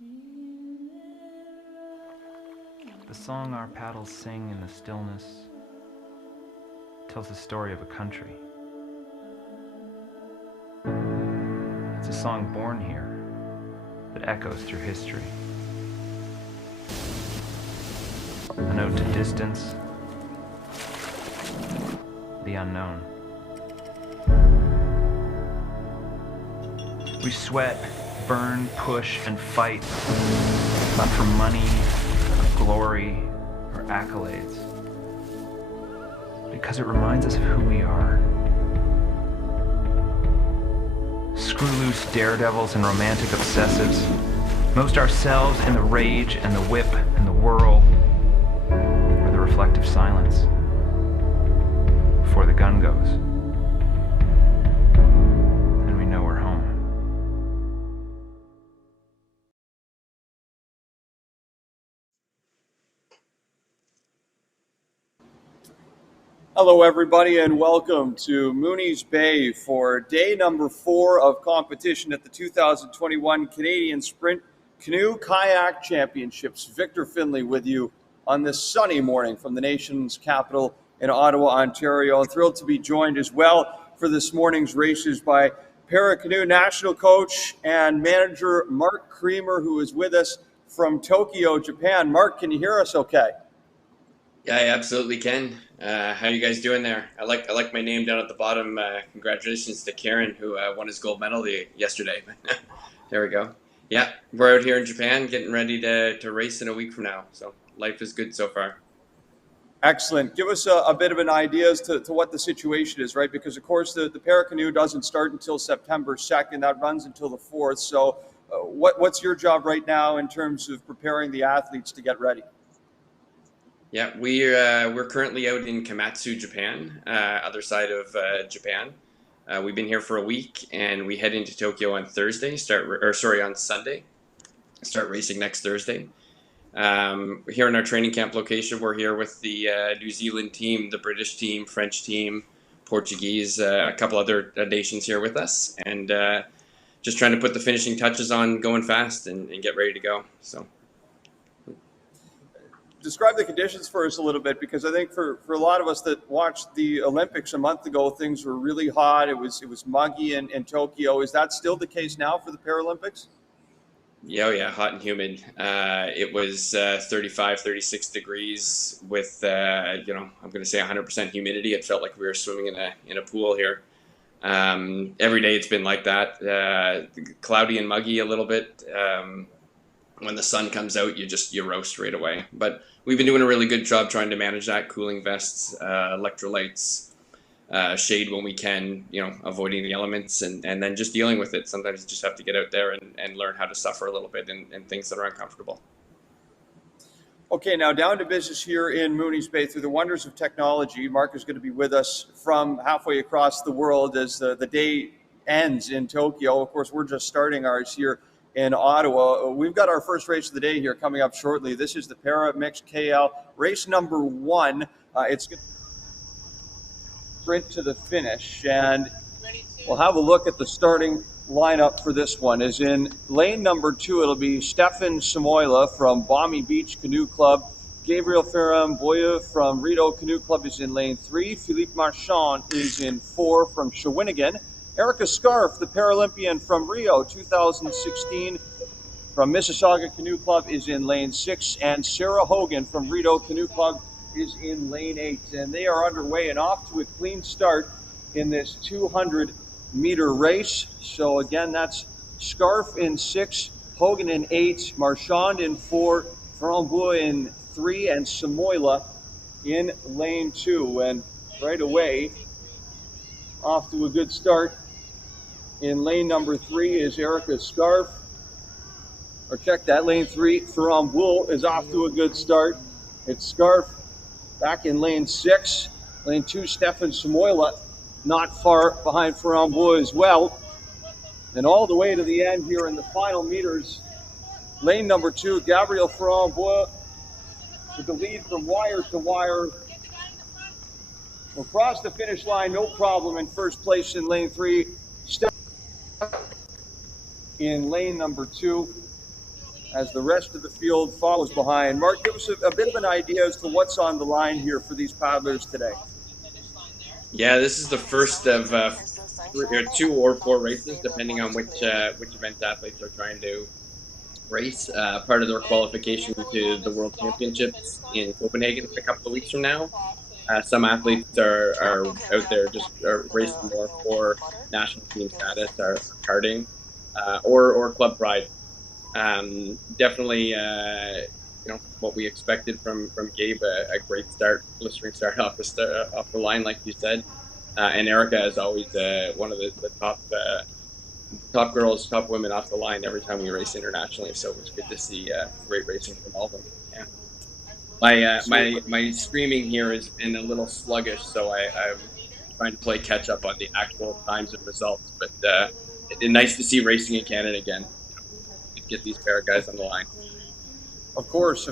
The song our paddles sing in the stillness tells the story of a country. It's a song born here that echoes through history. A note to distance, the unknown. We sweat, burn, push, and fight, not for money, or glory, or accolades, because it reminds us of who we are. Screw loose daredevils and romantic obsessives, most ourselves in the rage and the whip and the whirl, or the reflective silence before the gun goes, and we know we're home. Hello, everybody, and welcome to Mooney's Bay for day number 4 of competition at the 2021 Canadian Sprint Canoe Kayak Championships. Victor Finlay with you on this sunny morning from the nation's capital in Ottawa, Ontario. Thrilled to be joined as well for this morning's races by Para-Canoe National Coach and Manager Mark Creamer, who is with us from Tokyo, Japan. Mark, can you hear us okay? Yeah, I absolutely can. How are you guys doing there? I like my name down at the bottom. Congratulations to Kieran, who won his gold medal yesterday. There we go. Yeah, we're out here in Japan getting ready to race in a week from now. So life is good so far. Excellent. Give us a bit of an idea as to what the situation is, right? Because, of course, the Para-Canoe doesn't start until September 2nd. That runs until the 4th. So what's your job right now in terms of preparing the athletes to get ready? Yeah, we're currently out in Komatsu, Japan, other side of Japan. We've been here for a week, and we head into Tokyo on on Sunday. Start racing next Thursday. Here in our training camp location, we're here with the New Zealand team, the British team, French team, Portuguese, a couple other nations here with us, and just trying to put the finishing touches on going fast and get ready to go. So. Describe the conditions for us a little bit, because I think for a lot of us that watched the Olympics a month ago, things were really hot. It was muggy in Tokyo. Is that still the case now for the Paralympics? Yeah, hot and humid. It was 35, 36 degrees with, I'm going to say 100% humidity. It felt like we were swimming in a pool here. Every day it's been like that, cloudy and muggy a little bit. When the sun comes out, you roast right away. But we've been doing a really good job trying to manage that. Cooling vests, electrolytes, shade when we can, avoiding the elements, and then just dealing with it. Sometimes you just have to get out there and learn how to suffer a little bit in things that are uncomfortable. Okay, now down to business here in Mooney's Bay. Through the wonders of technology, Mark is going to be with us from halfway across the world as the day ends in Tokyo. Of course, we're just starting ours here in Ottawa. We've got our first race of the day here coming up shortly. This is the Para Mixed KL race number 1. It's going to sprint to the finish, and we'll have a look at the starting lineup for this one. As in lane number 2, it'll be Stefan Samoila from Balmy Beach Canoe Club. Gabriel Ferramboya from Rideau Canoe Club is in lane 3. Philippe Marchand is in 4 from Shawinigan. Erica Scarf, the Paralympian from Rio 2016 from Mississauga Canoe Club, is in lane 6, and Sarah Hogan from Rideau Canoe Club is in lane 8. And they are underway and off to a clean start in this 200-meter race. So again, that's Scarf in 6, Hogan in 8, Marchand in 4, Ferramboy in 3, and Samoila in lane 2. And right away, off to a good start in lane number 3 is Erica Scarf. Or check that, lane 3, Ferramboy is off to a good start. It's Scarf back in lane 6. Lane 2, Stefan Samoila, not far behind Ferramboy as well. And all the way to the end here in the final meters, lane number 2, Gabriel Ferramboy with the lead from wire to wire. Will cross the finish line, no problem, in first place in lane 3. Step in lane number 2. as the rest of the field follows behind. Mark, give us a bit of an idea as to what's on the line here for these paddlers today. Yeah, this is the first of 2 or 4 races, depending on which event athletes are trying to race. Part of their qualification to the World Championships in Copenhagen in a couple of weeks from now. Some athletes are out there just racing more for national team status, or karting, or club pride. Definitely, what we expected from Gabe, a great start, blistering start off the line, like you said. And Erica is always one of the top girls, top women off the line every time we race internationally. So it's good to see great racing from all of them. Yeah. My streaming here has been a little sluggish, so I'm trying to play catch up on the actual times and results. But it's nice to see racing in Canada again. Get these pair of guys on the line. Of course,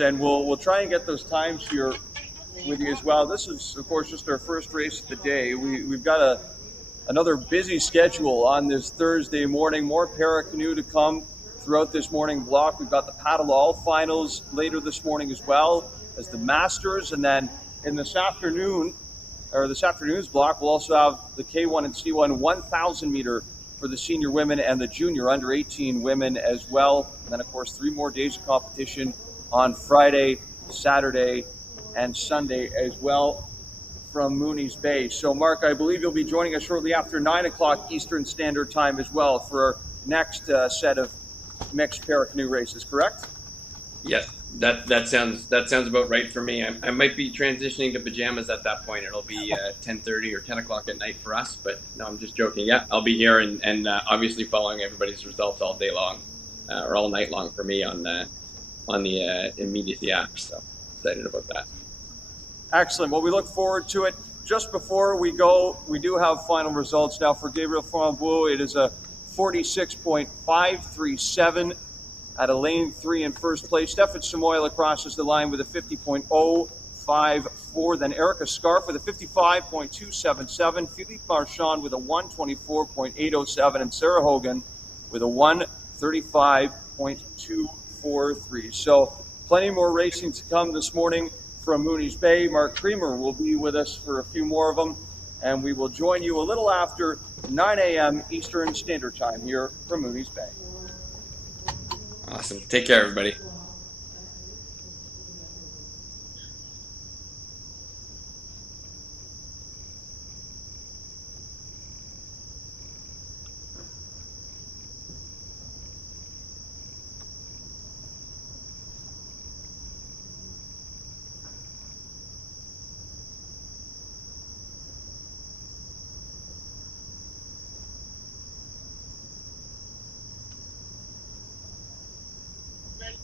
and we'll try and get those times here with you as well. This is, of course, just our first race of the day. We've got another busy schedule on this Thursday morning. More para-canoe to come throughout this morning block. We've got the PaddleALL finals later this morning, as well as the Masters. And then in this afternoon's block, we'll also have the K1 and C1 1,000 meter for the senior women and the junior under 18 women as well. And then, of course, 3 more days of competition on Friday, Saturday, and Sunday as well from Mooney's Bay. So, Mark, I believe you'll be joining us shortly after 9 o'clock Eastern Standard Time as well for our next set of mixed para-canoe races, correct? Yes, that sounds about right for me. I might be transitioning to pajamas at that point. It'll be 10:30 or 10 o'clock at night for us, but no, I'm just joking. Yeah, I'll be here and obviously following everybody's results all day long, or all night long for me on the immediacy app. So excited about that. Excellent. Well, we look forward to it. Just before we go, we do have final results now for Gabriel Frambois. It is a 46.537 at a lane 3 in first place. Stefan Samoil crosses the line with a 50.054. Then Erica Scarf with a 55.277. Philippe Marchand with a 124.807. And Sarah Hogan with a 135.243. So plenty more racing to come this morning from Mooney's Bay. Mark Creamer will be with us for a few more of them, and we will join you a little after 9 a.m. Eastern Standard Time here from Mooney's Bay. Awesome. Take care, everybody. Ready?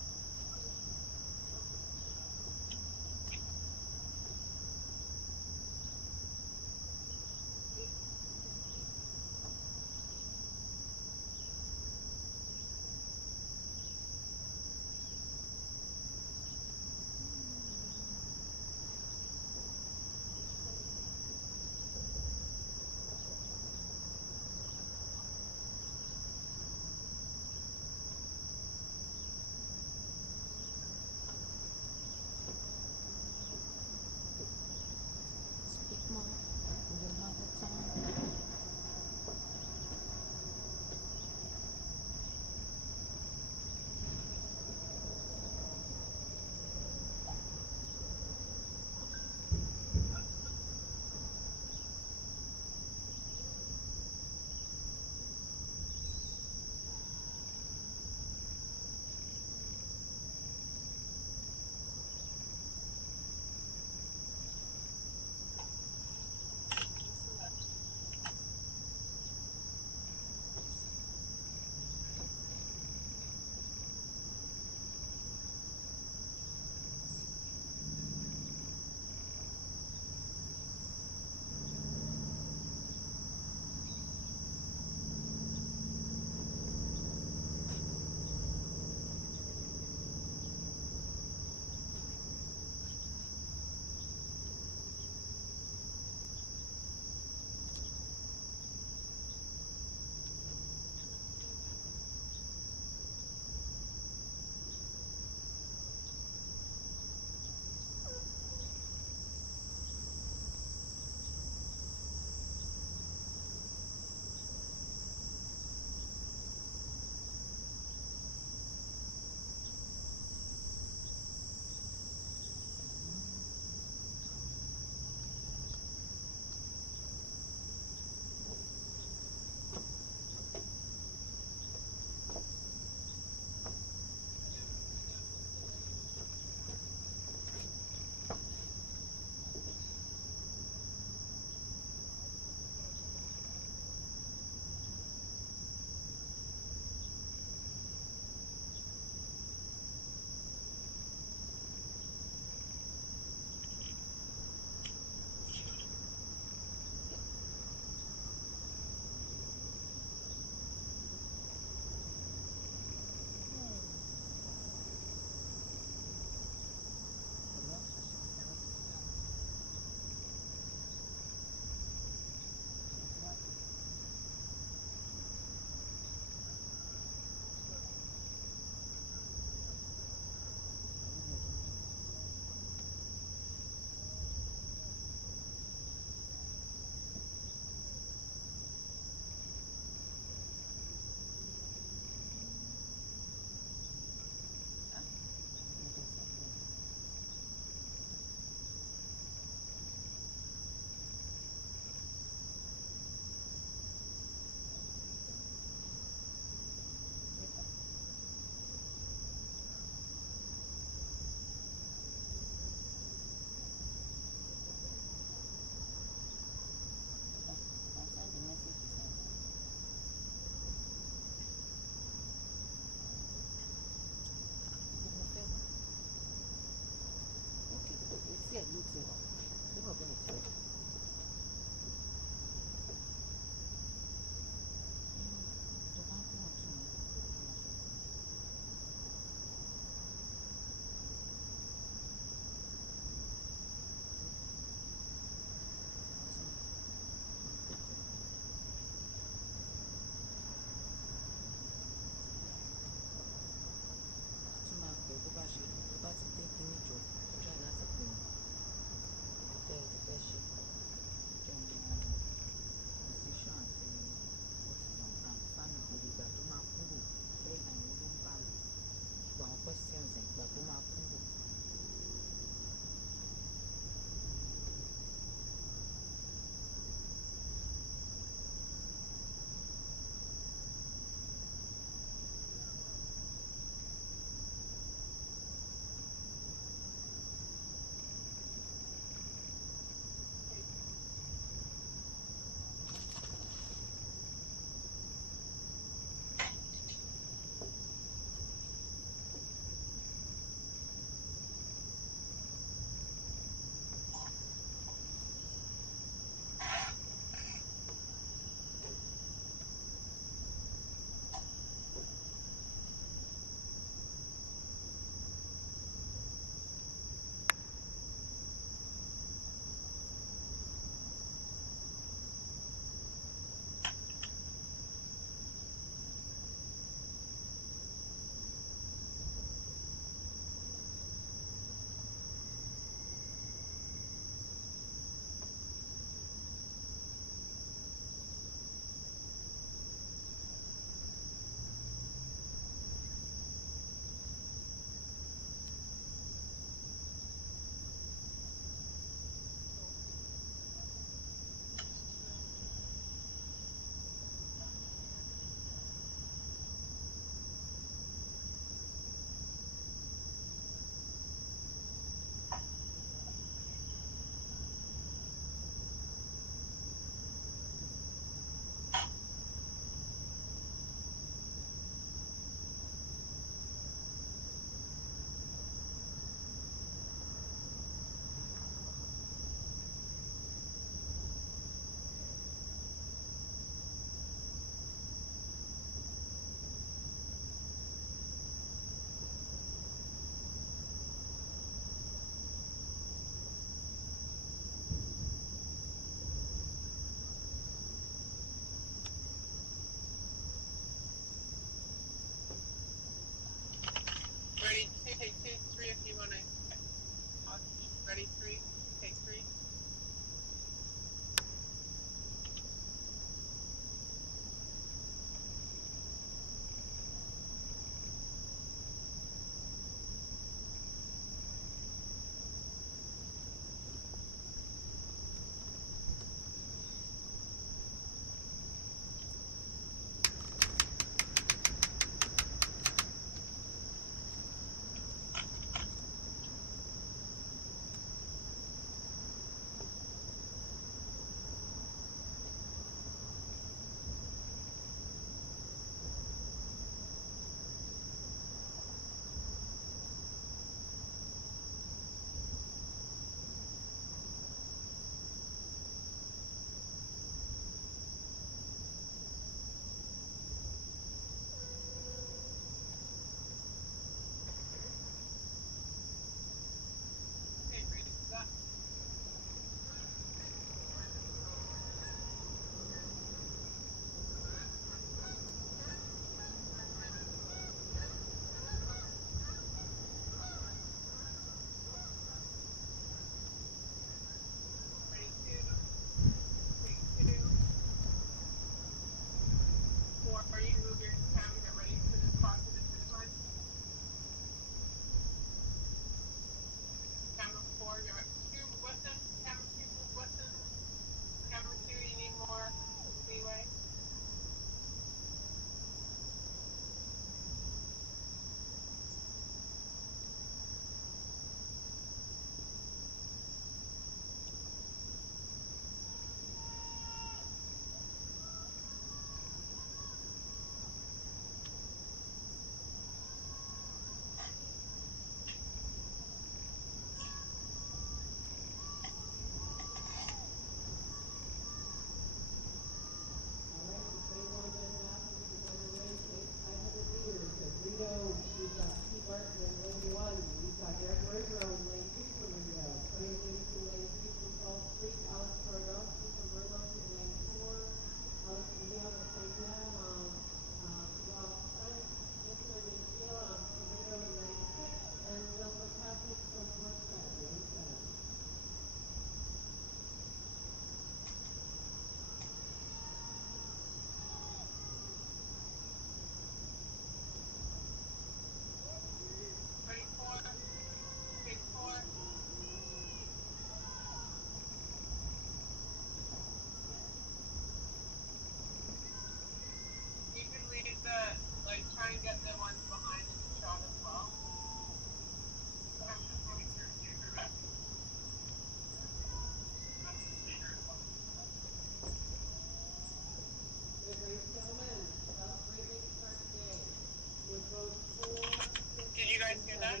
guys hear that?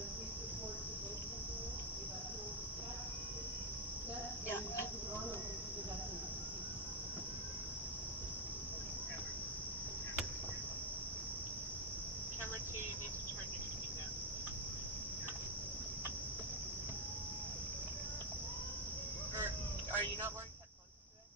Yeah. Camera 2, you need to turn your speed down. Or are you not wearing headphones today?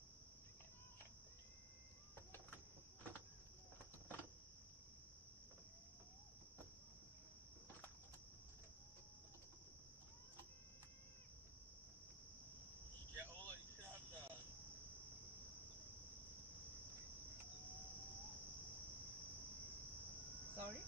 Yeah, Ola, you should have the... Sorry?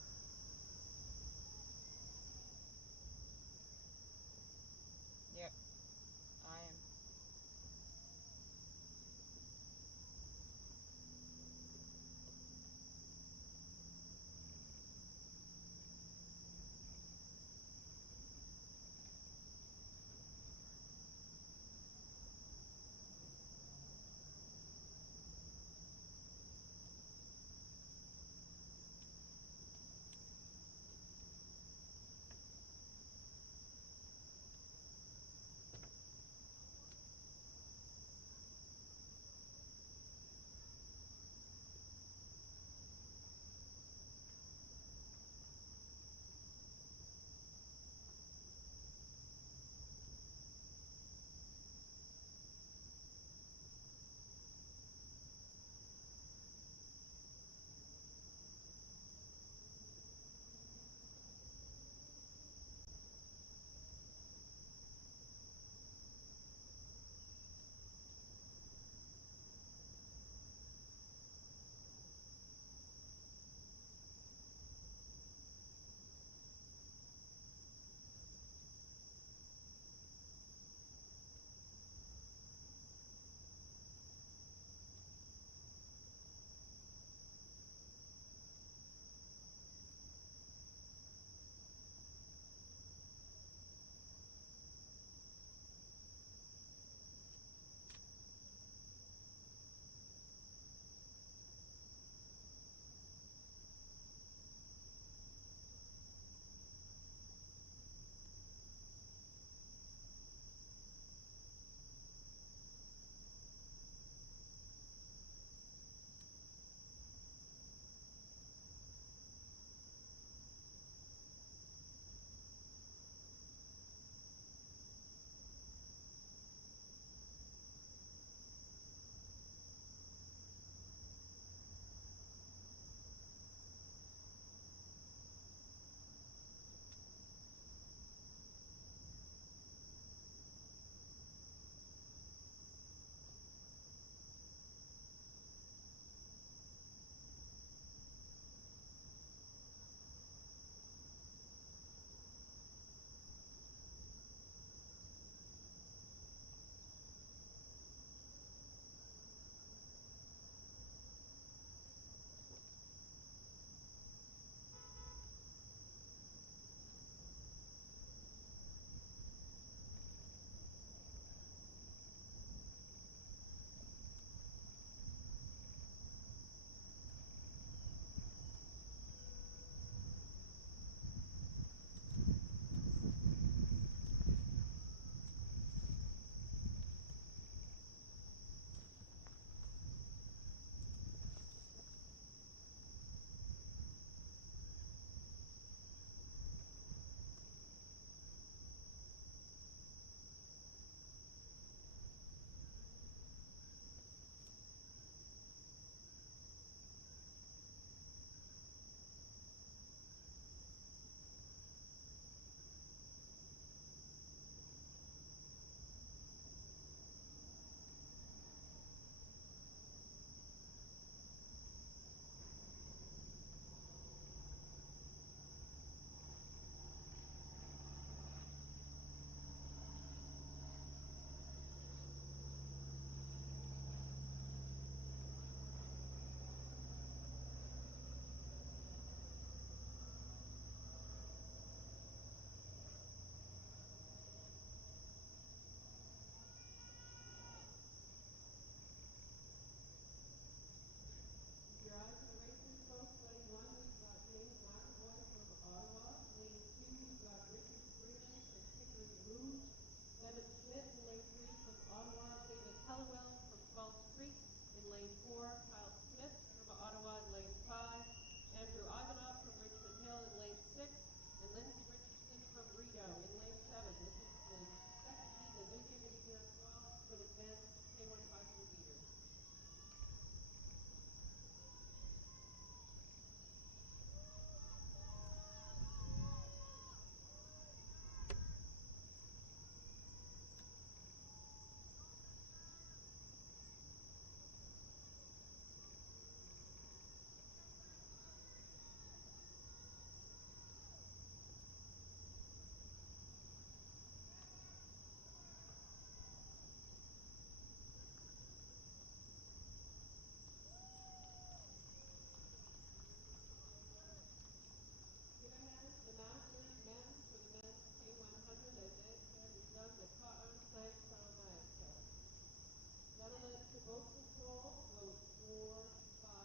Gentlemen, to boat control, boats 4, 5,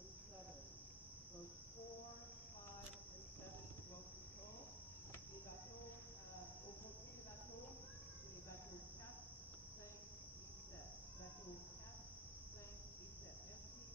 and 7. Boats 4, 5, and 7 to boat control. Les bateaux, aujourd'hui les bateaux, c'est les bateaux 4, 5 et 7. Bateaux 4, 5 et 7. Merci.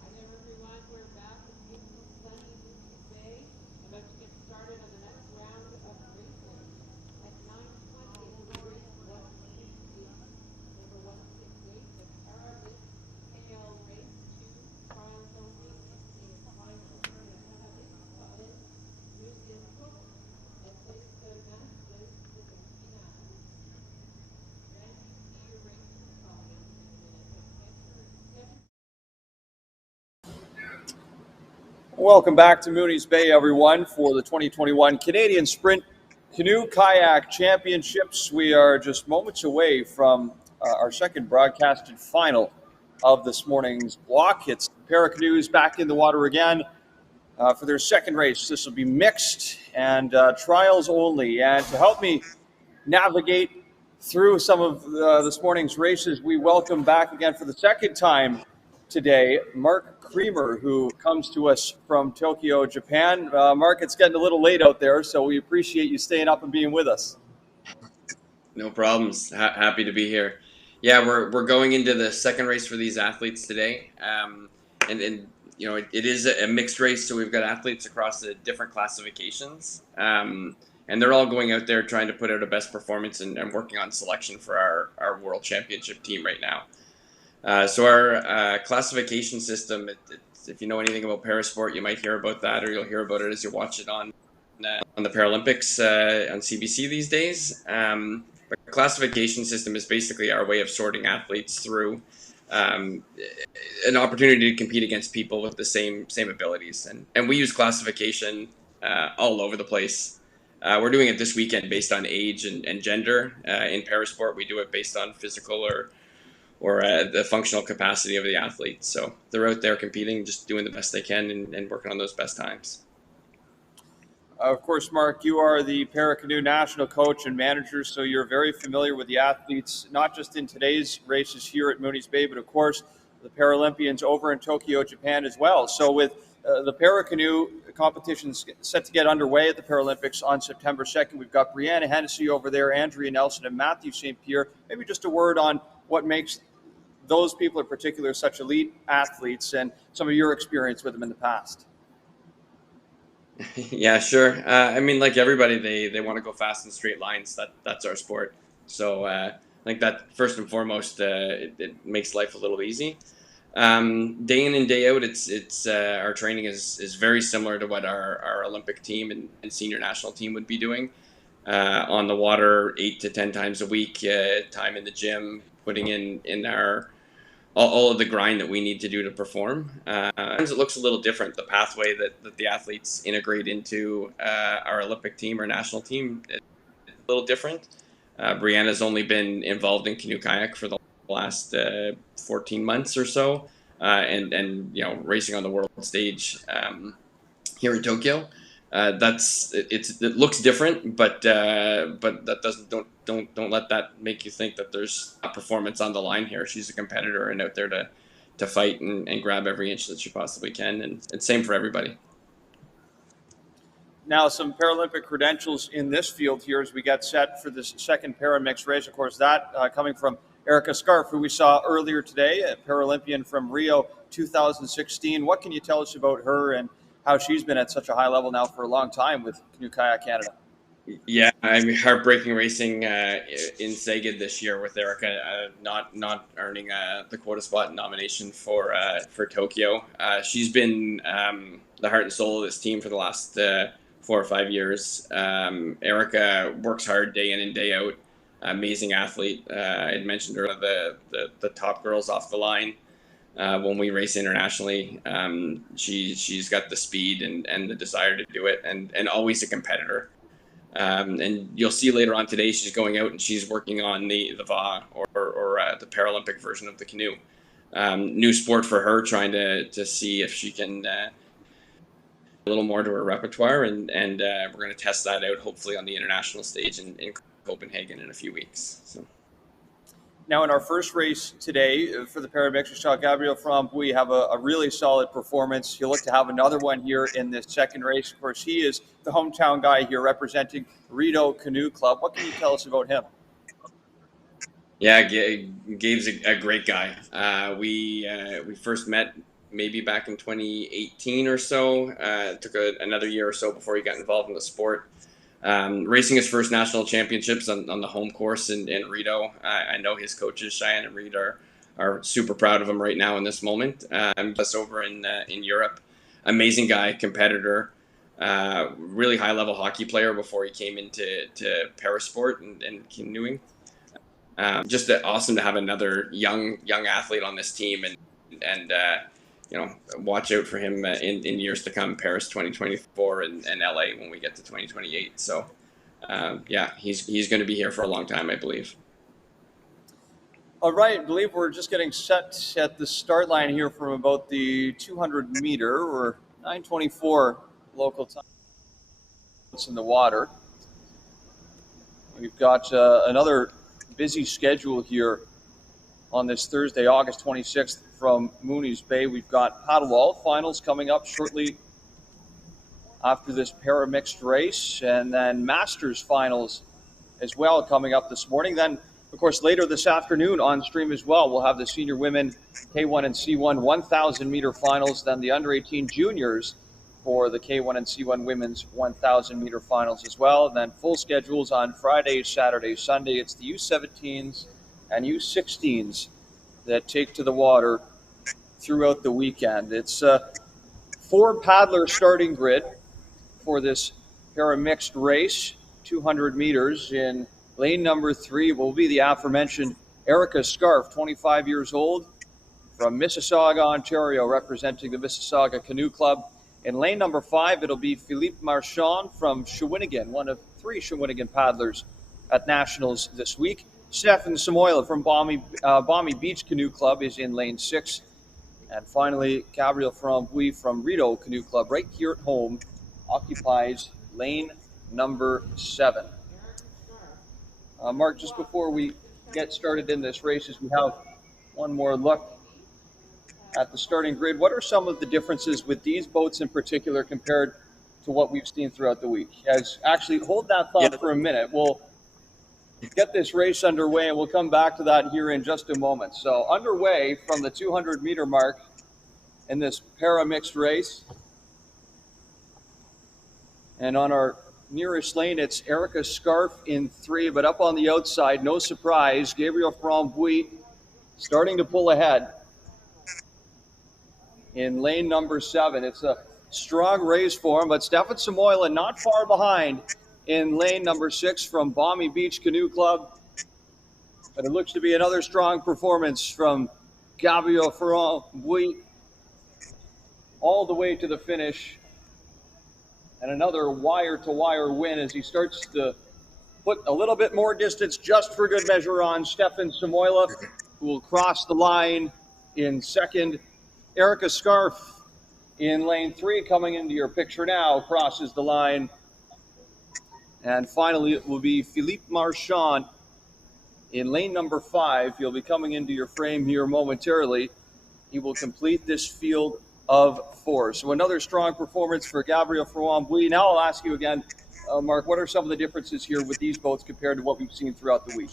Hi there, everyone. We're back in beautiful sunny Mooney Bay, about to get started on the next round of racing. At 9:20, it will race 168. Number 168, the PaddleALL race 2, trials only into the final. We're going to have it in Museum Cook and place the match place to the final. Then you see your racing colleagues in a minute, but schedule. Welcome back to Mooney's Bay, everyone, for the 2021 Canadian Sprint Canoe Kayak Championships. We are just moments away from our second broadcasted final of this morning's block. It's Para Canoes back in the water again for their second race. This will be mixed and trials only. And to help me navigate through some of this morning's races, we welcome back again for the second time today Mark Creamer, who comes to us from Tokyo, Japan. Mark, it's getting a little late out there, so we appreciate you staying up and being with us. No problems. Happy to be here. Yeah, we're going into the second race for these athletes today, and you know it is a mixed race, so we've got athletes across the different classifications, and they're all going out there trying to put out a best performance and working on selection for our world championship team right now. So our classification system, if you know anything about parasport, you might hear about that, or you'll hear about it as you watch it on the Paralympics on CBC these days. But classification system is basically our way of sorting athletes through an opportunity to compete against people with the same abilities, and we use classification all over the place. We're doing it this weekend based on age and gender. In parasport, we do it based on physical or the functional capacity of the athlete. So they're out there competing, just doing the best they can and working on those best times. Of course, Mark, you are the Para Canoe national coach and manager, so you're very familiar with the athletes, not just in today's races here at Mooney's Bay, but of course the Paralympians over in Tokyo, Japan as well. So with the Para Canoe competitions set to get underway at the Paralympics on September 2nd, we've got Brianna Hennessy over there, Andrea Nelson, and Matthew St. Pierre. Maybe just a word on what makes those people in particular such elite athletes and some of your experience with them in the past. Yeah, sure. I mean, like everybody, they want to go fast in straight lines. That's our sport. So I think that first and foremost, it makes life a little easy. Day in and day out, it's our training is very similar to what our Olympic team and senior national team would be doing. On the water 8 to 10 times a week, time in the gym, putting in our all of the grind that we need to do to perform. It looks a little different. The pathway that the athletes integrate into our Olympic team or national team is a little different. Brianna's only been involved in canoe kayak for the last 14 months or so, and you know, racing on the world stage here in Tokyo. It looks different, but that don't let that make you think that there's a performance on the line here. She's a competitor and out there to fight and grab every inch that she possibly can, and it's same for everybody. Now, some Paralympic credentials in this field here as we get set for this second Paramix race. Of course, that coming from Erica Scarf, who we saw earlier today, a Paralympian from Rio 2016. What can you tell us about her and how she's been at such a high level now for a long time with Canoe Kayak Canada? Yeah, I mean, heartbreaking racing in Szeged this year with Erica not earning the quota spot nomination for Tokyo. She's been the heart and soul of this team for the last 4 or 5 years. Erica works hard day in and day out. Amazing athlete. I had mentioned earlier the top girls off the line. When we race internationally, she's got the speed and the desire to do it, and always a competitor. And you'll see later on today, she's going out and she's working on the VA or the Paralympic version of the canoe. new sport for her, trying to see if she can a little more to her repertoire, and we're going to test that out hopefully on the international stage in Copenhagen in a few weeks. So. Now, in our first race today for the paramix, we saw Gabriel Frambois have a really solid performance. He'll look to have another one here in this second race. Of course, he is the hometown guy here representing Rideau Canoe Club. What can you tell us about him? Yeah, Gabe's a great guy. We first met maybe back in 2018 or so. It took another year or so before he got involved in the sport. Racing his first national championships on the home course in Rideau. I know his coaches, Cheyenne and Reed, are super proud of him right now in this moment. Just over in Europe. Amazing guy, competitor, really high level hockey player before he came into parasport and canoeing. Just awesome to have another young athlete on this team, and watch out for him in years to come. Paris 2024 and LA when we get to 2028. So yeah, he's going to be here for a long time, I believe. All right, I believe we're just getting set at the start line here from about the 200 meter or 9:24 local time. It's in the water. We've got another busy schedule here on this Thursday, August 26th from Mooney's Bay. We've got PaddleALL finals coming up shortly after this para-mixed race, and then Masters finals as well coming up this morning. Then, of course, later this afternoon on stream as well, we'll have the senior women K1 and C1 1,000 meter finals, then the under 18 juniors for the K1 and C1 women's 1,000 meter finals as well. And then full schedules on Friday, Saturday, Sunday. It's the U17s and U16s that take to the water throughout the weekend. It's a 4-paddler starting grid for this para-mixed race, 200 meters. In lane number 3 will be the aforementioned Erica Scarf, 25 years old, from Mississauga, Ontario, representing the Mississauga Canoe Club. In lane number 5, it'll be Philippe Marchand from Shawinigan, one of 3 Shawinigan paddlers at Nationals this week. Stefan Samoila from Balmy Beach Canoe Club is in lane 6. And finally, Gabriel Frambois from Rideau Canoe Club, right here at home, occupies lane number 7. Mark, just before we get started in this race, as we have one more look at the starting grid, what are some of the differences with these boats in particular compared to what we've seen throughout the week? Actually, hold that thought for a minute. We'll get this race underway, and we'll come back to that here in just a moment. So underway from the 200 meter mark in this para-mixed race. And on our nearest lane, it's Erica Scarf in 3, but up on the outside, no surprise, Gabriel Frambois starting to pull ahead in lane number 7. It's a strong race for him, but Stefan Samoila not far behind in lane number 6 from Balmy Beach Canoe Club. But it looks to be another strong performance from Gabriel Frambois all the way to the finish. And another wire-to-wire win as he starts to put a little bit more distance just for good measure on Stefan Samoila, who will cross the line in second. Erica Scarf in lane 3 coming into your picture now, crosses the line. And finally, it will be Philippe Marchand in lane number 5. He'll be coming into your frame here momentarily. He will complete this field of 4. So another strong performance for Gabriel Frambois. Now I'll ask you again, Mark, what are some of the differences here with these boats compared to what we've seen throughout the week?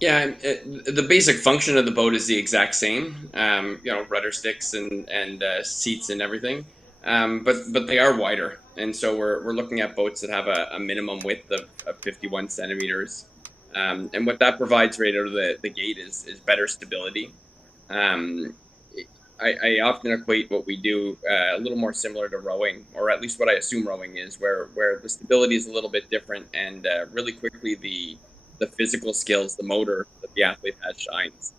Yeah, the basic function of the boat is the exact same. Rudder sticks and seats and everything. But they are wider, and so we're looking at boats that have a minimum width of 51 centimeters. And what that provides right out of the gate is better stability. I often equate what we do a little more similar to rowing, or at least what I assume rowing is, where the stability is a little bit different, and really quickly the physical skills, the motor that the athlete has shines.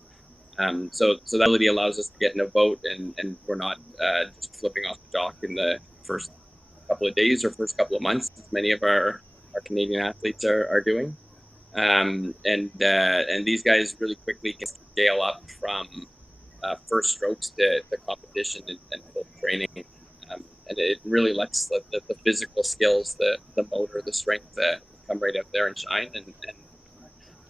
So that ability allows us to get in a boat, and we're not just flipping off the dock in the first couple of days or first couple of months, as many of our Canadian athletes are doing. And these guys really quickly can scale up from first strokes to competition and full training. And it really lets the physical skills, the motor, the strength come right out there and shine.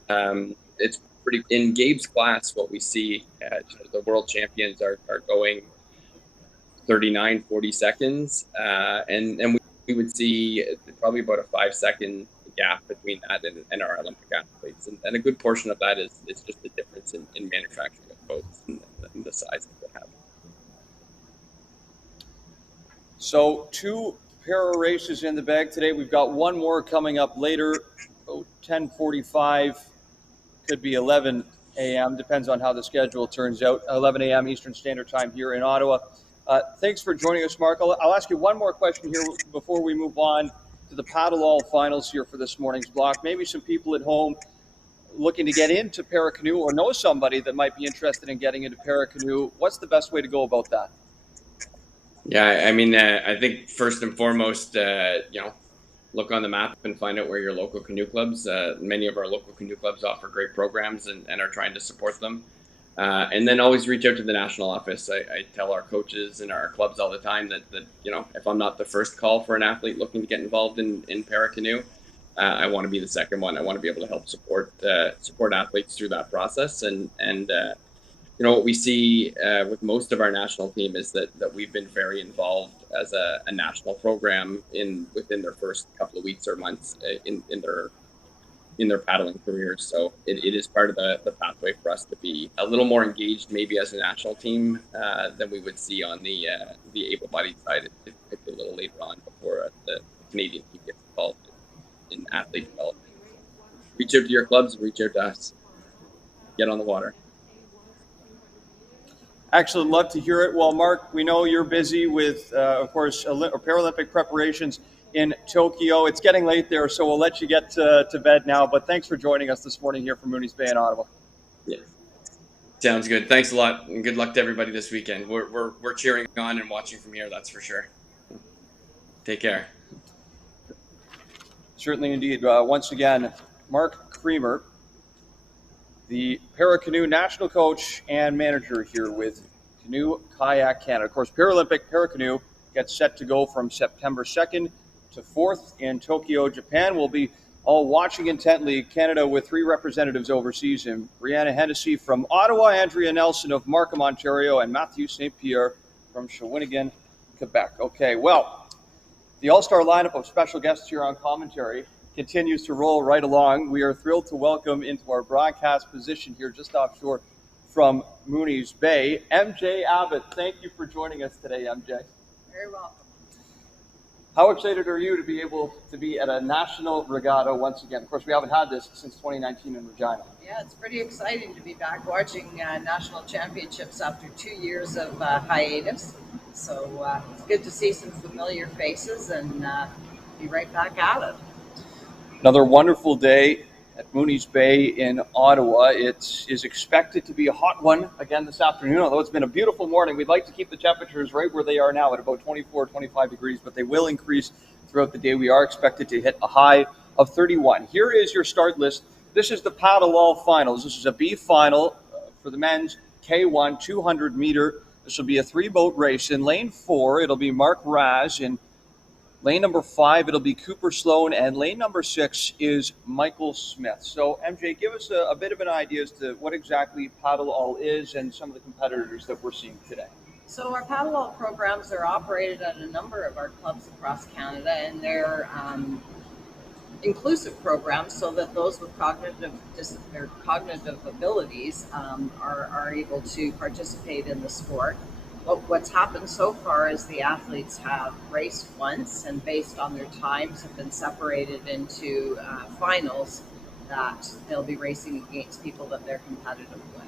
And it's pretty, in Gabe's class, what we see, the world champions are going 39, 40 seconds. And we would see probably about a 5-second gap between that and our Olympic athletes. And a good portion of that is just the difference in manufacturing of boats and the size that they have. So 2 para races in the bag today. We've got one more coming up later, about 10:45, could be 11 a.m., depends on how the schedule turns out, 11 a.m. Eastern Standard Time here in Ottawa. Thanks for joining us, Mark. I'll ask you one more question here before we move on to the PaddleALL finals here for this morning's block. Maybe some people at home looking to get into para-canoe or know somebody that might be interested in getting into para-canoe. What's the best way to go about that? Yeah, I mean, I think first and foremost, look on the map and find out where your local canoe clubs. Many of our local canoe clubs offer great programs and are trying to support them. And then always reach out to the national office. I tell our coaches and our clubs all the time that if I'm not the first call for an athlete looking to get involved in para-canoe, I want to be the second one. I want to be able to help support athletes through that process. And what we see with most of our national team is that we've been very involved as a national program within their first couple of weeks or months in their paddling careers. So it is part of the pathway for us to be a little more engaged maybe as a national team than we would see on the able-bodied side. It might be a little later on before the Canadian team gets involved in athlete development. Reach out to your clubs, reach out to us. Get on the water. Excellent. Love to hear it. Well, Mark, we know you're busy with, of course, Paralympic preparations in Tokyo. It's getting late there, so we'll let you get to bed now. But thanks for joining us this morning here from Mooney's Bay in Ottawa. Yeah, sounds good. Thanks a lot, and good luck to everybody this weekend. We're cheering on and watching from here, that's for sure. Take care. Certainly, indeed. Once again, Mark Creamer, the para-canoe national coach and manager here with Canoe Kayak Canada. Of course, Paralympic para-canoe gets set to go from September 2nd to 4th in Tokyo, Japan. We'll be all watching intently. Canada with 3 representatives overseas, and Brianna Hennessy from Ottawa, Andrea Nelson of Markham, Ontario, and Matthew St. Pierre from Shawinigan, Quebec. Okay, well, the all-star lineup of special guests here on commentary continues to roll right along. We are thrilled to welcome into our broadcast position here just offshore from Mooney's Bay, MJ Abbott. Thank you for joining us today, MJ. Very welcome. How excited are you to be able to be at a national regatta once again? Of course, we haven't had this since 2019 in Regina. Yeah, it's pretty exciting to be back watching national championships after 2 years of hiatus. So it's good to see some familiar faces and be right back at it. Another wonderful day at Mooney's Bay in Ottawa. It is expected to be a hot one again this afternoon, although it's been a beautiful morning. We'd like to keep the temperatures right where they are now at about 24, 25 degrees, but they will increase throughout the day. We are expected to hit a high of 31. Here is your start list. This is the PaddleALL finals. This is a B final for the men's K1 200 meter. This will be a 3-boat race. In lane 4, it'll be Mark Raz. In lane number 5, it'll be Cooper Sloan, and lane number 6 is Michael Smith. So, MJ, give us a bit of an idea as to what exactly PaddleALL is and some of the competitors that we're seeing today. So our PaddleALL programs are operated at a number of our clubs across Canada, and they're inclusive programs so that those with cognitive abilities are able to participate in the sport. What's happened so far is the athletes have raced once, and based on their times have been separated into finals that they'll be racing against people that they're competitive with.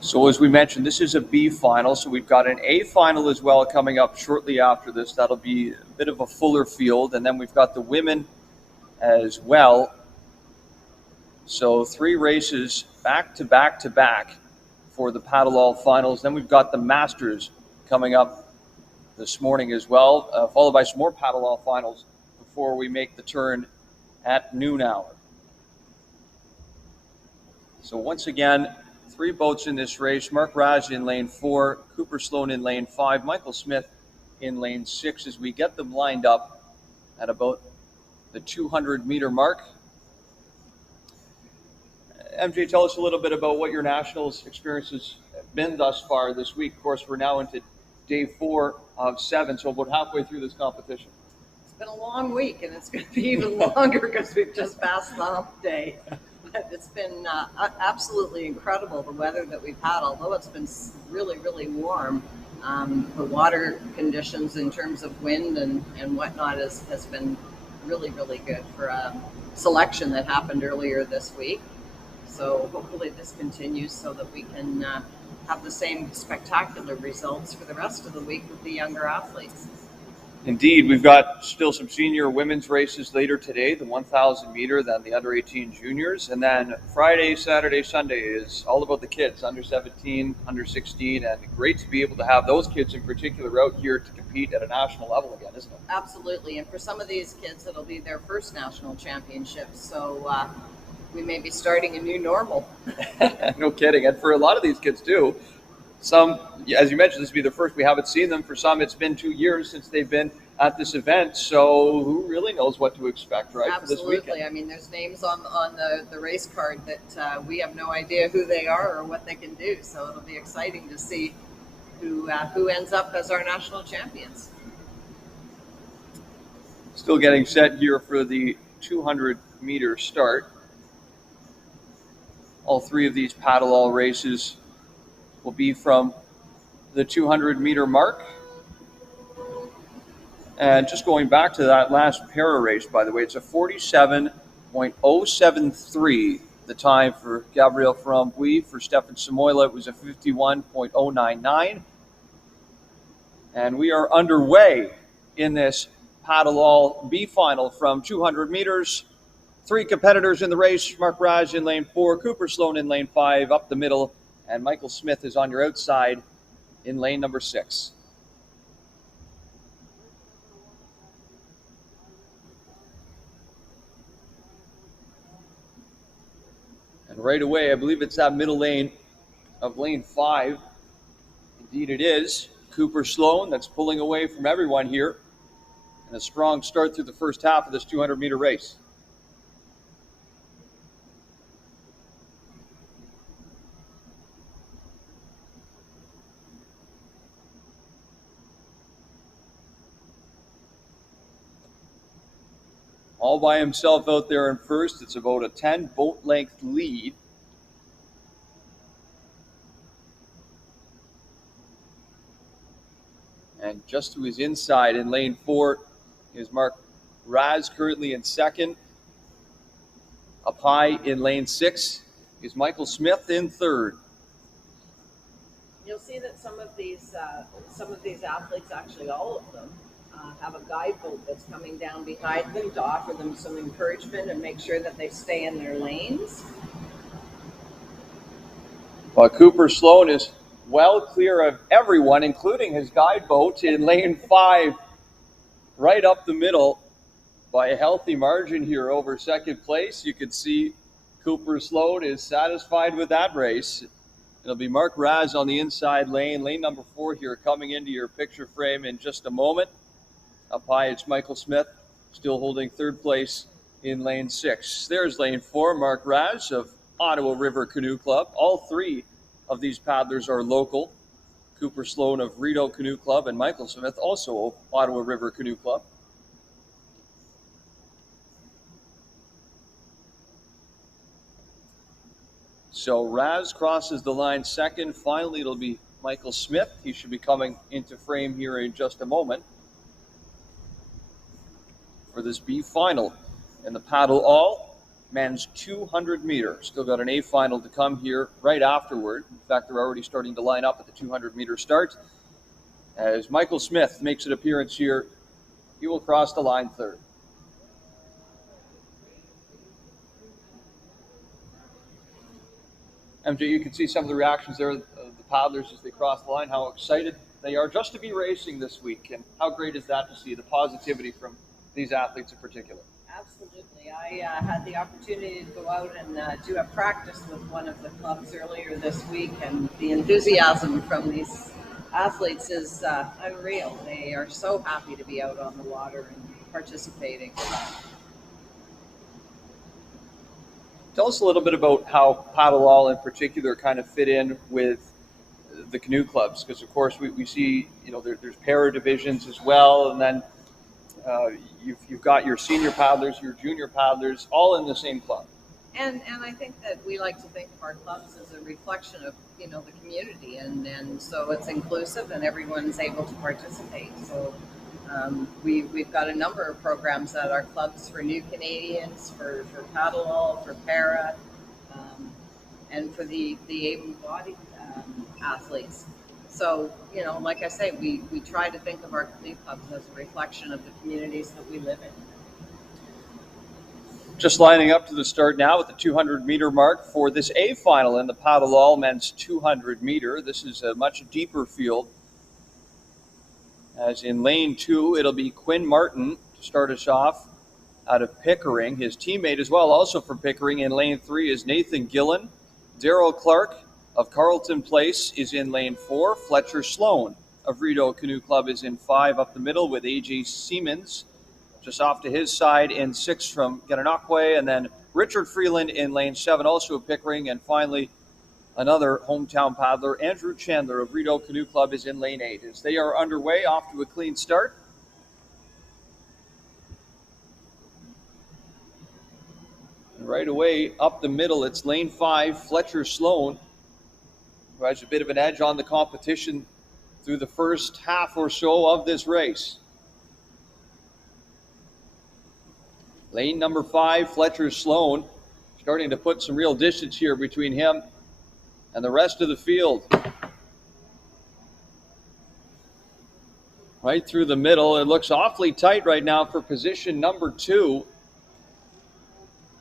So as we mentioned, this is a B final, so we've got an A final as well coming up shortly after this. That'll be a bit of a fuller field, and then we've got the women as well. So 3 races back to back to back for the PaddleALL finals. Then we've got the Masters coming up this morning as well, followed by some more PaddleALL finals before we make the turn at noon hour. So once again, 3 boats in this race. Mark Raz in lane 4, Cooper Sloan in lane 5, Michael Smith in lane 6 as we get them lined up at about the 200-meter mark. MJ, tell us a little bit about what your nationals experience has been thus far this week. Of course, we're now into day 4 of 7, so about halfway through this competition. It's been a long week, and it's going to be even longer because we've just passed the hump day. But it's been absolutely incredible, the weather that we've had, although it's been really, really warm. The water conditions in terms of wind and whatnot has been really, really good for a selection that happened earlier this week. So hopefully this continues so that we can have the same spectacular results for the rest of the week with the younger athletes. Indeed, we've got still some senior women's races later today, the 1,000 meter, then the under 18 juniors, and then Friday, Saturday, Sunday is all about the kids, under 17, under 16, and great to be able to have those kids in particular out here to compete at a national level again, isn't it? Absolutely, and for some of these kids, it'll be their first national championship, so we may be starting a new normal. No kidding, and for a lot of these kids too, some, as you mentioned, this will be the first we haven't seen them. For some, it's been 2 years since they've been at this event. So who really knows what to expect, right? Absolutely. For this weekend? I mean, there's names on the race card that we have no idea who they are or what they can do. So it'll be exciting to see who ends up as our national champions. Still getting set here for the 200-meter start. All 3 of these PaddleALL races will be from the 200-meter mark. And just going back to that last para race, by the way, it's a 47.073, the time for Gabrielle Ferrand-Bouy. For Stefan Samoila, it was a 51.099. And we are underway in this PaddleALL B final from 200 meters. 3 competitors in the race, Mark Raz in lane 4, Cooper Sloan in lane 5, up the middle, and Michael Smith is on your outside in lane number 6. And right away, I believe it's that middle lane of lane 5. Indeed it is. Cooper Sloan that's pulling away from everyone here. And a strong start through the first half of this 200-meter race. All by himself out there in first. It's about a 10 boat length lead. And just to his inside in lane 4 is Mark Raz, currently in second. Up high in lane 6 is Michael Smith in third. You'll see that some of these athletes, actually all of them, have a guide boat that's coming down behind them to offer them some encouragement and make sure that they stay in their lanes. Well, Cooper Sloan is well clear of everyone, including his guide boat in lane 5, right up the middle by a healthy margin here over second place. You can see Cooper Sloan is satisfied with that race. It'll be Mark Raz on the inside lane number 4 here, coming into your picture frame in just a moment. Up high, it's Michael Smith, still holding third place in lane 6. There's lane 4, Mark Raz of Ottawa River Canoe Club. All 3 of these paddlers are local. Cooper Sloan of Rideau Canoe Club and Michael Smith, also of Ottawa River Canoe Club. So Raz crosses the line second. Finally, it'll be Michael Smith. He should be coming into frame here in just a moment for this B final in the PaddleALL men's 200 meter. Still got an A final to come here right afterward. In fact, they're already starting to line up at the 200 meter start. As Michael Smith makes an appearance here, he will cross the line third. MJ, you can see some of the reactions there of the paddlers as they cross the line, how excited they are just to be racing this week. And how great is that to see the positivity from these athletes in particular? Absolutely. I had the opportunity to go out and do a practice with one of the clubs earlier this week, and the enthusiasm from these athletes is unreal. They are so happy to be out on the water and participating. Tell us a little bit about how PaddleALL in particular kind of fit in with the canoe clubs, because of course we see, there's para divisions as well, and then you've got your senior paddlers, your junior paddlers, all in the same club. And I think that we like to think of our clubs as a reflection of the community, and so it's inclusive and everyone's able to participate. So we've got a number of programs at our clubs for new Canadians, for PaddleALL, for para, and for the able-bodied athletes. So, like I say, we try to think of our canoe clubs as a reflection of the communities that we live in. Just lining up to the start now at the 200-meter mark for this A final in the PaddleALL men's 200-meter. This is a much deeper field. As in lane 2, it'll be Quinn Martin to start us off out of Pickering. His teammate as well, also from Pickering, in lane 3 is Nathan Gillen. Daryl Clark of Carleton Place is in lane 4. Fletcher Sloan of Rideau Canoe Club is in 5 up the middle, with AJ Siemens just off to his side in 6 from Gananoque, and then Richard Freeland in lane 7, also of Pickering, and finally another hometown paddler, Andrew Chandler of Rideau Canoe Club, is in lane 8. As they are underway, off to a clean start. And right away, up the middle, it's lane 5, Fletcher Sloan, who has a bit of an edge on the competition through the first half or so of this race. Lane number 5, Fletcher Sloan, starting to put some real distance here between him and the rest of the field. Right through the middle. It looks awfully tight right now for position number 2.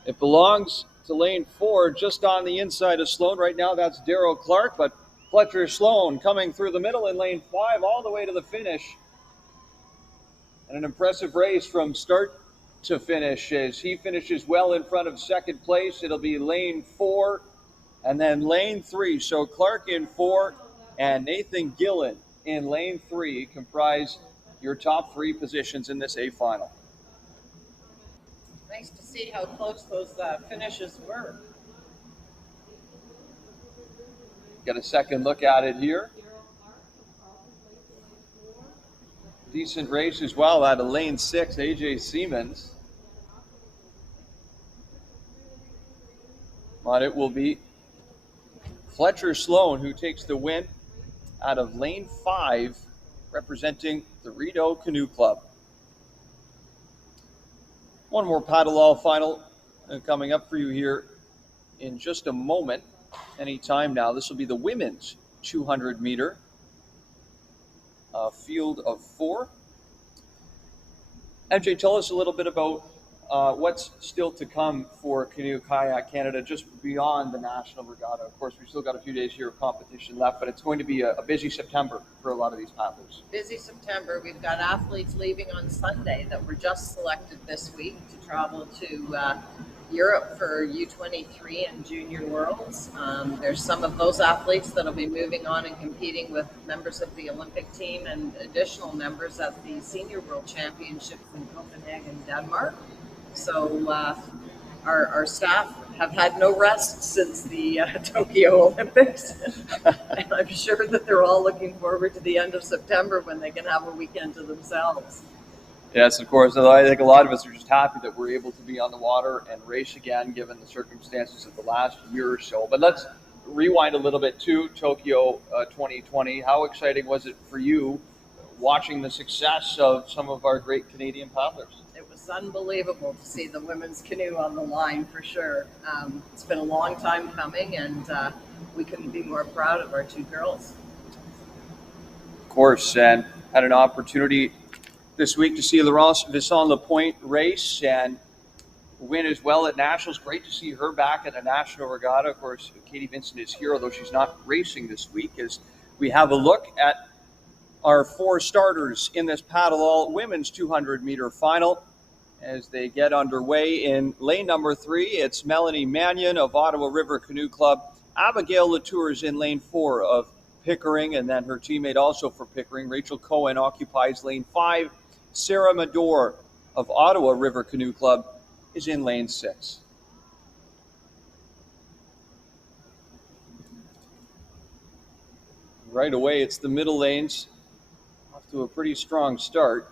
It belongs to lane 4, just on the inside of Sloan. Right now, that's Daryl Clark, but Fletcher Sloan coming through the middle in lane 5 all the way to the finish. And an impressive race from start to finish as he finishes well in front of second place. It'll be lane 4 and then lane 3. So Clark in 4 and Nathan Gillen in lane 3 comprise your top 3 positions in this A final. Nice to see how close those finishes were. Get a second look at it here. Decent race as well out of lane 6, AJ Siemens. But it will be Fletcher Sloan who takes the win out of lane 5, representing the Rideau Canoe Club. One more PaddleALL final coming up for you here in just a moment. Anytime now. This will be the women's 200-meter field of 4. MJ, tell us a little bit about what's still to come for Canoe Kayak Canada, just beyond the National Regatta. Of course, we've still got a few days here of competition left, but it's going to be a busy September for a lot of these paddlers. Busy September. We've got athletes leaving on Sunday that were just selected this week to travel to Europe for U23 and Junior Worlds. There's some of those athletes that'll be moving on and competing with members of the Olympic team and additional members at the Senior World Championships in Copenhagen, Denmark. So our staff have had no rest since the Tokyo Olympics. And I'm sure that they're all looking forward to the end of September when they can have a weekend to themselves. Yes, of course. I think a lot of us are just happy that we're able to be on the water and race again, given the circumstances of the last year or so. But let's rewind a little bit to Tokyo 2020. How exciting was it for you watching the success of some of our great Canadian paddlers? It was unbelievable to see the women's canoe on the line, for sure. It's been a long time coming, and we couldn't be more proud of our 2 girls. Of course, and had an opportunity this week to see Laurence Visson-Lapointe race and win as well at Nationals. Great to see her back at a National Regatta. Of course, Katie Vincent is here, although she's not racing this week, as we have a look at our 4 starters in this PaddleALL women's 200-meter final. as they get underway in lane number 3. It's Melanie Mannion of Ottawa River Canoe Club. Abigail Latour is in lane 4 of Pickering, and then her teammate also for Pickering, Rachel Cohen, occupies lane 5. Sarah Madore of Ottawa River Canoe Club is in lane 6. Right away, it's the middle lanes, off to a pretty strong start.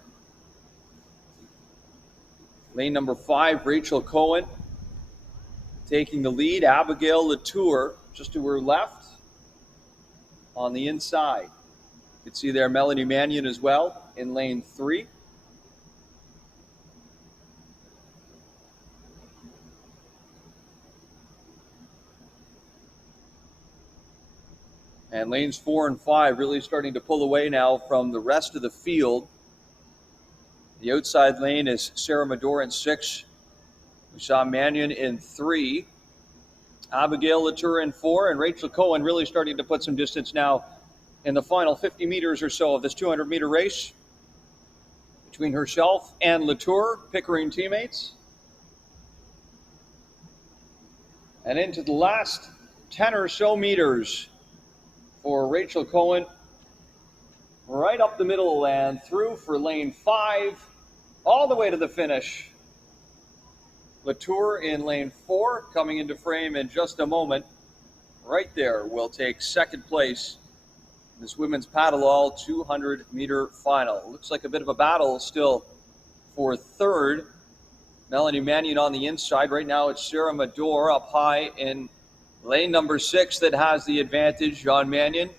Lane number 5, Rachel Cohen taking the lead. Abigail Latour just to her left on the inside. You can see there Melanie Mannion as well in lane 3. And lanes 4 and 5 really starting to pull away now from the rest of the field. The outside lane is Sarah Madore in 6. We saw Mannion in 3. Abigail Latour in 4, and Rachel Cohen really starting to put some distance now in the final 50 meters or so of this 200-meter race between herself and Latour, Pickering teammates. And into the last 10 or so meters for Rachel Cohen, right up the middle and through for lane 5, all the way to the finish. Latour in lane 4, coming into frame in just a moment. Right there will take second place in this women's PaddleALL 200-meter final. Looks like a bit of a battle still for third. Melanie Mannion on the inside. Right now it's Sarah Madore up high in lane number 6 that has the advantage on Mannion.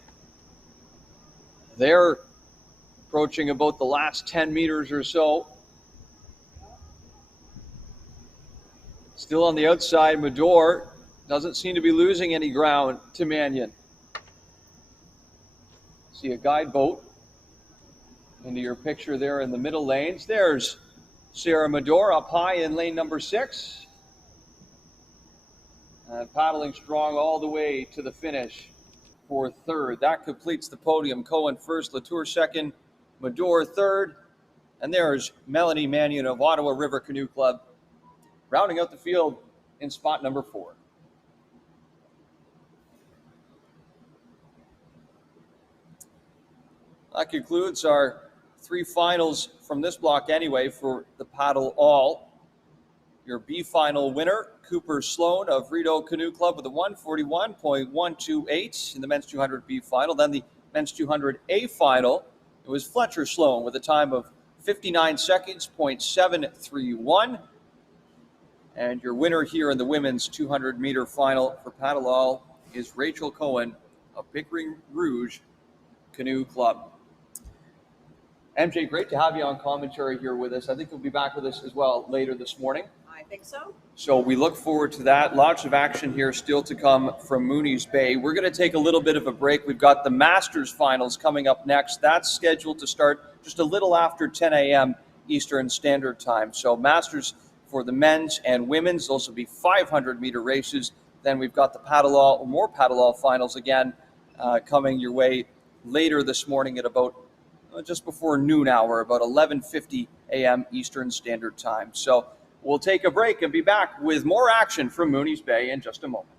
They're approaching about the last 10 meters or so. Still on the outside, Madore doesn't seem to be losing any ground to Mannion. See a guide boat into your picture there in the middle lanes. There's Sarah Madore up high in lane number 6. And paddling strong all the way to the finish for third. That completes the podium. Cohen first, Latour second, Madore third. And there's Melanie Mannion of Ottawa River Canoe Club rounding out the field in spot number 4. That concludes our 3 finals from this block anyway for the PaddleALL. Your B final winner, Cooper Sloan of Rideau Canoe Club with a 141.128 in the men's 200 B final. Then the men's 200 A final, it was Fletcher Sloan with a time of 59 seconds, .731. And your winner here in the women's 200-meter final for PaddleALL is Rachel Cohen of Pickering Rouge Canoe Club. MJ, great to have you on commentary here with us. I think you'll be back with us as well later this morning. I think so. So we look forward to that. Lots of action here still to come from Mooney's Bay. We're going to take a little bit of a break. We've got the Masters finals coming up next. That's scheduled to start just a little after 10 a.m. Eastern Standard Time. So Masters for the men's and women's. Those will be 500-meter races. Then we've got the PaddleALL, more PaddleALL finals again coming your way later this morning at about just before noon hour, about 11:50 a.m. Eastern Standard Time. So we'll take a break and be back with more action from Mooney's Bay in just a moment.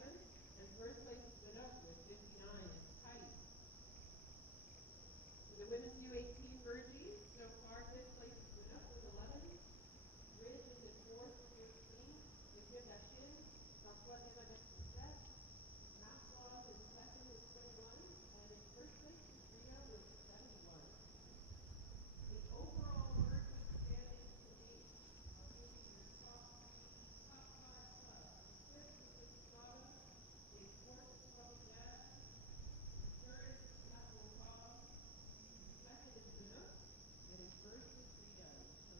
and first place is split up with 59 tight. For the women's U18 Virgie, so far fifth place is split up with 11. Ridge is in fourth with 13. Monsieur Lachin, François Desmarais in seventh. Maslow is second with 21, and in first place is Rio with 71. The overall Virgie standings to date, I'll give you your top five clubs. In fifth is Mississauga, in fourth is Polygon, in third is Saskatchewan, second is Chinook, and in first is Rio. So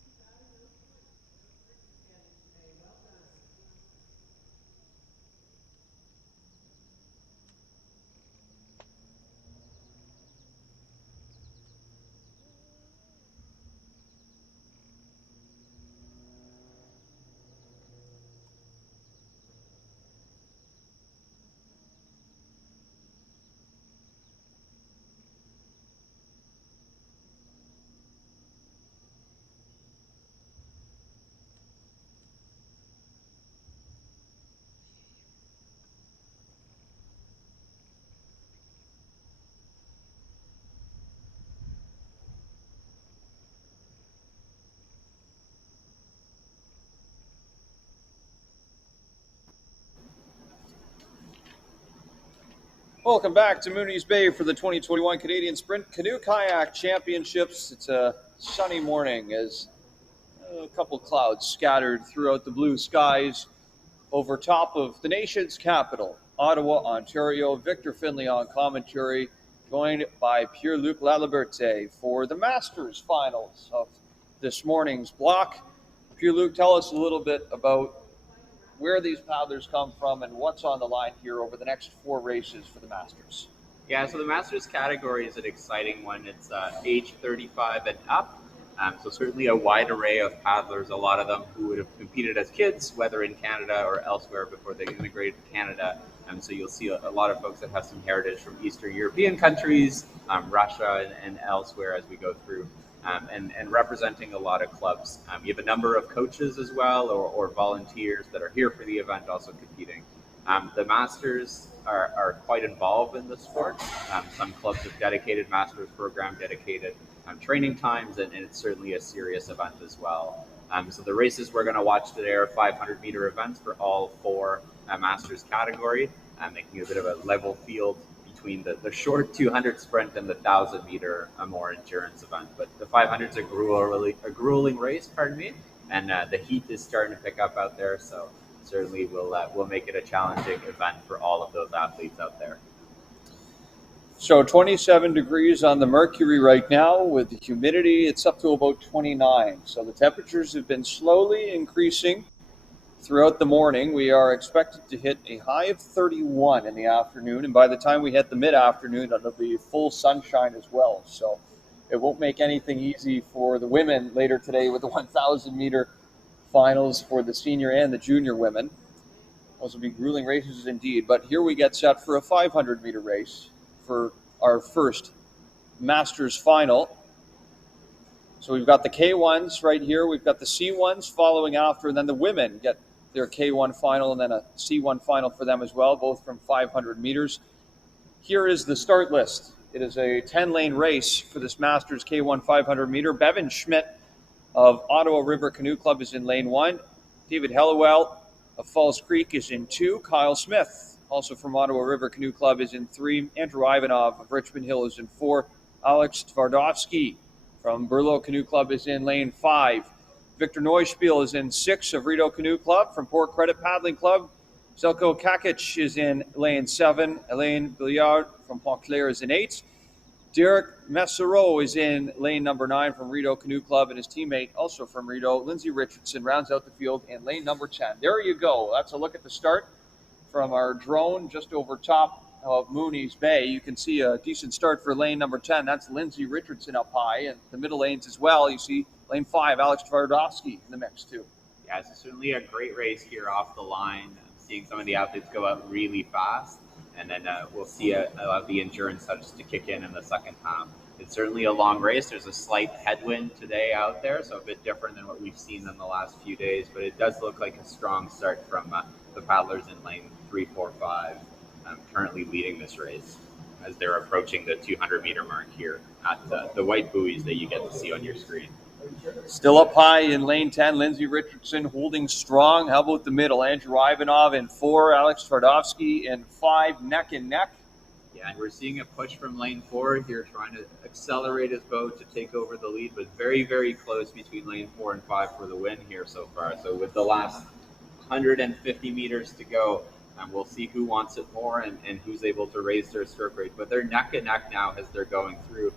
the athletes you got in those points, those Virgie standings today. Well done. Welcome back to Mooney's Bay for the 2021 Canadian Sprint Canoe Kayak Championships. It's a sunny morning as a couple clouds scattered throughout the blue skies over top of the nation's capital, Ottawa, Ontario. Victor Finlay on commentary, joined by Pierre-Luc Laliberte for the Masters finals of this morning's block. Pierre-Luc, tell us a little bit about where these paddlers come from and what's on the line here over the next 4 races for the Masters. Yeah, so the Masters category is an exciting one. It's age 35 and up. So certainly a wide array of paddlers, a lot of them who would have competed as kids, whether in Canada or elsewhere before they immigrated to Canada. So you'll see a lot of folks that have some heritage from Eastern European countries, Russia and elsewhere as we go through. And representing a lot of clubs. You have a number of coaches as well, or volunteers that are here for the event also competing. The Masters are quite involved in the sport. Some clubs have dedicated Masters program, dedicated training times, and it's certainly a serious event as well. So the races we're going to watch today are 500-meter events for all 4 Masters category, making a bit of a level field between the short 200 sprint and the 1,000-meter more endurance event. But the 500 is a grueling race, and the heat is starting to pick up out there. So certainly we'll make it a challenging event for all of those athletes out there. So 27 degrees on the mercury right now. With the humidity, it's up to about 29. So the temperatures have been slowly increasing throughout the morning. We are expected to hit a high of 31 in the afternoon, and by the time we hit the mid-afternoon, it'll be full sunshine as well. So it won't make anything easy for the women later today with the 1,000-meter finals for the senior and the junior women. Those will be grueling races indeed, but here we get set for a 500-meter race for our first Masters final. So we've got the K1s right here. We've got the C1s following after, and then the women get their K1 final and then a C1 final for them as well, both from 500 meters. Here is the start list. It is a 10-lane race for this Masters K1 500 meter. Bevan Schmidt of Ottawa River Canoe Club is in lane 1. David Hellewell of Falls Creek is in 2. Kyle Smith, also from Ottawa River Canoe Club, is in 3. Andrew Ivanov of Richmond Hill is in 4. Alex Tvardovsky from Burlow Canoe Club is in lane 5. Victor Neuspiel is in 6 of Rideau Canoe Club. From Port Credit Paddling Club, Zelko Kakic is in lane 7. Elaine Billiard from Pontclair is in 8. Derek Messereau is in lane number 9 from Rideau Canoe Club, and his teammate, also from Rideau, Lindsay Richardson, rounds out the field in lane number 10. There you go. That's a look at the start from our drone just over top of Mooney's Bay. You can see a decent start for lane number 10. That's Lindsay Richardson up high, and the middle lanes as well. You see lane 5, Alex Tvardovsky in the mix too. Yeah, it's certainly a great race here off the line. Seeing some of the athletes go out really fast, and then we'll see a lot of the endurance touches to kick in the second half. it's certainly a long race. There's a slight headwind today out there, so a bit different than what we've seen in the last few days, but it does look like a strong start from the paddlers in lane 3, 4, 5, currently leading this race as they're approaching the 200-meter mark here at the white buoys that you get to see on your screen. Still up high in lane 10, Lindsay Richardson holding strong. How about the middle? Andrew Ivanov in 4, Alex Twardowski in 5, neck and neck. Yeah, and we're seeing a push from lane 4 here, trying to accelerate his boat to take over the lead, but very, very close between lane 4 and 5 for the win here so far. So with the last 150 meters to go, we'll see who wants it more and who's able to raise their stroke rate. But they're neck and neck now as they're going through,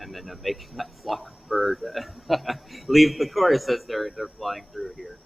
and then making that flock of bird leave the course as they're flying through here.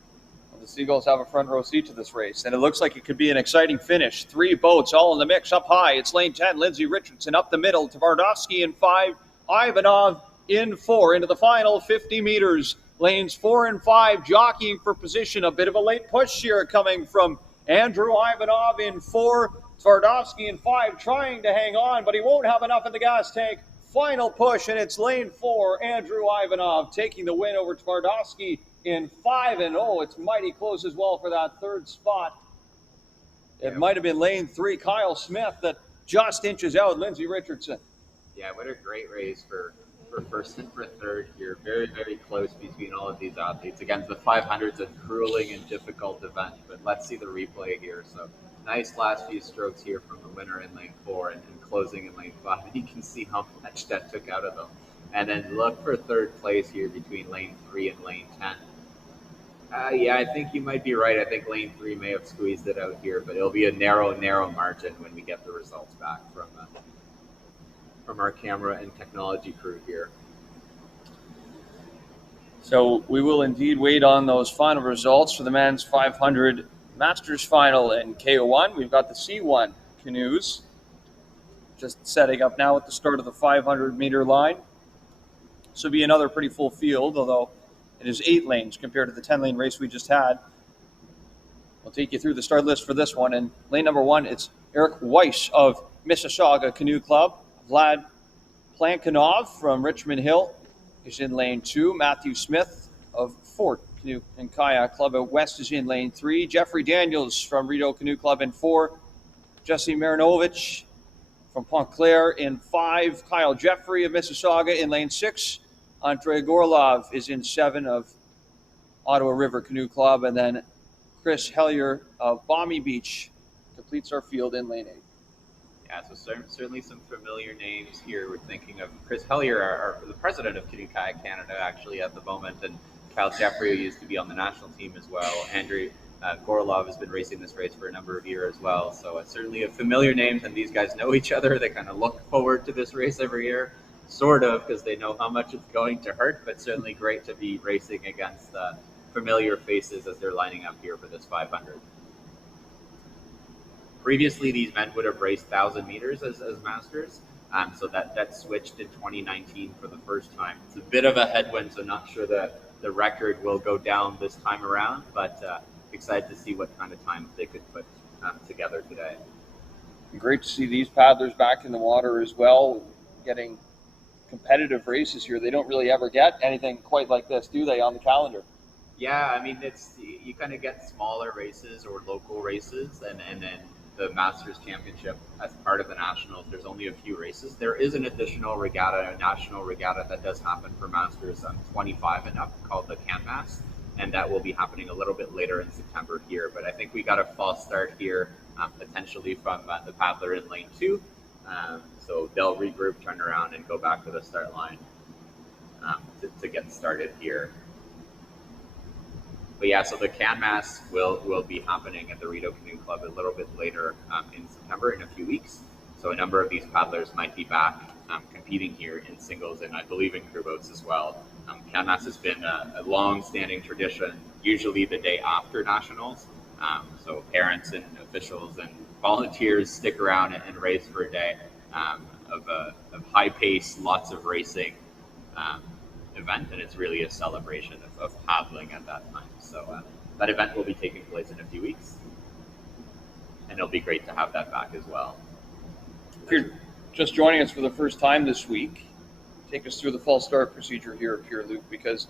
Well, the Seagulls have a front row seat to this race, and it looks like it could be an exciting finish. 3 boats all in the mix up high. It's lane 10, Lindsay Richardson up the middle, Twardowski in 5, Ivanov in 4, into the final 50 meters. Lanes 4 and 5 jockeying for position. A bit of a late push here coming from Andrew Ivanov in 4, Twardowski in 5, trying to hang on, but he won't have enough in the gas tank. Final push, and it's lane 4, Andrew Ivanov taking the win over Twardowski in 5, and it's mighty close as well for that third spot. It might have been lane 3, Kyle Smith, that just inches out Lindsay Richardson. Yeah, what a great race for first and for third here. Very, very close between all of these athletes. Again, the 500's a grueling and difficult event, but let's see the replay here. So nice last few strokes here from the winner in lane 4 and closing in lane 5. You can see how much that took out of them. And then look for third place here between lane 3 and lane 10. Yeah, I think you might be right. I think lane 3 may have squeezed it out here, but it'll be a narrow margin when we get the results back from our camera and technology crew here. So we will indeed wait on those final results for the men's 500 Masters final in KO1. We've got the C1 canoes just setting up now at the start of the 500-meter line. This will be another pretty full field, although it is 8 lanes compared to the 10-lane race we just had. We'll take you through the start list for this one. In lane number 1, it's Eric Weiss of Mississauga Canoe Club. Vlad Plankinov from Richmond Hill is in lane 2. Matthew Smith of Fort Canoe and Kayak Club out west is in lane 3. Jeffrey Daniels from Rideau Canoe Club in 4. Jesse Marinovich from Pontclair in 5. Kyle Jeffrey of Mississauga in lane 6. Andrei Gorlov is in 7 of Ottawa River Canoe Club. And then Chris Hellier of Balmy Beach completes our field in lane 8. Yeah, so certainly some familiar names here. We're thinking of Chris Hellier, the president of Canoe Kayak Canada, actually, at the moment, and Kyle Jeffrey, who used to be on the national team as well. Andrew Gorlov has been racing this race for a number of years as well. So certainly a familiar names, and these guys know each other. They kind of look forward to this race every year, sort of, because they know how much it's going to hurt, but certainly great to be racing against familiar faces as they're lining up here for this 500. Previously, these men would have raced 1,000 meters as masters, so that switched in 2019 for the first time. It's a bit of a headwind, so not sure that the record will go down this time around, but excited to see what kind of times they could put together today. Great to see these paddlers back in the water as well, getting competitive races here. They don't really ever get anything quite like this, do they, on the calendar? Yeah, I mean, you kind of get smaller races or local races, and then the Masters Championship as part of the Nationals. There's only a few races. There is an additional regatta, a national regatta that does happen for Masters 25 and up called the Canmas, and that will be happening a little bit later in September here. But I think we got a false start here, potentially from the paddler in lane 2. So they'll regroup, turn around, and go back to the start line to get started here. But yeah, so the Canmas will be happening at the Rideau Canoe Club a little bit later in September, in a few weeks. So a number of these paddlers might be back competing here in singles and I believe in crew boats as well. Canmas has been a long-standing tradition, usually the day after Nationals. So parents and officials and volunteers stick around and race for a day of high pace, lots of racing event, and it's really a celebration of paddling at that time. So that event will be taking place in a few weeks, and it'll be great to have that back as well. If you're just joining us for the first time this week, take us through the false start procedure here, Pierre-Luc, because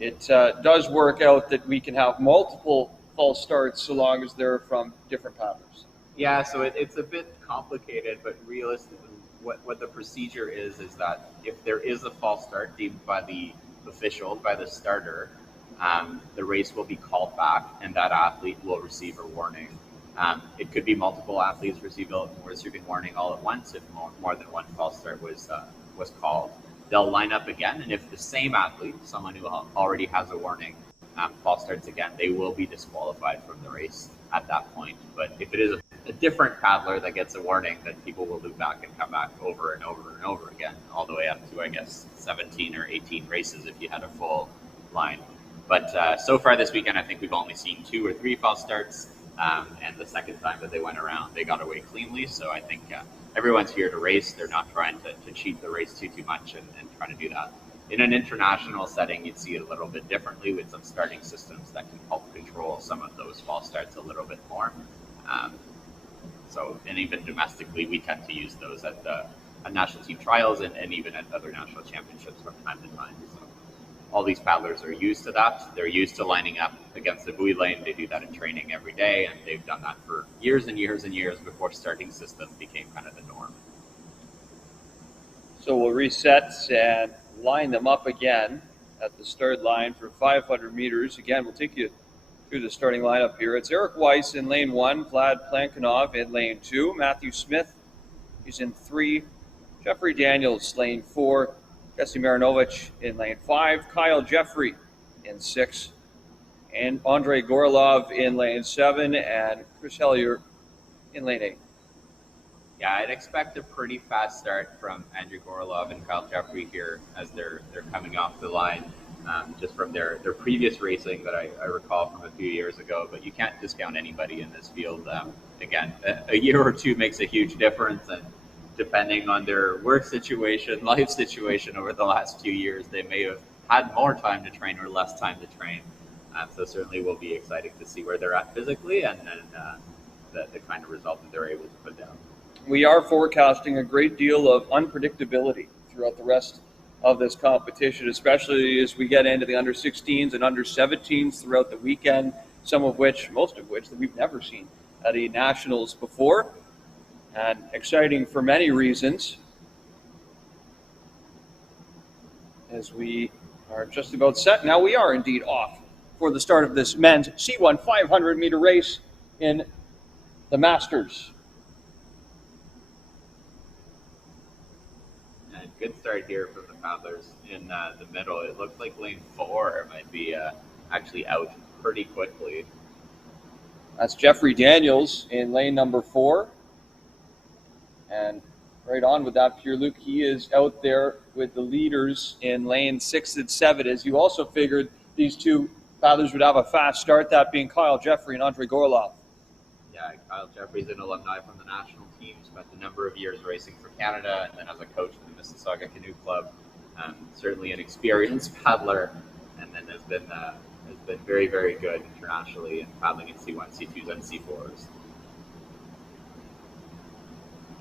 it does work out that we can have multiple false starts so long as they're from different paddlers. Yeah, so it's a bit complicated, but realistically, what the procedure is that if there is a false start deemed by the official, by the starter, the race will be called back, and that athlete will receive a warning. It could be multiple athletes receiving warning all at once if more than one false start was called. They'll line up again, and if the same athlete, someone who already has a warning, false starts again, they will be disqualified from the race at that point. But if it is a different paddler that gets a warning, then people will loop back and come back over and over and over again, all the way up to, I guess, 17 or 18 races if you had a full line. But so far this weekend, I think we've only seen 2 or 3 false starts, and the second time that they went around, they got away cleanly. So I think everyone's here to race. They're not trying to cheat the race too much and trying to do that. In an international setting, you'd see it a little bit differently with some starting systems that can help control some of those false starts a little bit more. And even domestically, we tend to use those at national team trials and even at other national championships from time to time. So all these paddlers are used to that. They're used to lining up against the buoy lane. They do that in training every day, and they've done that for years and years and years before starting system became kind of the norm. So we'll reset and line them up again at the start line for 500 meters. Again, we'll take you through the starting lineup here. It's Eric Weiss in lane 1, Vlad Plankanov in lane 2, Matthew Smith, he's in 3, Jeffrey Daniels, lane 4, Jesse Marinovich in lane 5, Kyle Jeffrey in 6, and Andrei Gorlov in lane 7, and Chris Hellier in lane 8. Yeah, I'd expect a pretty fast start from Andrew Gorlov and Kyle Jeffrey here as they're coming off the line, just from their previous racing that I recall from a few years ago. But you can't discount anybody in this field. Again, a year or two makes a huge difference, and depending on their work situation, life situation over the last few years, they may have had more time to train or less time to train. So certainly will be exciting to see where they're at physically and the kind of result that they're able to put down. We are forecasting a great deal of unpredictability throughout the rest of this competition, especially as we get into the under 16s and under 17s throughout the weekend, most of which that we've never seen at a nationals before, and exciting for many reasons, as we are just about set. Now we are indeed off for the start of this men's C1 500 meter race in the Masters. Good start here from the paddlers in the middle. It looks like lane 4 might be actually out pretty quickly. That's Jeffrey Daniels in lane number 4. And right on with that, Pierre-Luc, he is out there with the leaders in lane 6 and 7, as you also figured these two paddlers would have a fast start, that being Kyle Jeffrey and Andrei Gorlov. Yeah, Kyle Jeffrey's an alumni from the national team, spent a number of years racing for Canada, and then as a coach in the Mississauga Canoe Club. Certainly an experienced paddler, and then has been very, very good internationally in paddling in C1, C2s, and C4s.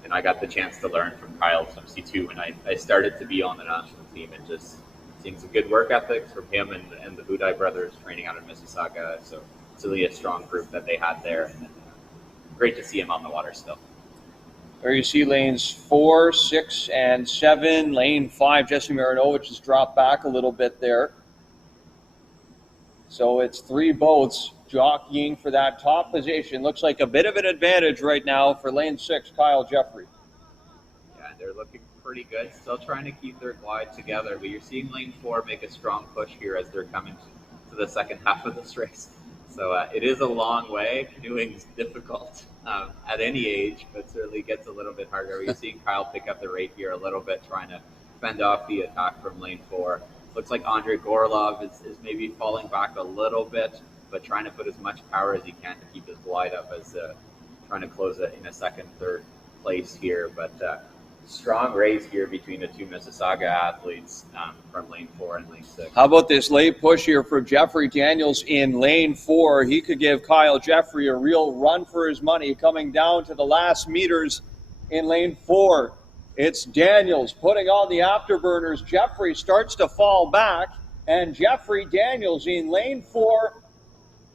And I got the chance to learn from Kyle some C2 when I started to be on the national team, and just seeing some good work ethics from him and the Budai brothers training out in Mississauga. So it's really a strong group that they had there, and great to see him on the water still. There you see lanes 4, 6, and 7. Lane 5, Jesse Marinovich has dropped back a little bit there. So it's 3 boats jockeying for that top position. Looks like a bit of an advantage right now for lane 6, Kyle Jeffrey. Yeah, they're looking pretty good. Still trying to keep their glide together, but you're seeing lane 4 make a strong push here as they're coming to the second half of this race. So it is a long way. Canoeing is difficult at any age, but certainly gets a little bit harder. You're seeing Kyle pick up the rate here a little bit, trying to fend off the attack from lane 4. Looks like Andrei Gorlov is maybe falling back a little bit, but trying to put as much power as he can to keep his glide up as trying to close it in a second, third place here. But strong race here between the two Mississauga athletes from lane 4 and lane 6. How about this late push here for Jeffrey Daniels in lane 4? He could give Kyle Jeffrey a real run for his money coming down to the last meters in lane 4. It's Daniels putting on the afterburners. Jeffrey starts to fall back, and Jeffrey Daniels in lane 4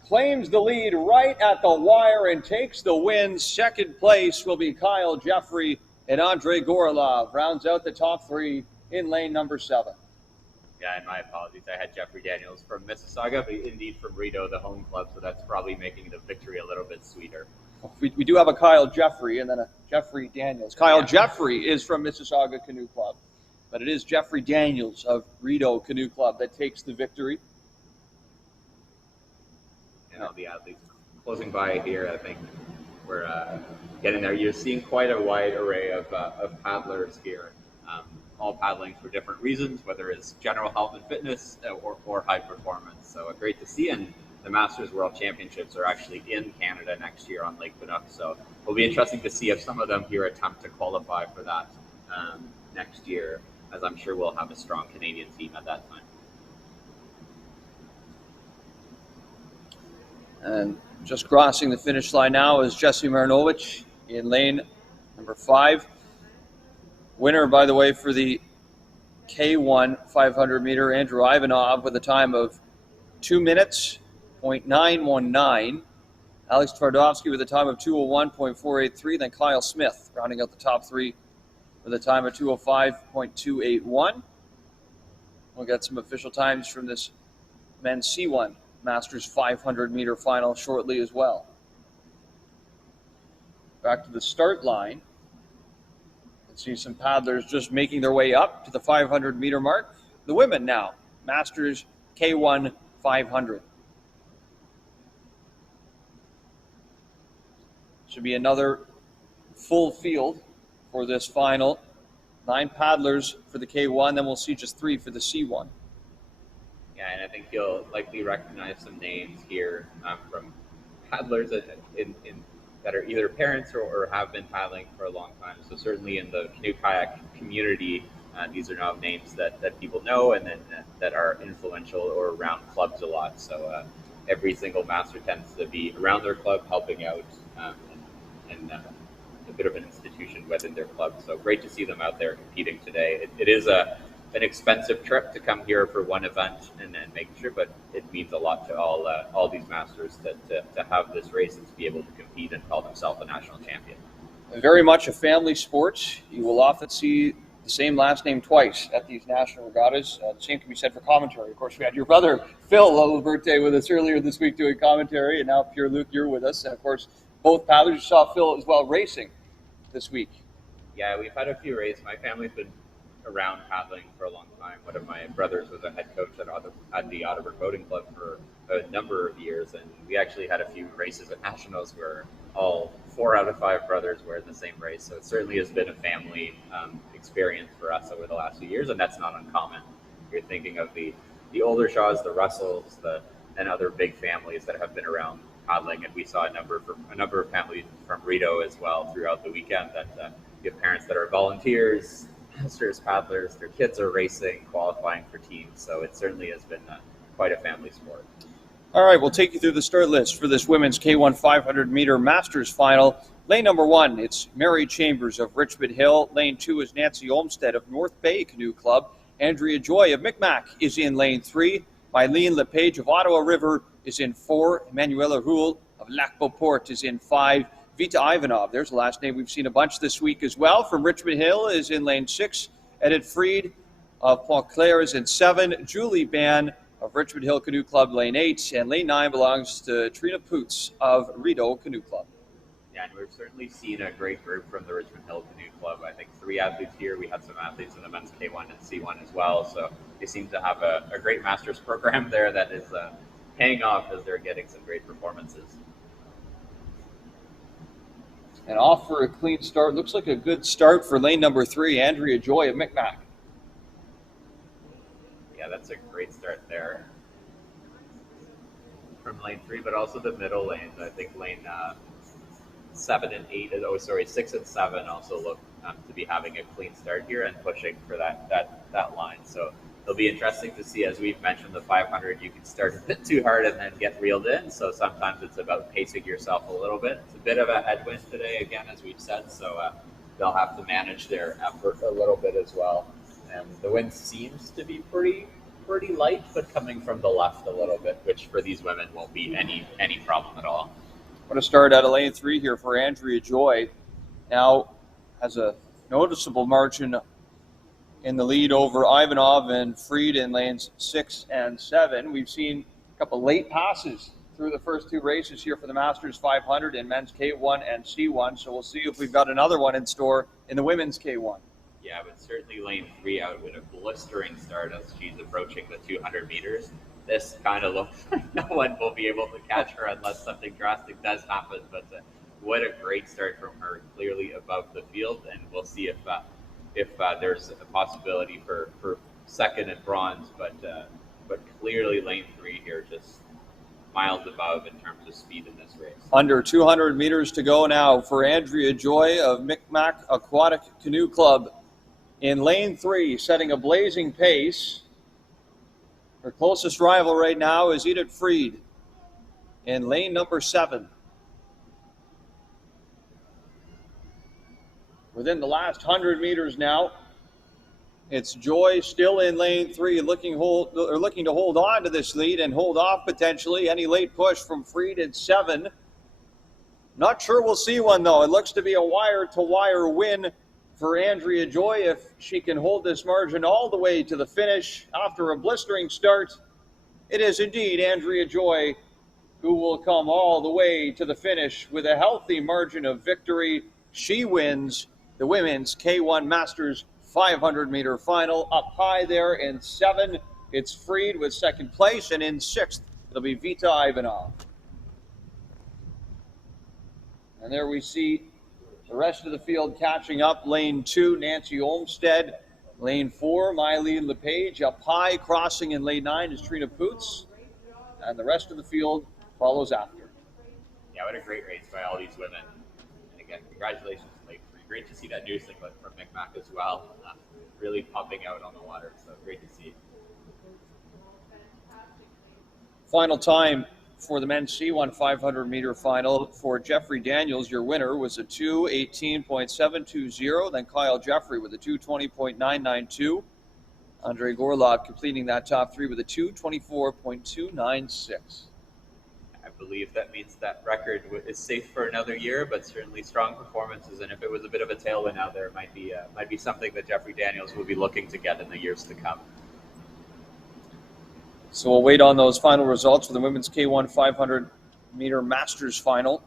claims the lead right at the wire and takes the win. Second place will be Kyle Jeffrey, and Andrei Gorilov rounds out the top 3 in lane number 7. Yeah, and my apologies. I had Jeffrey Daniels from Mississauga, but indeed from Rideau, the home club, so that's probably making the victory a little bit sweeter. We do have a Kyle Jeffrey and then a Jeffrey Daniels. Kyle Jeffrey is from Mississauga Canoe Club, but it is Jeffrey Daniels of Rideau Canoe Club that takes the victory. And all the athletes closing by here, I think we're getting there. You're seeing quite a wide array of paddlers here, all paddling for different reasons, whether it's general health and fitness or high performance. So great to see. And the Masters World Championships are actually in Canada next year on Lake Chinook. So it'll be interesting to see if some of them here attempt to qualify for that next year, as I'm sure we'll have a strong Canadian team at that time. And just crossing the finish line now is Jesse Marinovich in lane number 5. Winner, by the way, for the K1 500 meter, Andrew Ivanov with a time of 2 minutes, 0.919. Alex Twardowski with a time of 2:01.483. Then Kyle Smith rounding out the top 3 with a time of 2:05.281. We'll get some official times from this men's C1 Masters 500 meter final shortly as well. Back to the start line. You can see some paddlers just making their way up to the 500 meter mark. The women now, Masters K1 500. Should be another full field for this final. 9 paddlers for the K1, then we'll see just 3 for the C1. Yeah, and I think you'll likely recognize some names here from paddlers that are either parents or have been paddling for a long time. So certainly in the canoe kayak community, these are now names that people know and then that are influential or around clubs a lot. So every single master tends to be around their club, helping out and a bit of an institution within their club. So great to see them out there competing today. It is an expensive trip to come here for one event and making sure, but it means a lot to all these masters to have this race and to be able to compete and call themselves a national champion. Very much a family sport. You will often see the same last name twice at these national regattas. The same can be said for commentary. Of course, we had your brother Phil Laliberte with us earlier this week doing commentary, and now Pierre Luc, you're with us. And of course, both paddlers. You saw Phil as well racing this week. Yeah, we've had a few races. My family's been around paddling for a long time. One of my brothers was a head coach at the Ottawa Boating Club for a number of years, and we actually had a few races at nationals where all 4 out of 5 brothers were in the same race. So it certainly has been a family experience for us over the last few years, and that's not uncommon. You're thinking of the Oldershaws, the Russells, and other big families that have been around paddling, and we saw a number of families from Rideau as well throughout the weekend. That you have parents that are volunteers, masters, paddlers, their kids are racing, qualifying for teams. So it certainly has been quite a family sport. All right, we'll take you through the start list for this women's K1 500 meter Masters final. Lane number 1, it's Mary Chambers of Richmond Hill. Lane 2 is Nancy Olmstead of North Bay Canoe Club. Andrea Joy of Micmac is in lane 3. Mylene LePage of Ottawa River is in 4. Emanuela Rule of Lac Beauport is in 5. Vita Ivanov, there's the last name we've seen a bunch this week as well, from Richmond Hill is in lane 6. Edith Freed of Pontclair is in 7. Julie Ban of Richmond Hill Canoe Club, lane 8. And lane 9 belongs to Trina Poots of Rideau Canoe Club. Yeah, and we've certainly seen a great group from the Richmond Hill Canoe Club. I think 3 athletes here. We had some athletes in the men's K1 and C1 as well. So they seem to have a great Masters program there that is paying off as they're getting some great performances. And off for a clean start. Looks like a good start for lane number 3, Andrea Joy of Micmac. Yeah, that's a great start there from lane 3, but also the middle lanes. I think lane 7 and 8, 6 and 7 also look to be having a clean start here and pushing for that line. So it'll be interesting to see, as we've mentioned, the 500, you can start a bit too hard and then get reeled in. So sometimes it's about pacing yourself a little bit. It's a bit of a headwind today, again, as we've said. So they'll have to manage their effort a little bit as well. And the wind seems to be pretty light, but coming from the left a little bit, which for these women won't be any problem at all. I'm going to start out of lane 3 here for Andrea Joy. Now has a noticeable margin in the lead over Ivanov and Fried in lanes 6 and 7. We've seen a couple late passes through the first 2 races here for the Masters 500 in men's K1 and C1. So we'll see if we've got another one in store in the women's K1. Yeah, but certainly lane 3 out with a blistering start as she's approaching the 200 meters. This kind of looks like no one will be able to catch her unless something drastic does happen. But what a great start from her, clearly above the field. And we'll see if there's a possibility for second and bronze. But clearly lane 3 here just miles above in terms of speed in this race. Under 200 meters to go now for Andrea Joy of Micmac Aquatic Canoe Club. In lane 3, setting a blazing pace. Her closest rival right now is Edith Fried in lane number 7. Within the last 100 meters now, it's Joy still in lane 3, looking to hold on to this lead and hold off potentially any late push from Fried in 7. Not sure we'll see one though. It looks to be a wire-to-wire win for Andrea Joy if she can hold this margin all the way to the finish after a blistering start. It is indeed Andrea Joy who will come all the way to the finish with a healthy margin of victory. She wins the women's K1 Masters 500-meter final. Up high there in 7, it's Fried with second place, and in 6th, it'll be Vita Ivanov. And there we see the rest of the field catching up. Lane 2, Nancy Olmstead. Lane 4, Mylene LePage. Up high, crossing in lane 9 is Trina Poots. And the rest of the field follows after. Yeah, what a great race by all these women. And again, congratulations to Lane 3. Great to see that new singlet from Micmac as well. Really popping out on the water, so great to see. Final time for the men's C1 500-meter final for Jeffrey Daniels. Your winner was a 2:18.720. Then Kyle Jeffrey with a 2:20.992. Andre Gorlov completing that top 3 with a 2:24.296. I believe that means that record is safe for another year, but certainly strong performances. And if it was a bit of a tailwind out there, it might be something that Jeffrey Daniels will be looking to get in the years to come. So we'll wait on those final results for the women's K1 500-meter Masters final.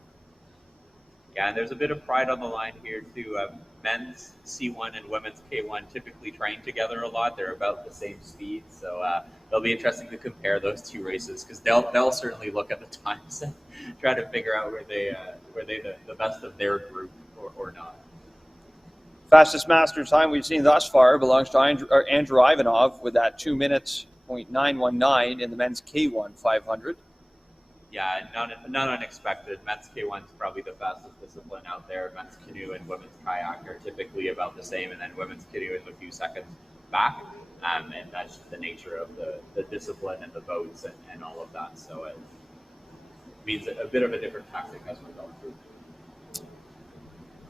Yeah, and there's a bit of pride on the line here too. Men's C1 and women's K1 typically train together a lot. They're about the same speed, so it'll be interesting to compare those 2 races because they'll certainly look at the times and try to figure out where they the best of their group or not. Fastest Masters time we've seen thus far belongs to Andrew Ivanov with that 2:09.19 in the men's K1 500. Yeah, not unexpected. Men's K1 is probably the fastest discipline out there. Men's canoe and women's kayak are typically about the same, and then women's canoe is a few seconds back. And that's the nature of the discipline and the boats and all of that. So it means a bit of a different tactic as we're going through.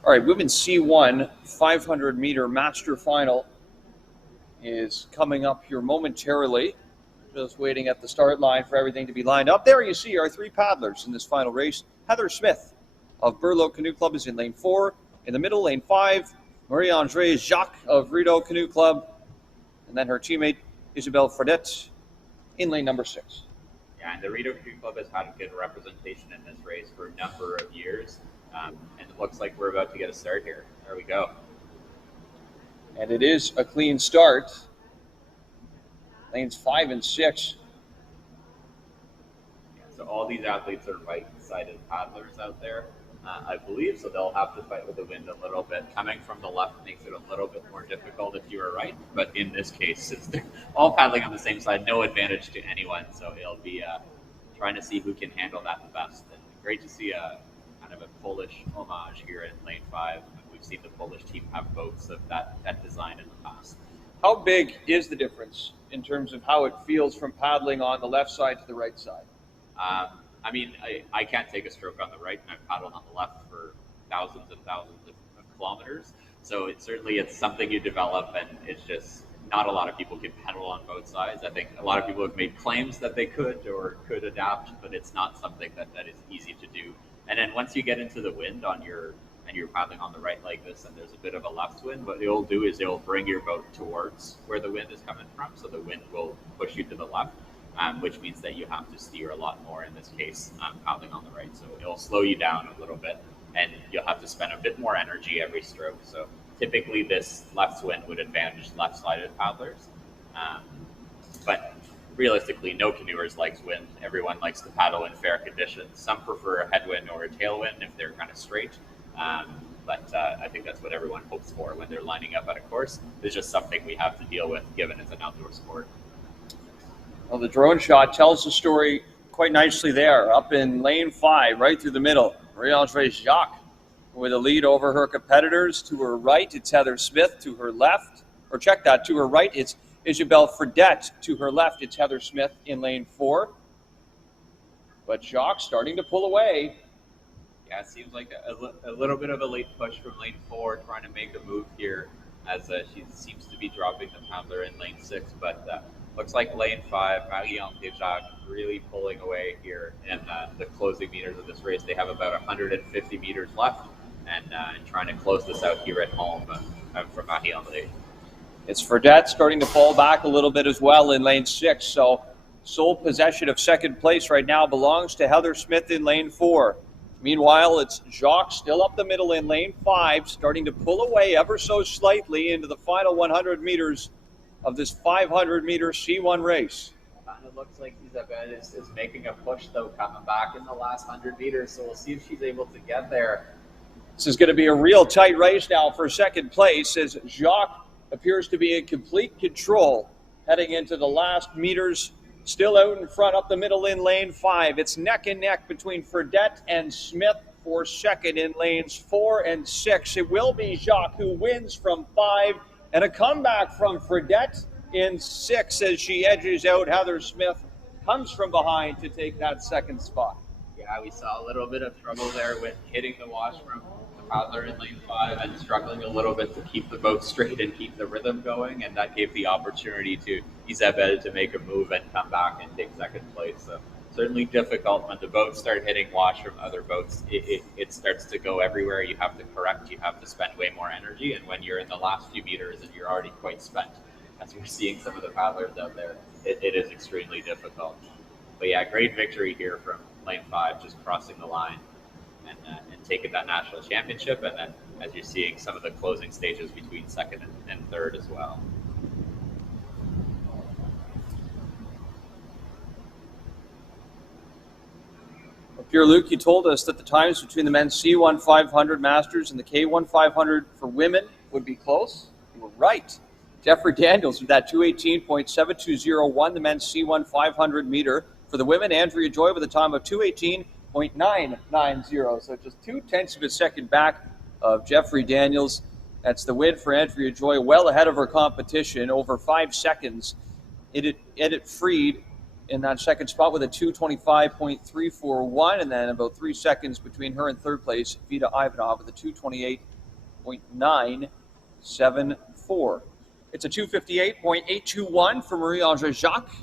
All right, women's C1 500-meter master final is coming up here momentarily. Just waiting at the start line for everything to be lined up. There you see our 3 paddlers in this final race. Heather Smith of Burlow Canoe Club is in lane 4. In the middle, lane 5, Marie-Andrée Jacques of Rideau Canoe Club. And then her teammate, Isabelle Fredette, in lane number 6. Yeah, and the Rideau Canoe Club has had a good representation in this race for a number of years. And it looks like we're about to get a start here. There we go. And it is a clean start. Lanes 5 and 6. Yeah, so all these athletes are right-sided paddlers out there, I believe, so they'll have to fight with the wind a little bit. Coming from the left makes it a little bit more difficult if you are right, but in this case, since they're all paddling on the same side, no advantage to anyone, so it'll be trying to see who can handle that the best. And great to see a kind of a Polish homage here in lane 5. We've seen the Polish team have boats of that design in the past. How big is the difference in terms of how it feels from paddling on the left side to the right side? I mean, I can't take a stroke on the right, and I've paddled on the left for thousands and thousands of kilometers. So it's something you develop, and it's just not a lot of people can paddle on both sides. I think a lot of people have made claims that they could or could adapt, but it's not something that is easy to do. And then once you get into the wind and you're paddling on the right like this, and there's a bit of a left wind, what it'll do is it'll bring your boat towards where the wind is coming from. So the wind will push you to the left, which means that you have to steer a lot more in this case, paddling on the right. So it'll slow you down a little bit, and you'll have to spend a bit more energy every stroke. So typically this left wind would advantage left-sided paddlers. But realistically, no canoers likes wind. Everyone likes to paddle in fair conditions. Some prefer a headwind or a tailwind if they're kind of straight. But I think that's what everyone hopes for when they're lining up at a course. It's just something we have to deal with given it's an outdoor sport. Well, the drone shot tells the story quite nicely there. Up in lane 5, right through the middle, Marie-Andre Jacques with a lead over her competitors. To her right, it's Heather Smith. To her left, or check that, to her right, it's Isabelle Fredette. To her left, it's Heather Smith in lane 4. But Jacques starting to pull away. Yeah, it seems like a little bit of a late push from lane 4, trying to make a move here as she seems to be dropping the paddler in lane 6. But looks like lane 5, Marie-Andre Jacques really pulling away here in the closing meters of this race. They have about 150 meters left, and trying to close this out here at home from Marie-Andre. It's Fredette starting to fall back a little bit as well in lane 6. So sole possession of second place right now belongs to Heather Smith in lane 4. Meanwhile, it's Jacques still up the middle in lane 5, starting to pull away ever so slightly into the final 100 meters of this 500-meter C1 race. Kind of looks like Isabelle is making a push, though, coming back in the last 100 meters. So we'll see if she's able to get there. This is going to be a real tight race now for second place, as Jacques appears to be in complete control heading into the last meters. Still out in front up the middle in lane 5. It's neck and neck between Fredette and Smith for second in lanes 4 and 6. It will be Jacques who wins from 5, and a comeback from Fredette in 6 as she edges out Heather Smith, comes from behind to take that second spot. Yeah, we saw a little bit of trouble there with hitting the wash from the paddler in lane 5 and struggling a little bit to keep the boat straight and keep the rhythm going, and that gave the opportunity to Isabelle to make a move and come back and take second place. So certainly difficult when the boats start hitting wash from other boats. It starts to go everywhere. You have to correct. You have to spend way more energy, and when you're in the last few meters and you're already quite spent, as we're seeing some of the paddlers out there, it is extremely difficult. But yeah, great victory here from lane 5, just crossing the line and taking that national championship. And then, as you're seeing, some of the closing stages between second and third as well. Pierre-Luc, you told us that the times between the men's C1 500 Masters and the K1 500 for women would be close. You were right. Jeffrey Daniels with that 218.7201, the men's C1 500 meter. For the women, Andrea Joy with a time of 218.990. So just 0.2 of a second back of Jeffrey Daniels. That's the win for Andrea Joy, well ahead of her competition, over 5 seconds. Edith Freed in that second spot with a 225.341, and then about 3 seconds between her and third place, Vita Ivanov with a 228.974. It's a 258.821 for Marie-Andre Jacques.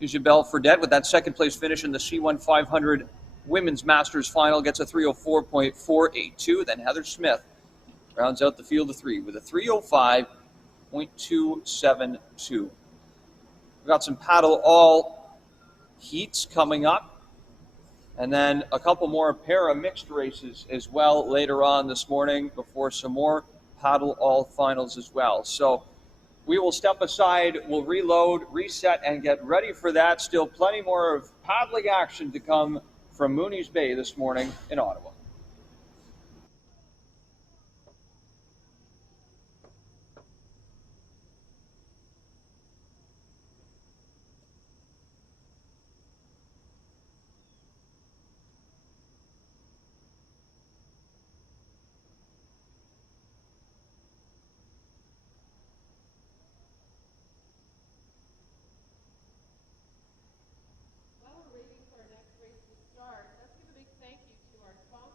Isabelle Fredette with that second place finish in the C1 500 Women's Masters Final gets a 304.482. Then Heather Smith rounds out the field of 3 with a 305.272. We've got some PaddleALL heats coming up, and then a couple more para mixed races as well later on this morning before some more PaddleALL finals as well. So we will step aside, we'll reload, reset, and get ready for that. Still plenty more of paddling action to come from Mooney's Bay this morning in Ottawa. While we're waiting for our next race to start, let's give a big thank you to our sponsors.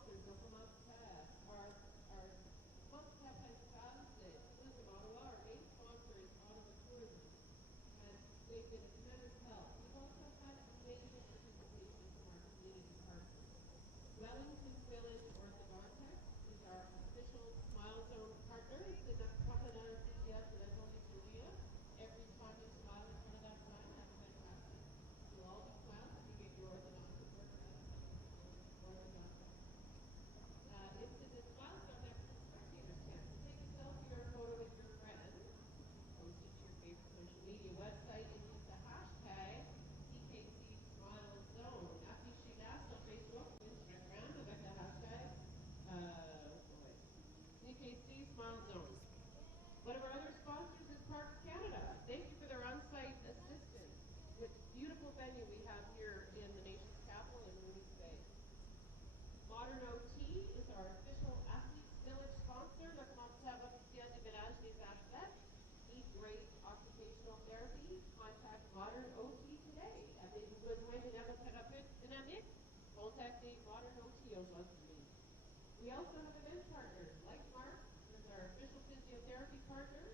They've been a tremendous help. We've also had amazing participation from our community partners. Wellington Village Orthodontics is our official Smile Zone partner. C'est notre partenaire officiel de la journée sourire. Every time you smile in front of that sign, that's fantastic. You'll all be smiles if you get your orthodontic work done. Orthodontics. It's in this Smile Zone that spectators can. So take a selfie or a photo with your friends. Post it to your favorite social media website and use the hashtag CKC Smile Zone. Affichez-la sur Facebook ou Instagram avec le hashtag CKC Smile Zone. One of our other sponsors is Parks Canada. Thank you for their on-site assistance with the beautiful venue we have here in the nation's capital in Mooney Bay. Modern OT is our official Athletes Village sponsor. Le commentaire officiel du village des athlètes. Need great occupational therapy? Contact Modern OT today. Avez-vous besoin d'un ergothérapeute dynamique? Contactez Modern OT aujourd'hui. We also have event partners like Mark, who's our official physiotherapy partner.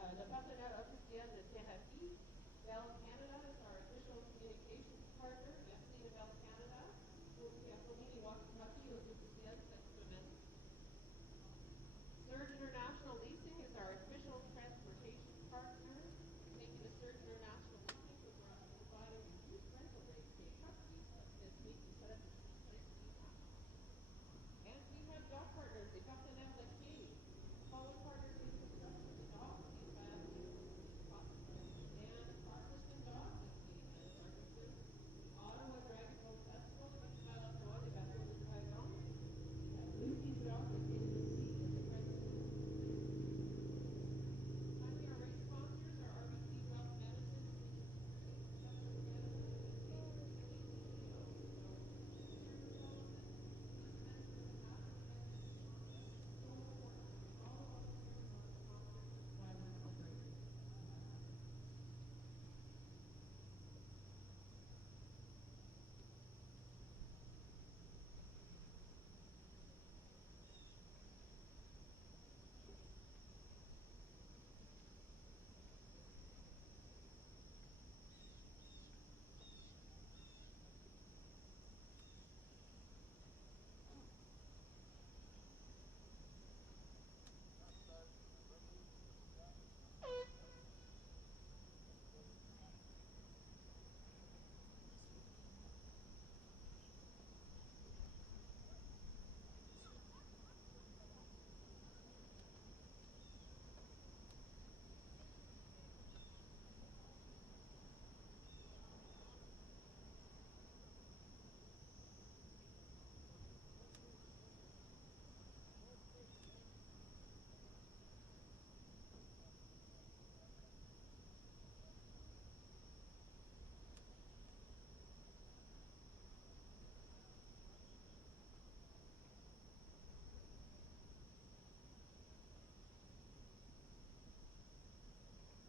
Le partenaire officiel de thérapie. Bell Canada is our official communications partner. Merci to Bell Canada. Hommes walkie-talkie aux officiels cette semaine. Surge International Leasing is our official transportation partner. Thank you to Surge International Leasing for providing used rental rates for truck leases this week instead of and we have dog partners, the partenaires de King, follow partners in construction, the dogs, the families, and Partners and Dogs this week as partners. Ottawa Dragon Boat Festival, the Festival Ottawa, the Bateaux de Dragon, Lucy's Dog, the King of the Sea, and the President. Finally, our race sponsors are RBC Wealth Medicine,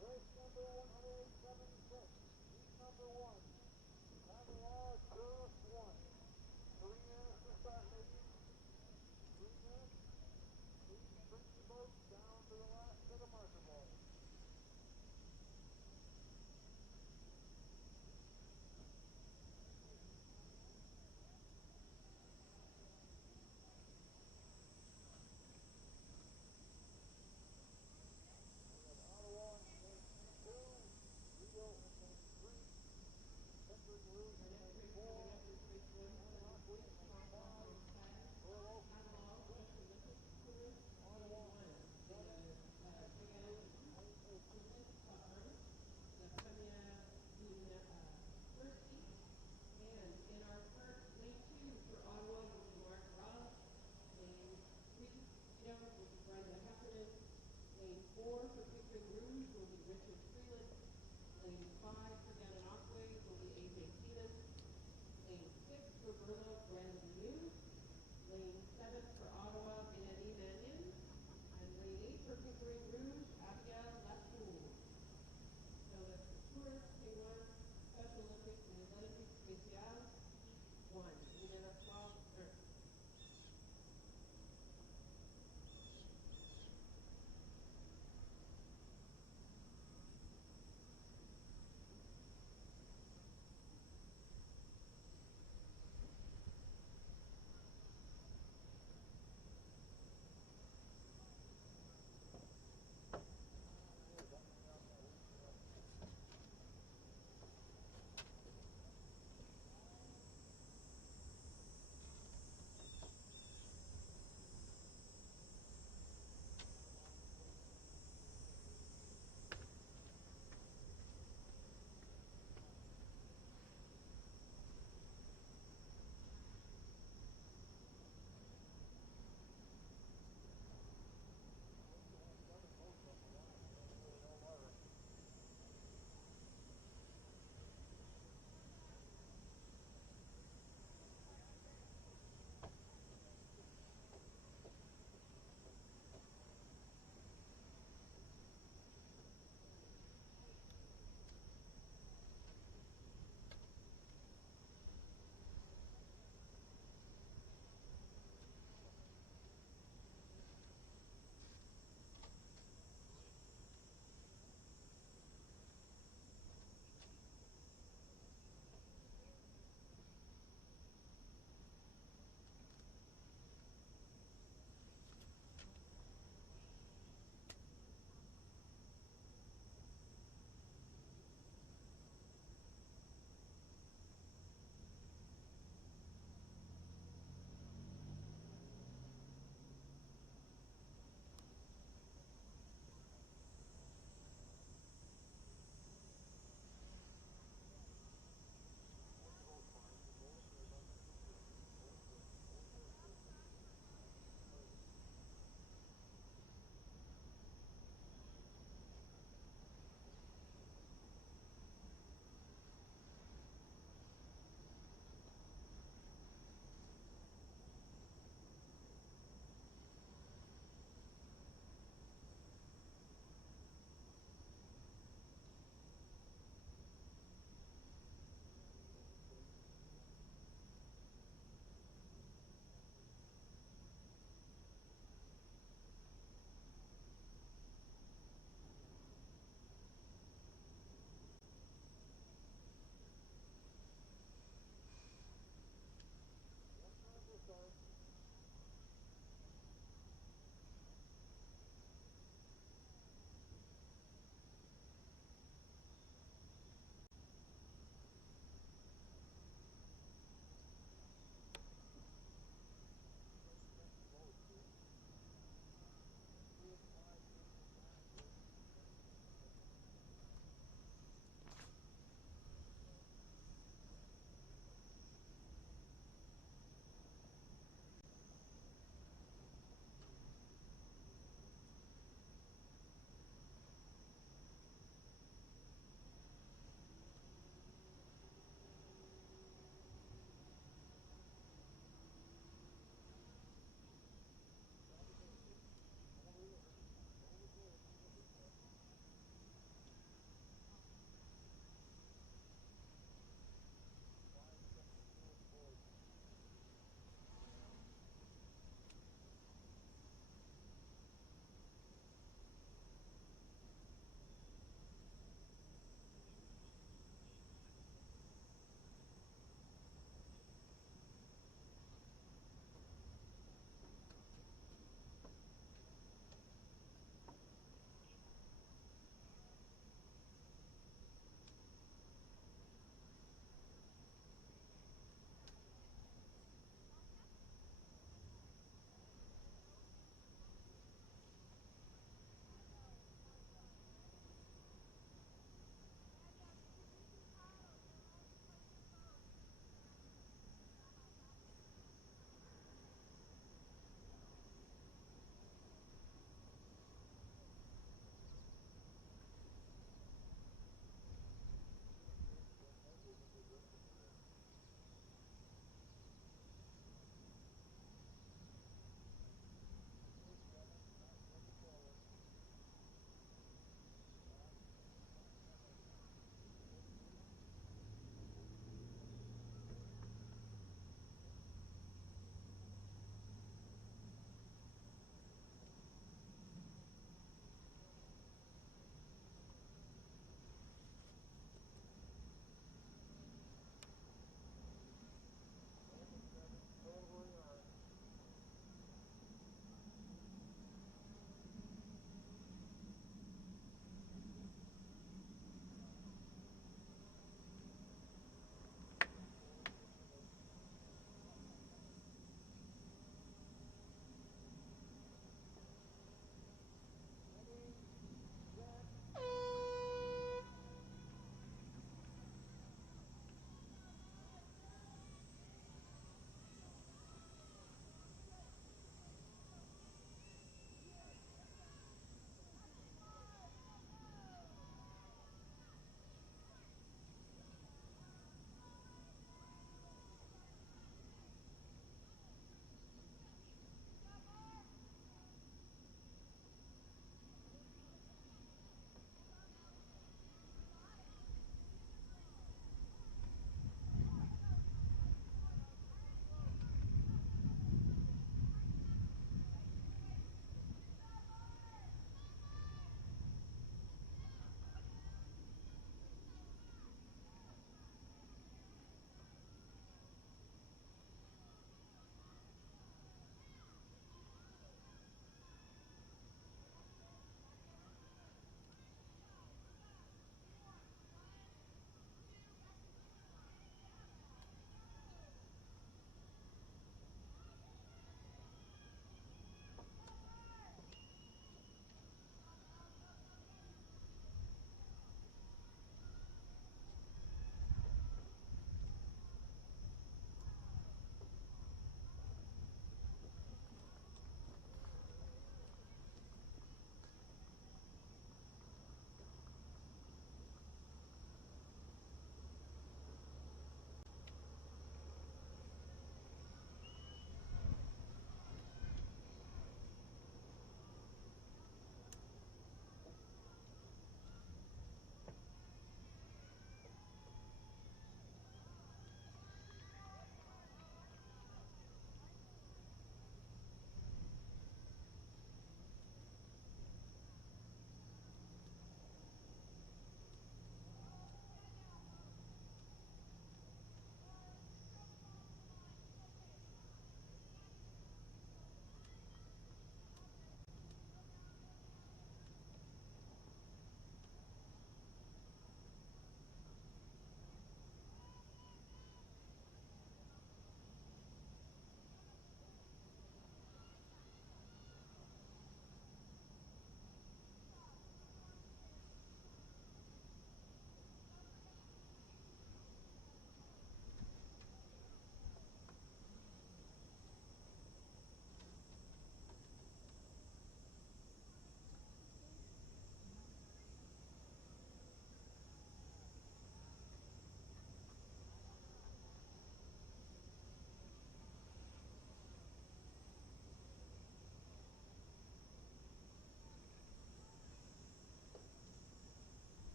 Race number 176, heat number 1. PaddleALL just won. 3 minutes to start, ladies. 3 minutes. Please bring your boat down to the last set of marker balls. Ottawa in lane 2, Rio in lane 3, Central Rouge in lane 4, Anarchy in lane 5, Burloak in lane 6, Ottawa in lane 7, and Canoe in lane 8. La première first seat. And in our first lane 2 for Ottawa will be Mark Ross. Lane 3, will be Brenda Heffernan. Lane 4 for Pickering Rouge will be Richard Freeland. Lane 5 for Gananoque will be AJ Keenan. Lane 6 for Burloak, Brandon New. Lane 7 for Ottawa, Benny Mannion. And lane 8 for Pickering Rouge, Abigail Latour. So that's the Tourist K1, Special Olympics, and Olympics Special 1. Numéro 12.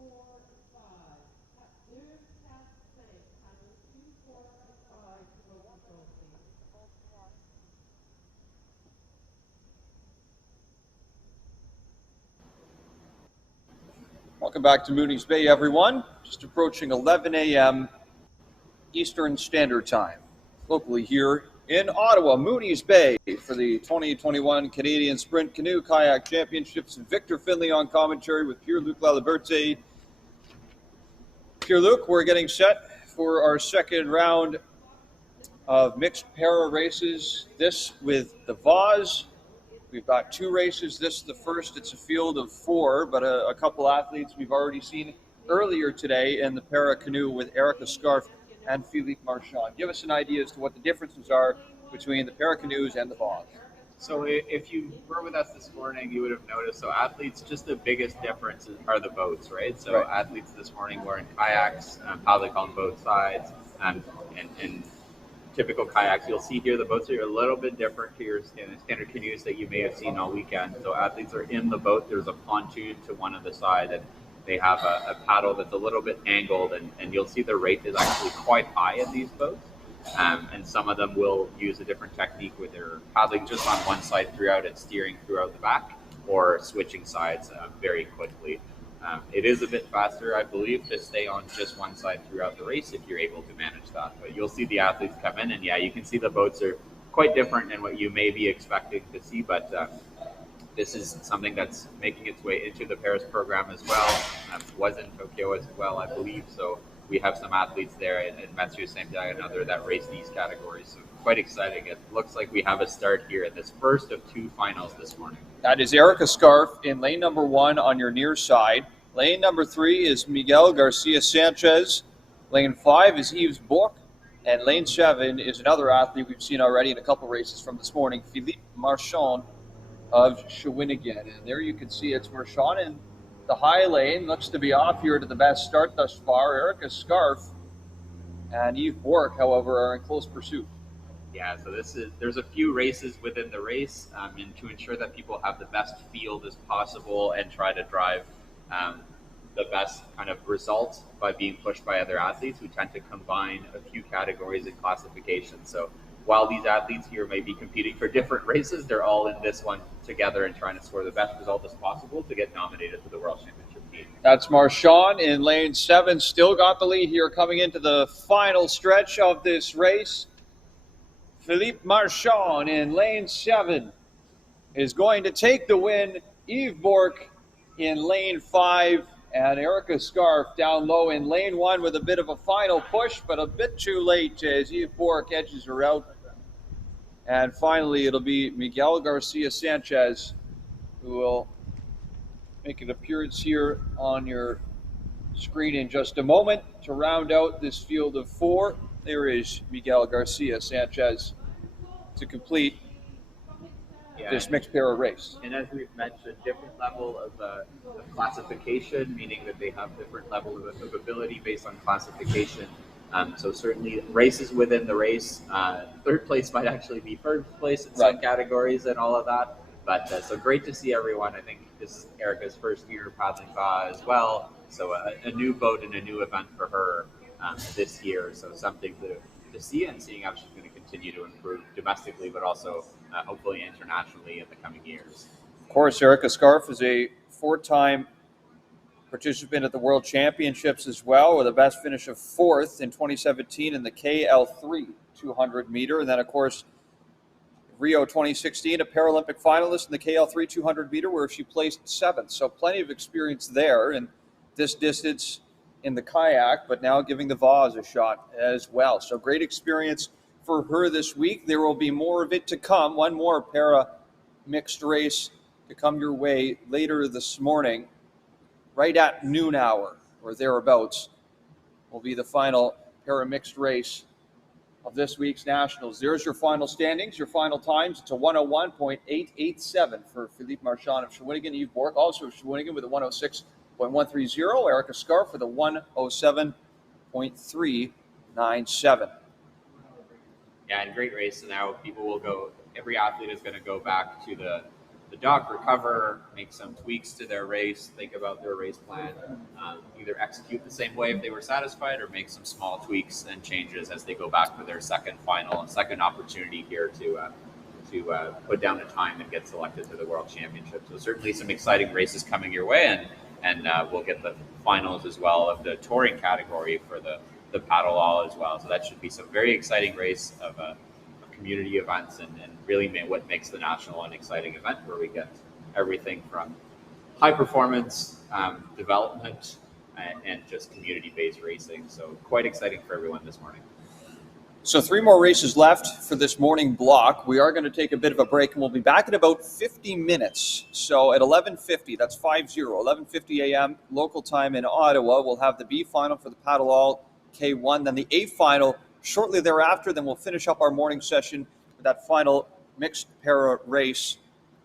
4 and 5. There's Pat Saint, Canoe 2, 4 and 5 to go control, please. Welcome back to Mooney's Bay, everyone. Just approaching 11 a.m. Eastern Standard Time. Locally here in Ottawa, Mooney's Bay for the 2021 Canadian Sprint Canoe Kayak Championships. Victor Finlay on commentary with Pierre-Luc Laliberte. Pierre-Luc, we're getting set for our second round of mixed para races. This with the Vase. We've got two races. This is the first. It's a field of four, but a couple athletes we've already seen earlier today in the para canoe with Erica Scarf and Philippe Marchand. Give us an idea as to what the differences are between the para canoes and the Vase. So if you were with us this morning, you would have noticed, so athletes, just the biggest difference are the boats, right? So Right. Athletes this morning were in kayaks, paddling on both sides, and typical kayaks. You'll see here the boats are a little bit different to your standard canoes that you may have seen all weekend. So athletes are in the boat. There's a pontoon to one of the side, and they have a paddle that's a little bit angled, and you'll see the rate is actually quite high in these boats. And some of them will use a different technique where they're paddling just on one side throughout and steering throughout the back, or switching sides very quickly. It is a bit faster, I believe, to stay on just one side throughout the race if you're able to manage that. But you'll see the athletes come in, and yeah, you can see the boats are quite different than what you may be expecting to see, but this is something that's making its way into the Paris program as well. Was in Tokyo as well, I believe. So we have some athletes there in Mathieu Saint-Pierre and other that race these categories. So quite exciting. It looks like we have a start here in this first of two finals this morning. That is Erica Scarf in lane number 1 on your near side. Lane number 3 is Miguel Garcia Sanchez. Lane 5 is Yves Bourque. And lane 7 is another athlete we've seen already in a couple races from this morning, Philippe Marchand of Shawinigan. And there you can see it's Marchand in the high lane. Looks to be off here to the best start thus far. Erica Scarf and Yves Bourque, however, are in close pursuit. Yeah, so there's a few races within the race, and to ensure that people have the best field as possible and try to drive the best kind of results by being pushed by other athletes, we tend to combine a few categories in classification. So while these athletes here may be competing for different races, they're all in this one together and trying to score the best result as possible to get nominated for the World Championship team. That's Marchand in lane 7. Still got the lead here coming into the final stretch of this race. Philippe Marchand in lane 7 is going to take the win. Yves Bourque in lane 5 and Erica Scarf down low in lane 1 with a bit of a final push, but a bit too late as Yves Bourque edges her out. And finally, it'll be Miguel Garcia Sanchez who will make an appearance here on your screen in just a moment to round out this field of 4. There is Miguel Garcia Sanchez to complete this mixed para race. And as we've mentioned, different level of classification, meaning that they have different level of ability based on classification. So certainly races within the race, third place might actually be first place in some categories and all of that. But so great to see everyone. I think this is Erica's first year paddling as well. So a new boat and a new event for her this year. So something to see, and seeing how she's going to continue to improve domestically, but also hopefully internationally in the coming years. Of course, Erica Scarf is a 4-time participant at the World Championships as well, with a best finish of 4th in 2017 in the KL3 200 meter. And then, of course, Rio 2016, a Paralympic finalist in the KL3 200 meter, where she placed 7th. So plenty of experience there in this distance in the kayak, but now giving the Vase a shot as well. So great experience for her this week. There will be more of it to come. One more para mixed race to come your way later this morning, right at noon hour or thereabouts, will be the final para mixed race of this week's Nationals. There's your final standings, your final times. It's a 101.887 for Philippe Marchand of Shawinigan. Yves Bourque also of Shawinigan with a 106.130. Erica Scarf with a 107.397. Yeah, and great race. So now people will go, every athlete is going to go back to the dock, recover, make some tweaks to their race, think about their race plan, either execute the same way if they were satisfied, or make some small tweaks and changes as they go back for their second opportunity here to put down a time and get selected to the World Championship. So certainly some exciting races coming your way, and we'll get the finals as well of the touring category for the PaddleALL as well. So that should be some very exciting race of community events, and really what makes the National an exciting event, where we get everything from high performance development and just community-based racing. So quite exciting for everyone this morning. So 3 more races left for this morning block. We are going to take a bit of a break, and we'll be back in about 50 minutes. So at 11:50, that's 11:50 a.m. local time in Ottawa, we'll have the B final for the PaddleALL K1, then the A final shortly thereafter. Then we'll finish up our morning session with that final mixed para race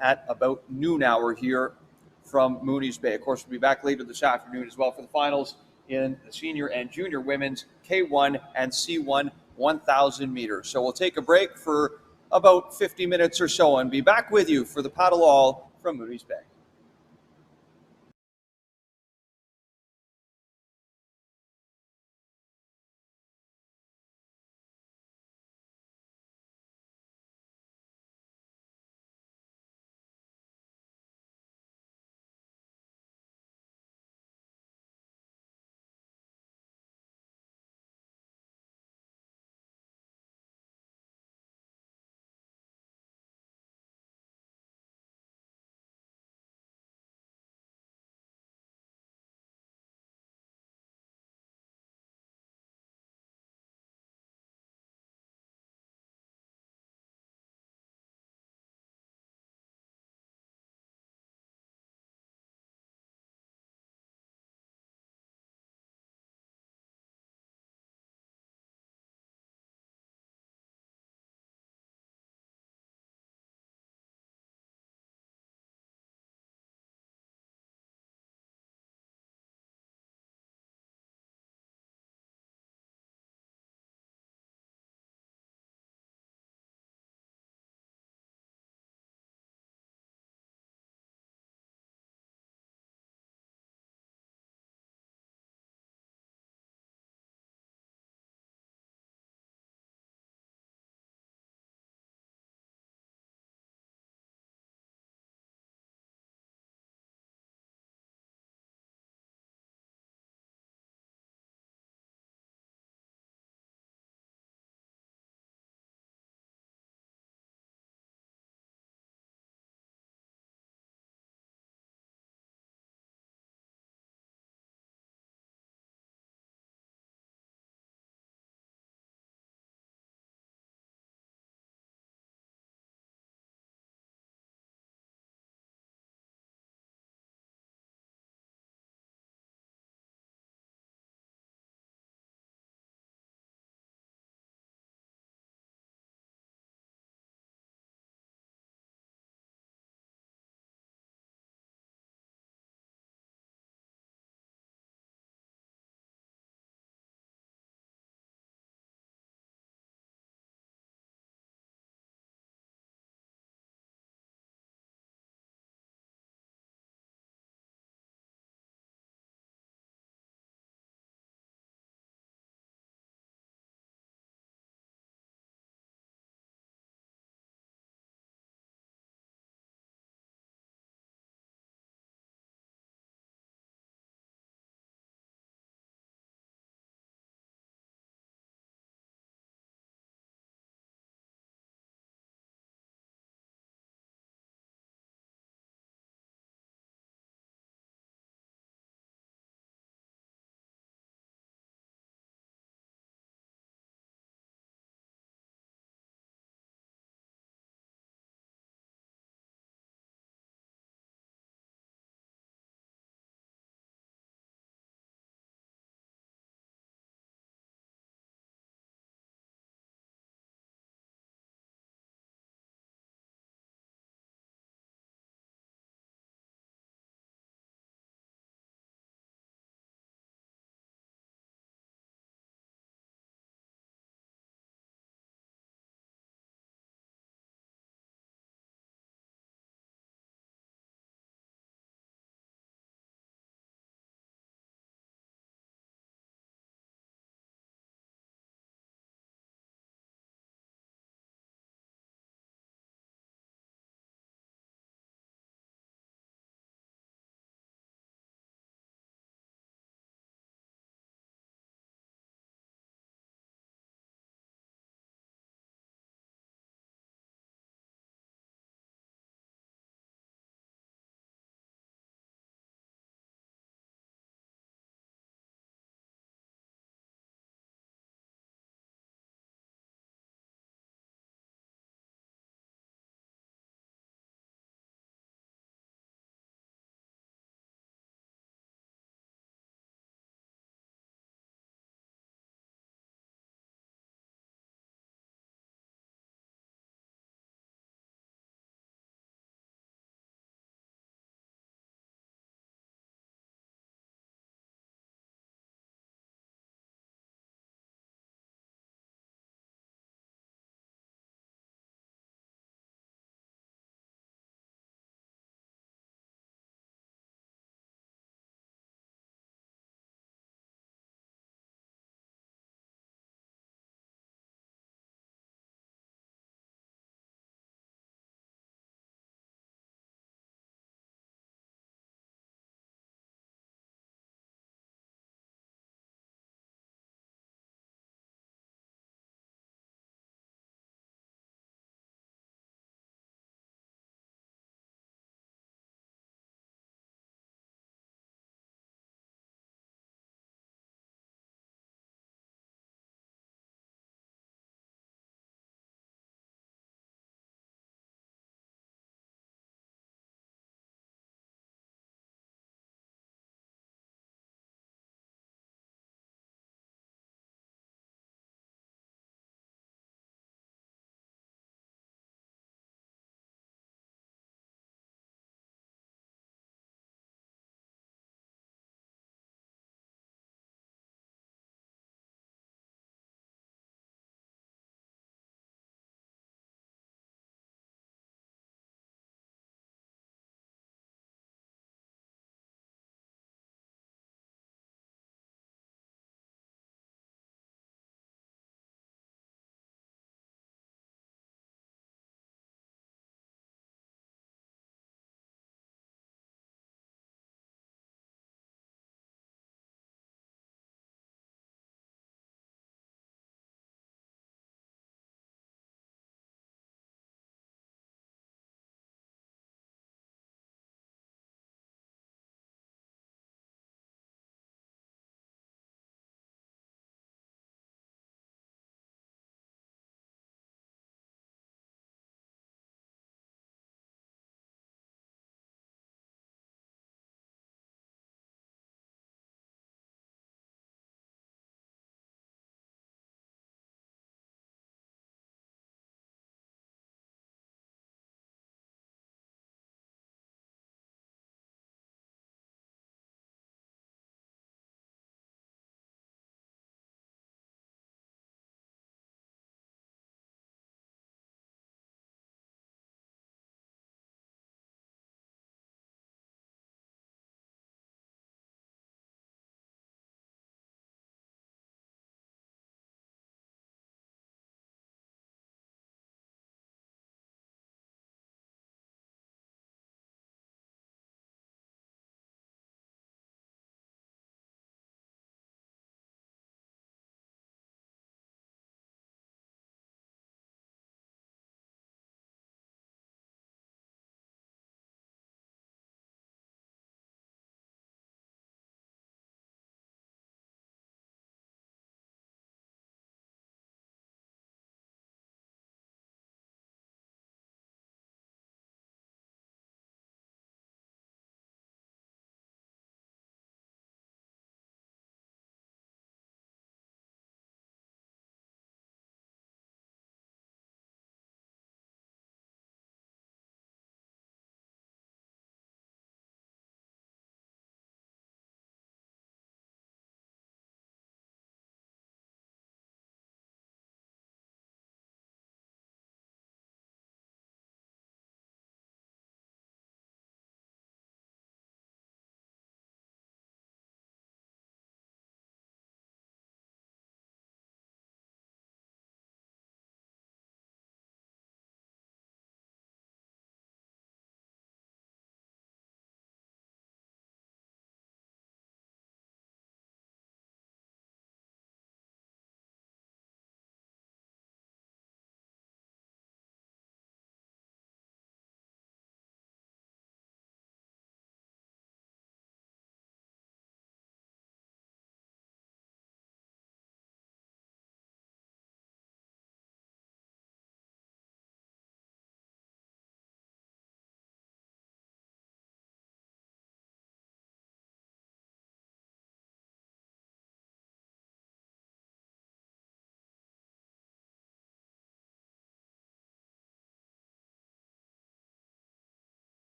at about noon hour here from Mooney's Bay. Of course, we'll be back later this afternoon as well for the finals in the senior and junior women's K1 and C1 1,000 meters. So we'll take a break for about 50 minutes or so and be back with you for the PaddleALL from Mooney's Bay.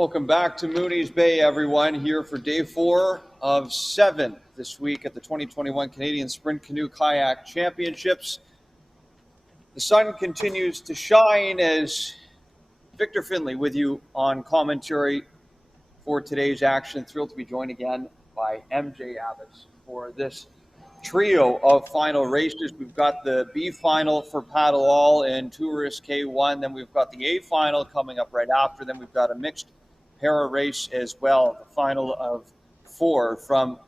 Welcome back to Mooney's Bay, everyone, here for day 4 of 7 this week at the 2021 Canadian Sprint Canoe Kayak Championships. The sun continues to shine as Victor Finlay with you on commentary for today's action. Thrilled to be joined again by MJ Abbots for this trio of final races. We've got the B final for PaddleALL and Tourist K1. Then we've got the A final coming up right after. Then we've got a mixed para race as well, the final of 4 from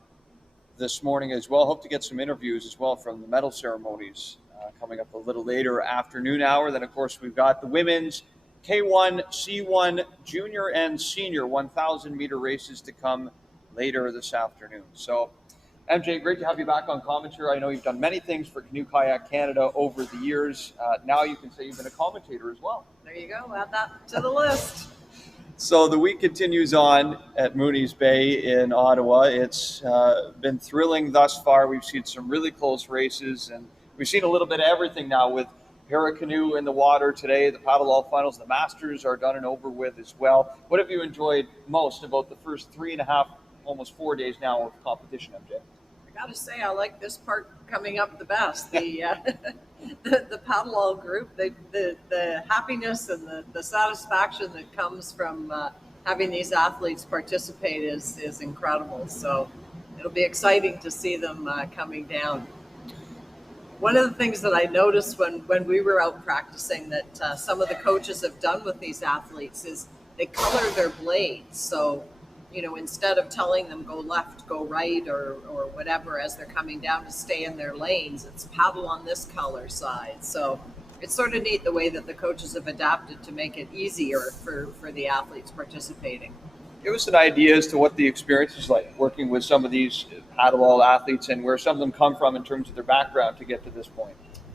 this morning as well. Hope to get some interviews as well from the medal ceremonies coming up a little later afternoon hour. Then, of course, we've got the women's K1, C1, junior and senior 1,000 meter races to come later this afternoon. So, MJ, great to have you back on commentary. I know you've done many things for Canoe Kayak Canada over the years. Now you can say you've been a commentator as well. There you go. Add that to the list. So the week continues on at Mooney's Bay in Ottawa. It's been thrilling thus far. We've seen some really close races, and we've seen a little bit of everything now with para-canoe in the water today. The PaddleALL finals, the Masters are done and over with as well. What have you enjoyed most about the first 3.5, almost 4 days now of competition, MJ? I gotta say, I like this part coming up the best. The PaddleALL group, the happiness and the satisfaction that comes from having these athletes participate is incredible. So it'll be exciting to see them coming down. One of the things that I noticed when we were out practicing that some of the coaches have done with these athletes is they color their blades. So, instead of telling them go left, go right, or whatever as they're coming down to stay in their lanes, it's paddle on this color side. So it's sort of neat the way that the coaches have adapted to make it easier for the athletes participating. Give us an idea as to what the experience is like working with some of these PaddleALL athletes and where some of them come from in terms of their background to get to this point.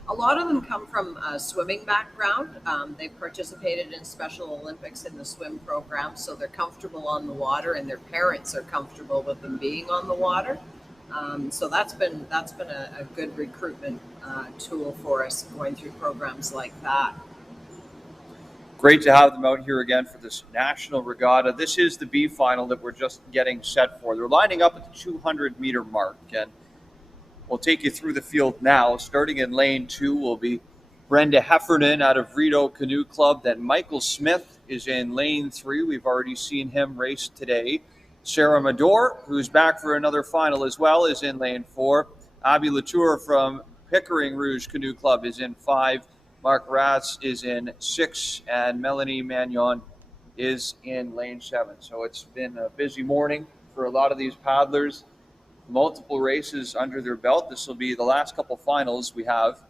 A lot of them come from a swimming background. They've participated in Special Olympics in the swim program, so they're comfortable on the water, and their parents are comfortable with them being on the water. So that's been a good recruitment tool for us going through programs like that. Great to have them out here again for this national regatta. This is the B final that we're just getting set for. They're lining up at the 200-meter mark, and we'll take you through the field now. Starting in lane 2 will be Brenda Heffernan out of Rideau Canoe Club. Then Michael Smith is in lane 3. We've already seen him race today. Sarah Mador, who's back for another final as well, is in lane 4. Abby Latour from Pickering Rouge Canoe Club is in 5. Mark Ratz is in 6. And Melanie Magnon is in lane 7. So it's been a busy morning for a lot of these paddlers. Multiple races under their belt. This will be the last couple finals we have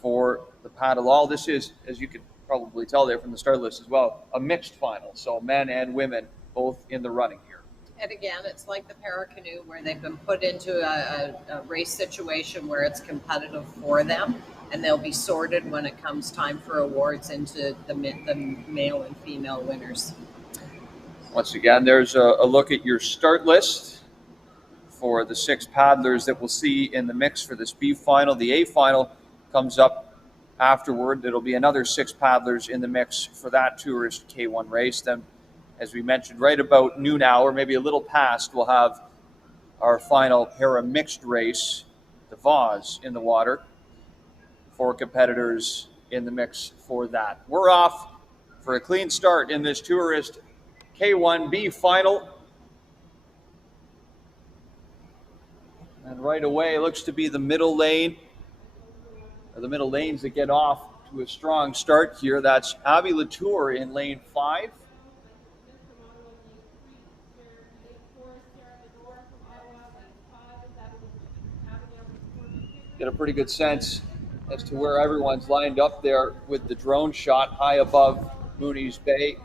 for the PaddleALL. This is, as you could probably tell there from the start list as well, a mixed final. So men and women both in the running here. And again, it's like the para-canoe where they've been put into a race situation where it's competitive for them, and they'll be sorted when it comes time for awards into the male and female winners. Once again, there's a look at your start list for the 6 paddlers that we'll see in the mix for this B final. The A final comes up afterward. There'll be another 6 paddlers in the mix for that Tourist K1 race. Then, as we mentioned, right about noon hour, maybe a little past, we'll have our final para mixed race, the Vase in the water. 4 competitors in the mix for that. We're off for a clean start in this Tourist K1B final. And right away, looks to be the middle lane, or the middle lanes that get off to a strong start here. That's Abby Latour in lane 5. Get a pretty good sense as to where everyone's lined up there with the drone shot high above Mooney's Bay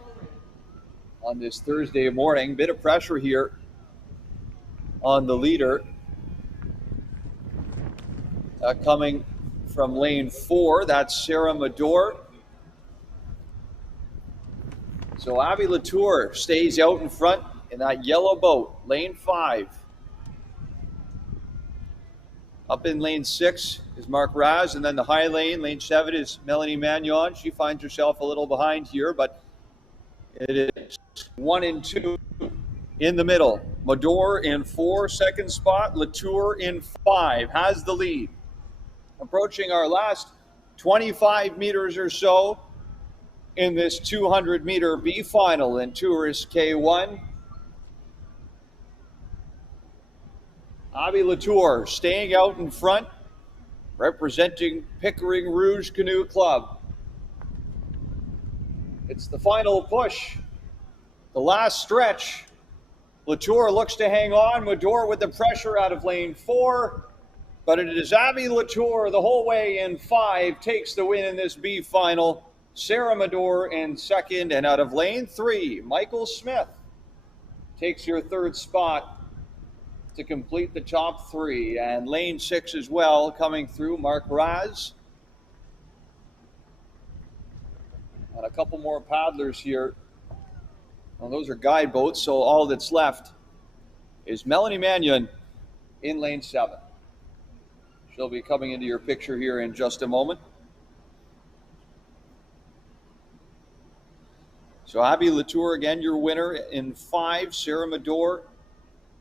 on this Thursday morning. Bit of pressure here on the leader. Coming from lane 4, that's Sarah Mador. So Abby Latour stays out in front in that yellow boat, lane 5. Up in lane 6 is Mark Raz, and then the high lane, lane 7, is Melanie Magnon. She finds herself a little behind here, but It is 1 and 2 in the middle. Mador in 4, second spot. Latour in 5 has the lead. Approaching our last 25 meters or so in this 200-meter B final in Tourist K1. Abby Latour staying out in front, representing Pickering Rouge Canoe Club. It's the final push, the last stretch. Latour looks to hang on. Mador with the pressure out of lane 4, but it is Abby Latour the whole way in 5, takes the win in this B final. Sarah Mador in second, and out of lane 3, Michael Smith takes your third spot to complete the top 3. And lane 6 as well, coming through, Mark Raz. And a couple more paddlers here. Well, those are guide boats, so all that's left is Melanie Mannion in lane 7. She'll be coming into your picture here in just a moment. So Abby Latour, again, your winner in 5. Sarah Mador,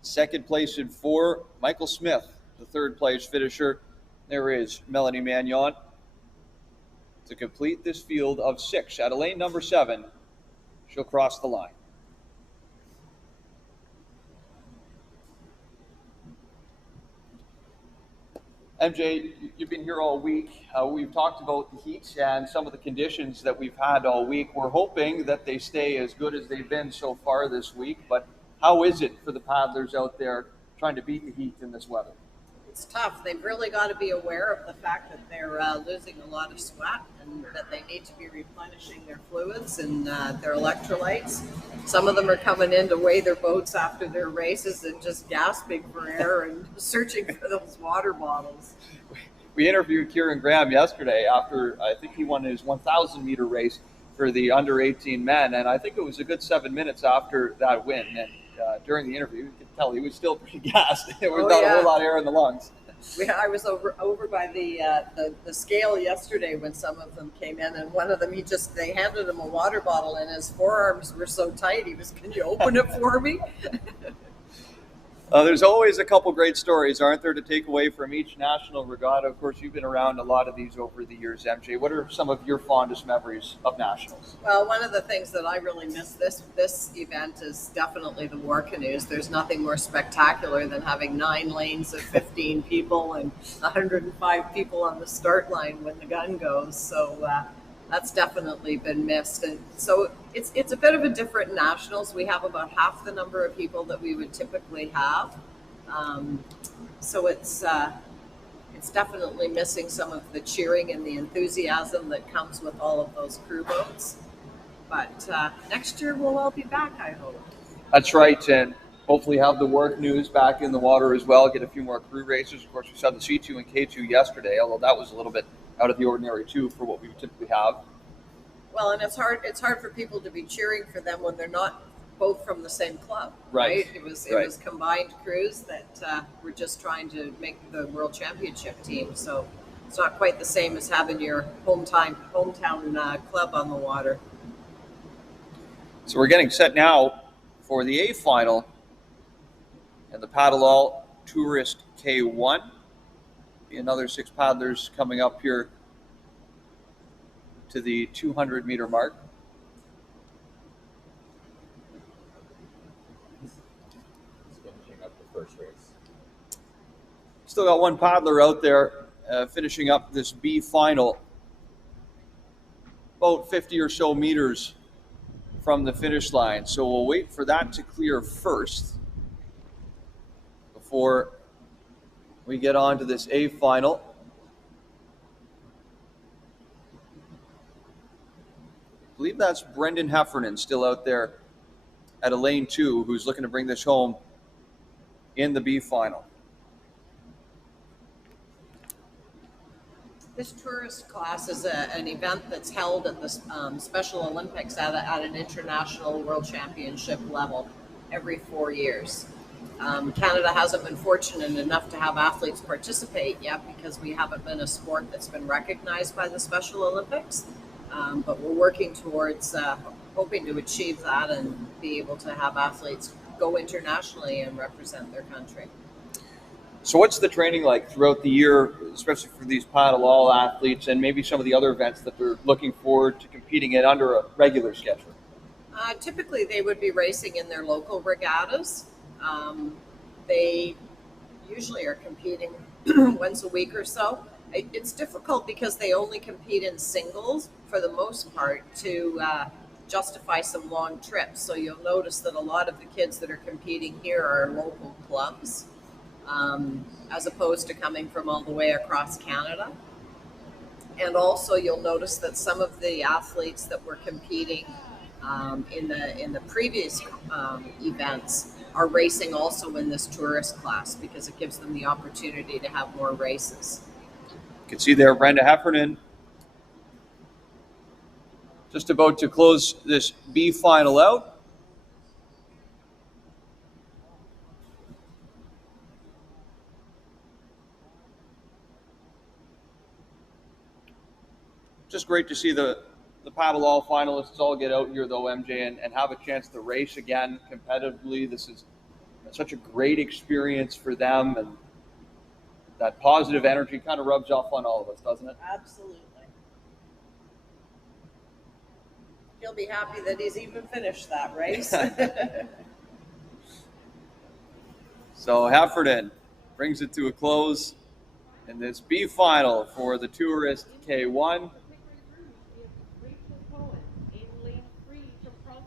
second place in 4. Michael Smith, the third place finisher. There is Melanie Mannion to complete this field of 6. Out of lane number 7, she'll cross the line. MJ, you've been here all week. We've talked about the heat and some of the conditions that we've had all week. We're hoping that they stay as good as they've been so far this week, but how is it for the paddlers out there trying to beat the heat in this weather? It's tough. They've really got to be aware of the fact that they're losing a lot of sweat and that they need to be replenishing their fluids and their electrolytes. Some of them are coming in to weigh their boats after their races and just gasping for air and searching for those water bottles. We interviewed Kieran Graham yesterday after I think he won his 1,000-meter race for the under-18 men, and I think it was a good 7 minutes after that win. And during the interview, you could tell he was still pretty gassed. There was not a whole lot of air in the lungs. I was over by the scale yesterday when some of them came in, and one of them, they handed him a water bottle, and his forearms were so tight, can you open it for me? There's always a couple great stories, aren't there, to take away from each national regatta? Of course, you've been around a lot of these over the years, MJ. What are some of your fondest memories of nationals? Well, one of the things that I really miss this event is definitely the war canoes. There's nothing more spectacular than having 9 lanes of 15 people and 105 people on the start line when the gun goes. So that's definitely been missed. And so it's a bit of a different nationals. We have about half the number of people that we would typically have. So it's definitely missing some of the cheering and the enthusiasm that comes with all of those crew boats. But next year we'll all be back, I hope. That's right, and hopefully have the war canoes back in the water as well, get a few more crew races. Of course, we saw the C2 and K2 yesterday, although that was a little bit out of the ordinary too for what we typically have. Well, and it's hard for people to be cheering for them when they're not both from the same club, right? It was combined crews that were just trying to make the World Championship team. So it's not quite the same as having your hometown club on the water. So we're getting set now for the A final and the PaddleALL Tourist K1. Another 6 paddlers coming up here to the 200-meter mark. Finishing up the first race. Still got one paddler out there finishing up this B final. About 50 or so meters from the finish line. So we'll wait for that to clear first before we get on to this A final. I believe that's Brendan Heffernan still out there at a lane 2 who's looking to bring this home in the B final. This tourist class is an event that's held at the Special Olympics at an international world championship level every 4 years. Canada hasn't been fortunate enough to have athletes participate yet because we haven't been a sport that's been recognized by the Special Olympics. But we're working towards hoping to achieve that and be able to have athletes go internationally and represent their country. So what's the training like throughout the year, especially for these PaddleALL athletes and maybe some of the other events that they're looking forward to competing in under a regular schedule? Typically, they would be racing in their local regattas. They usually are competing once a week or so. It's difficult because they only compete in singles for the most part to justify some long trips. So you'll notice that a lot of the kids that are competing here are local clubs, as opposed to coming from all the way across Canada. And also you'll notice that some of the athletes that were competing in the previous events are racing also in this tourist class because it gives them the opportunity to have more races. You can see there Brenda Heffernan just about to close this B final out. Just great to see the PaddleALL finalists all get out here, though, MJ, and have a chance to race again competitively. This is such a great experience for them, and that positive energy kind of rubs off on all of us, doesn't it? Absolutely. He'll be happy that he's even finished that race. So Heffernan brings it to a close in this B final for the Tourist K1.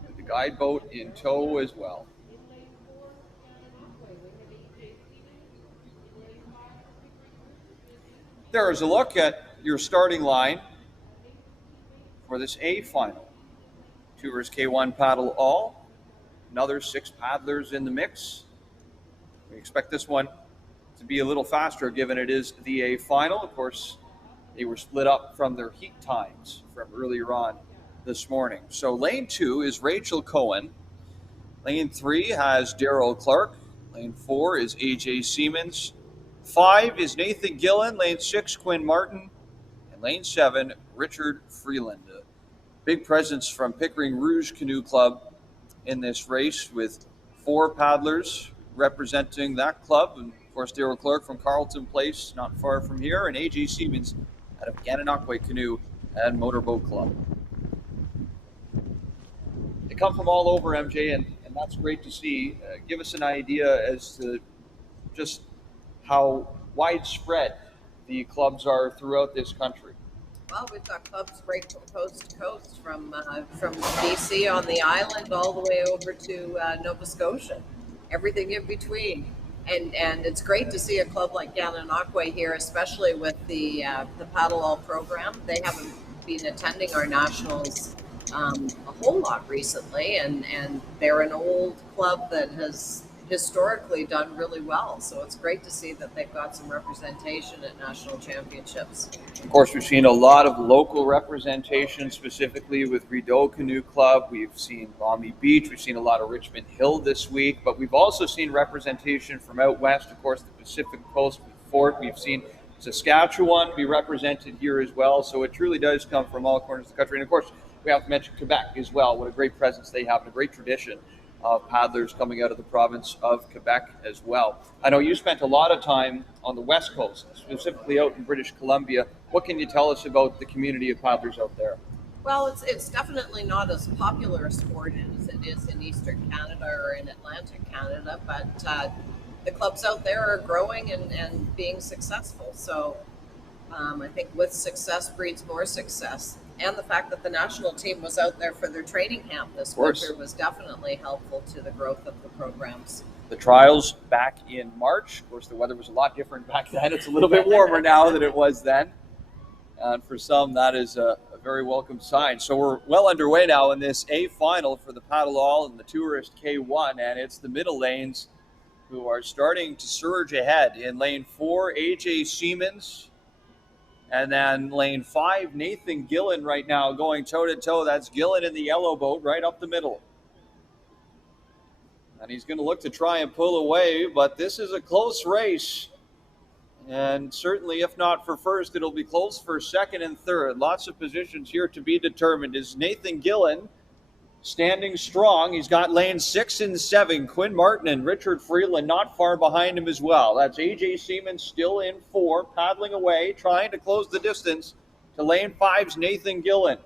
With the guide boat in tow as well. There is a look at your starting line for this A final. Tourist K1 PaddleALL. Another 6 paddlers in the mix. We expect this one to be a little faster given it is the A final. Of course, they were split up from their heat times from earlier on this morning. So lane 2 is Rachel Cohen. Lane 3 has Daryl Clark. Lane 4 is AJ Siemens. 5 is Nathan Gillen. Lane 6, Quinn Martin. And lane 7, Richard Freeland. A big presence from Pickering Rouge Canoe Club in this race with 4 paddlers representing that club. And of course, Daryl Clark from Carleton Place, not far from here, and AJ Siemens out of Gananoque Canoe and Motorboat Club. They come from all over, MJ, and that's great to see. Give us an idea as to just how widespread the clubs are throughout this country. Well, we've got clubs right from coast to coast, from BC on the island all the way over to Nova Scotia, everything in between. And it's great to see a club like Gananoque here, especially with the PaddleALL program. They haven't been attending our nationals a whole lot recently, and they're an old club that has historically done really well. So it's great to see that they've got some representation at national championships. Of course, we've seen a lot of local representation, specifically with Rideau Canoe Club. We've seen Balmy Beach. We've seen a lot of Richmond Hill this week, but we've also seen representation from out west, of course, the Pacific Coast with Fort. We've seen Saskatchewan be represented here as well. So it truly does come from all corners of the country. And of course, we have to mention Quebec as well. What a great presence they have and a great tradition of paddlers coming out of the province of Quebec as well. I know you spent a lot of time on the West Coast, specifically out in British Columbia. What can you tell us about the community of paddlers out there? Well, it's definitely not as popular a sport as it is in Eastern Canada or in Atlantic Canada, but the clubs out there are growing and being successful. So I think with success breeds more success. And the fact that the national team was out there for their training camp this winter was definitely helpful to the growth of the programs. The trials back in March. Of course, the weather was a lot different back then. It's a little bit warmer now than it was then. And for some, that is a very welcome sign. So we're well underway now in this A final for the PaddleALL and the Tourist K1. And it's the middle lanes who are starting to surge ahead. In lane 4, AJ Siemens. And then lane 5, Nathan Gillen right now going toe-to-toe. That's Gillen in the yellow boat right up the middle. And he's going to look to try and pull away, but this is a close race. And certainly, if not for first, it'll be close for second and third. Lots of positions here to be determined. Is Nathan Gillen standing strong. He's got lane 6 and 7. Quinn Martin and Richard Freeland not far behind him as well. That's AJ Seaman still in 4, paddling away, trying to close the distance to lane 5's Nathan Gillen.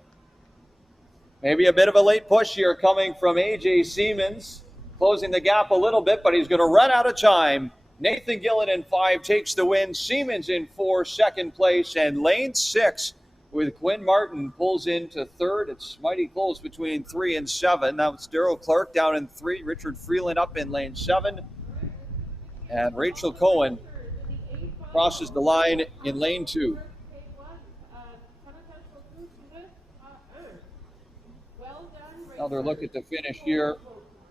Maybe a bit of a late push here coming from AJ Seamans, closing the gap a little bit, but he's going to run out of time. Nathan Gillen in 5 takes the win. Seamans in 4, second place, and lane 6 with Quinn Martin pulls into 3rd. It's mighty close between 3 and 7. Now it's Daryl Clark down in 3, Richard Freeland up in lane 7, and Rachel Cohen crosses the line in lane 2. Another look at the finish here.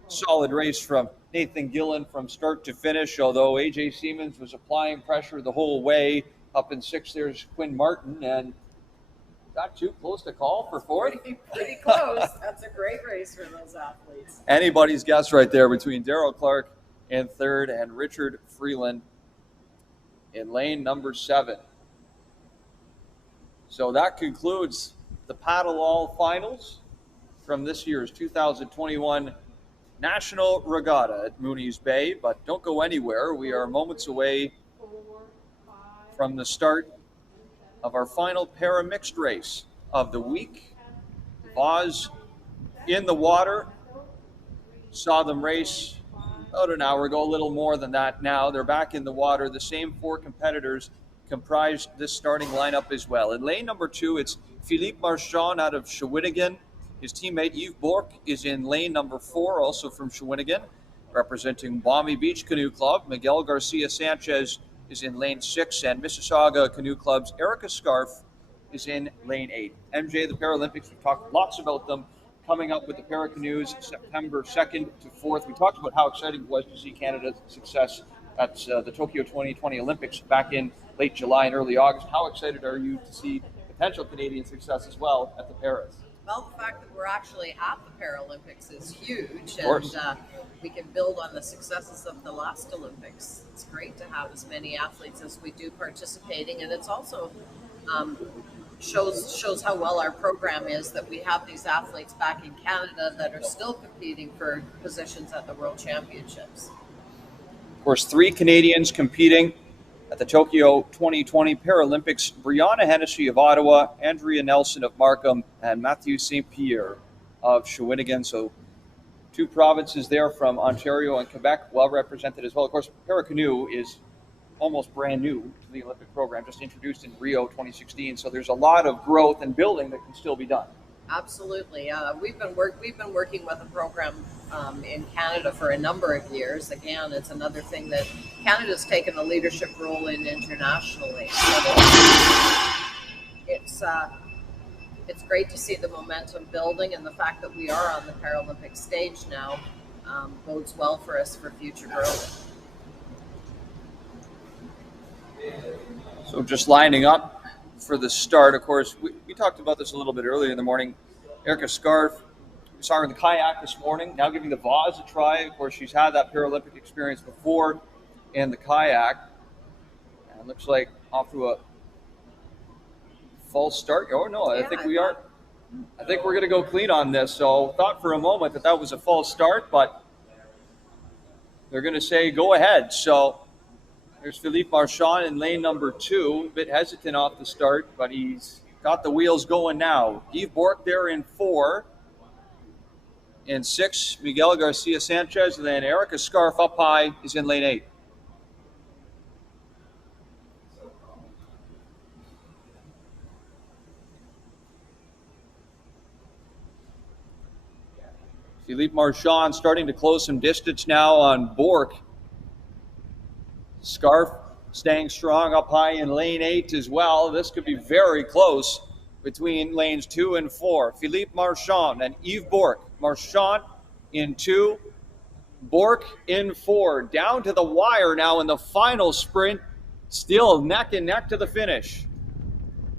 Solid race from Nathan Gillen from start to finish, although AJ Seamans was applying pressure the whole way. Up in 6, there's Quinn Martin, and got too close to call for 4th. Pretty close. That's a great race for those athletes. Anybody's guess right there between Daryl Clark in 3rd and Richard Freeland in lane number 7. So that concludes the PaddleALL finals from this year's 2021 National Regatta at Mooney's Bay. But don't go anywhere. We are moments away from the start of our final para-mixed race of the week. Voz in the water. Saw them race about an hour ago, a little more than that now. They're back in the water. The same 4 competitors comprise this starting lineup as well. In lane number 2, it's Philippe Marchand out of Shawinigan. His teammate Yves Bourque is in lane number 4, also from Shawinigan. Representing Balmy Beach Canoe Club, Miguel Garcia Sanchez is in lane 6, and Mississauga Canoe Club's Erica Scarf is in lane 8. MJ, the Paralympics, we've talked lots about them, coming up with the Paracanoes September 2nd to 4th. We talked about how exciting it was to see Canada's success at the Tokyo 2020 Olympics back in late July and early August. How excited are you to see potential Canadian success as well at the Paras? Well, the fact that we're actually at the Paralympics is huge, and we can build on the successes of the last Olympics. It's great to have as many athletes as we do participating, and it's also shows how well our program is that we have these athletes back in Canada that are still competing for positions at the World Championships. Of course, 3 Canadians competing at the Tokyo 2020 Paralympics: Brianna Hennessy of Ottawa, Andrea Nelson of Markham, and Matthew St. Pierre of Shawinigan. So 2 provinces there from Ontario and Quebec, well represented as well. Of course, Paracanoe is almost brand new to the Olympic program, just introduced in Rio 2016. So there's a lot of growth and building that can still be done. Absolutely. We've been working with a program in Canada for a number of years. Again, it's another thing that Canada's taken a leadership role in internationally. So it's great to see the momentum building, and the fact that we are on the Paralympic stage now bodes well for us for future growth. So just lining up for the start, of course, we talked about this a little bit earlier in the morning. Erica Scarf, we saw her in the kayak this morning, now giving the Voz a try. Of course, she's had that Paralympic experience before in the kayak. And it looks like off to a false start. Oh, no, I think we are. I think we're going to go clean on this. So thought for a moment that was a false start, but they're going to say go ahead. So there's Philippe Marchand in lane number 2, a bit hesitant off the start, but he's got the wheels going now. Yves Bourque there in 4. In 6, Miguel Garcia Sanchez, and then Erica Scarf up high is in lane 8. Philippe Marchand starting to close some distance now on Bourque. Scarf staying strong up high in lane 8 as well. This could be very close between lanes 2 and 4. Philippe Marchand and Yves Bourque. Marchand in 2, Bourque in 4. Down to the wire now in the final sprint. Still neck and neck to the finish.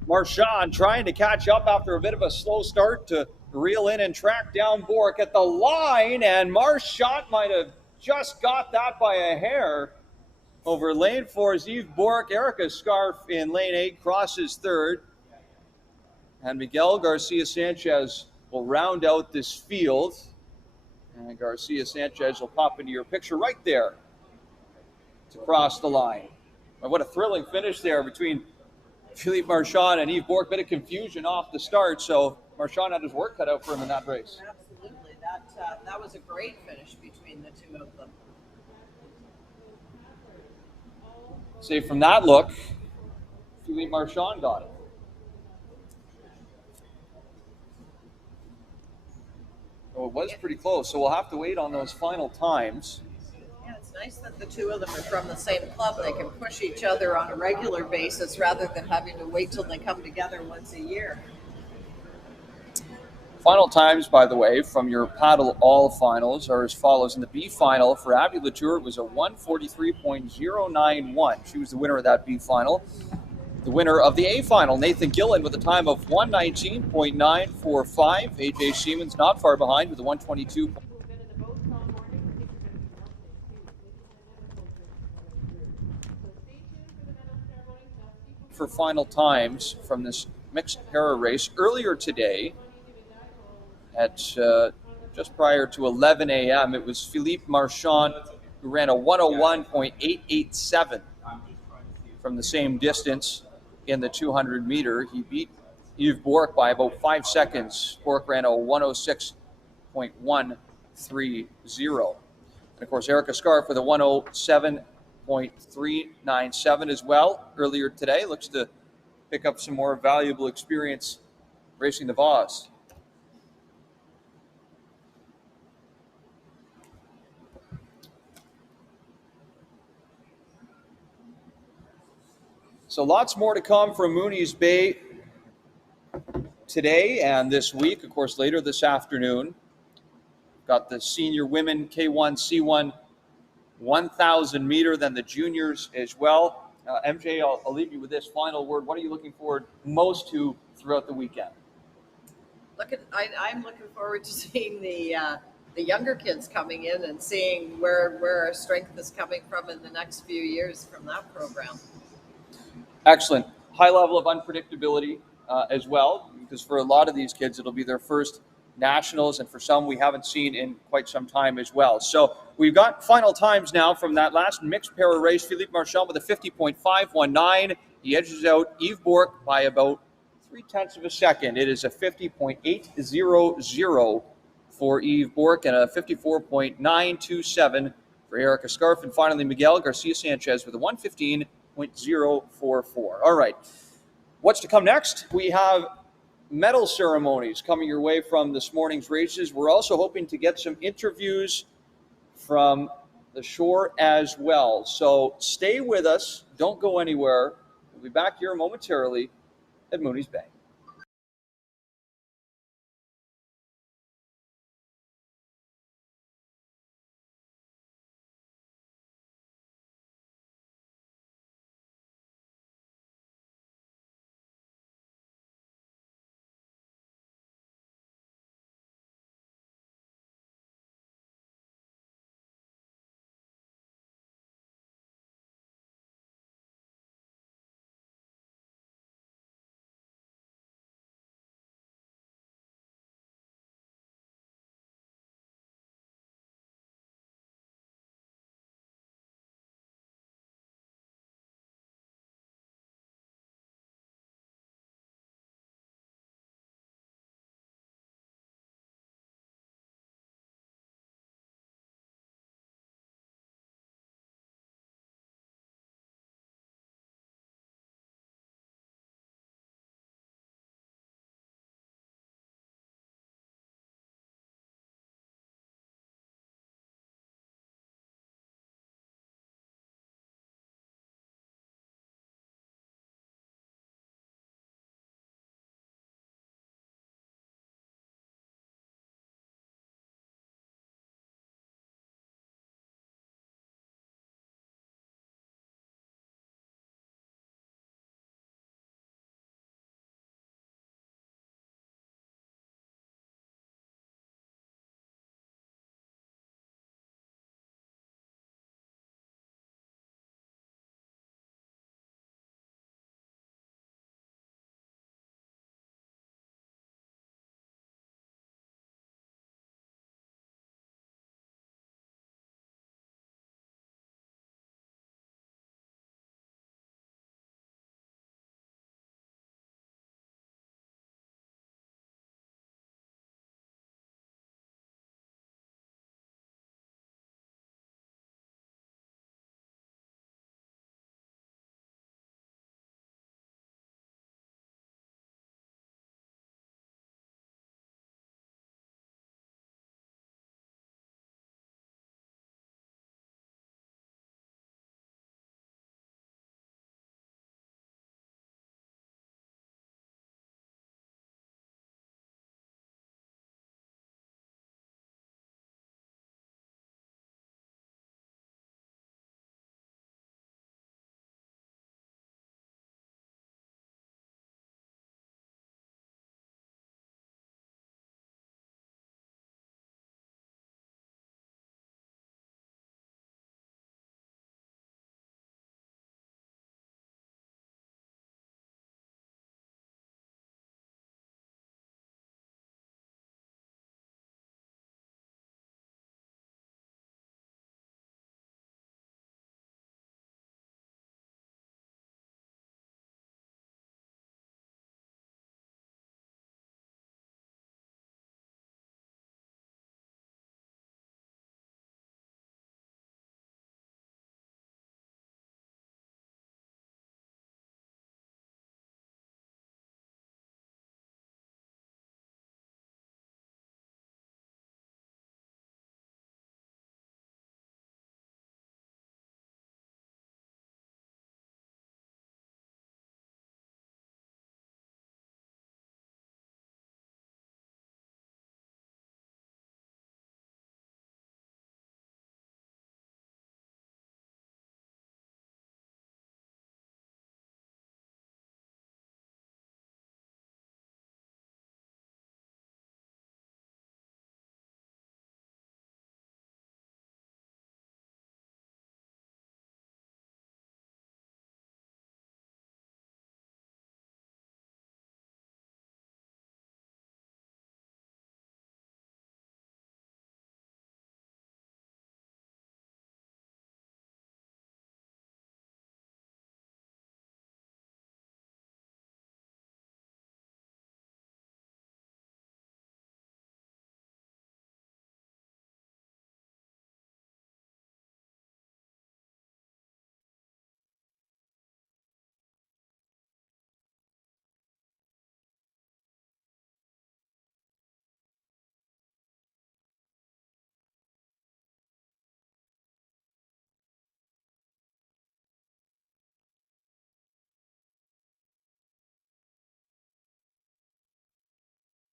Marchand trying to catch up after a bit of a slow start to reel in and track down Bourque at the line, and Marchand might have just got that by a hair. Over lane 4's Yves Bourque. Erica Scarf in lane 8 crosses 3rd. And Miguel Garcia Sanchez will round out this field. And Garcia Sanchez will pop into your picture right there to cross the line. And what a thrilling finish there between Philippe Marchand and Yves Bourque. Bit of confusion off the start, so Marchand had his work cut out for him in that race. Absolutely. That was a great finish between the two of them. Say from that look, Philippe Marchand got it. Oh, it was pretty close, so we'll have to wait on those final times. Yeah, it's nice that the two of them are from the same club. They can push each other on a regular basis rather than having to wait till they come together once a year. Final times, by the way, from your PaddleALL finals are as follows. In the B final for Abby Latour, it was a 1:43.091. She was the winner of that B final. The winner of the A final, Nathan Gillen, with a time of 1:19.945. AJ Siemens not far behind with a 1:22. For final times from this mixed para race earlier today at just prior to 11 a.m. it was Philippe Marchand who ran a 101.887 from the same distance in the 200 meter. He beat Yves Bourque by about 5 seconds. Bourque ran a 106.130. And of course, Erica Scarf with a 107.397 as well earlier today. Looks to pick up some more valuable experience racing the Vase. So lots more to come from Mooney's Bay today and this week. Of course, later this afternoon, got the senior women K1, C1 1,000 meter, then the juniors as well. MJ, I'll leave you with this final word. What are you looking forward most to throughout the weekend? I'm looking forward to seeing the younger kids coming in and seeing where our strength is coming from in the next few years from that program. Excellent. High level of unpredictability as well, because for a lot of these kids, it'll be their first nationals, and for some we haven't seen in quite some time as well. So we've got final times now from that last mixed para race. Philippe Marchand with a 50.519. He edges out Yves Bourque by about 0.3 of a second. It is a 50.800 for Yves Bourque and a 54.927 for Erica Scarf. And finally, Miguel Garcia Sanchez with a 115.044. All right. What's to come next? We have medal ceremonies coming your way from this morning's races. We're also hoping to get some interviews from the shore as well. So stay with us. Don't go anywhere. We'll be back here momentarily at Mooney's Bay.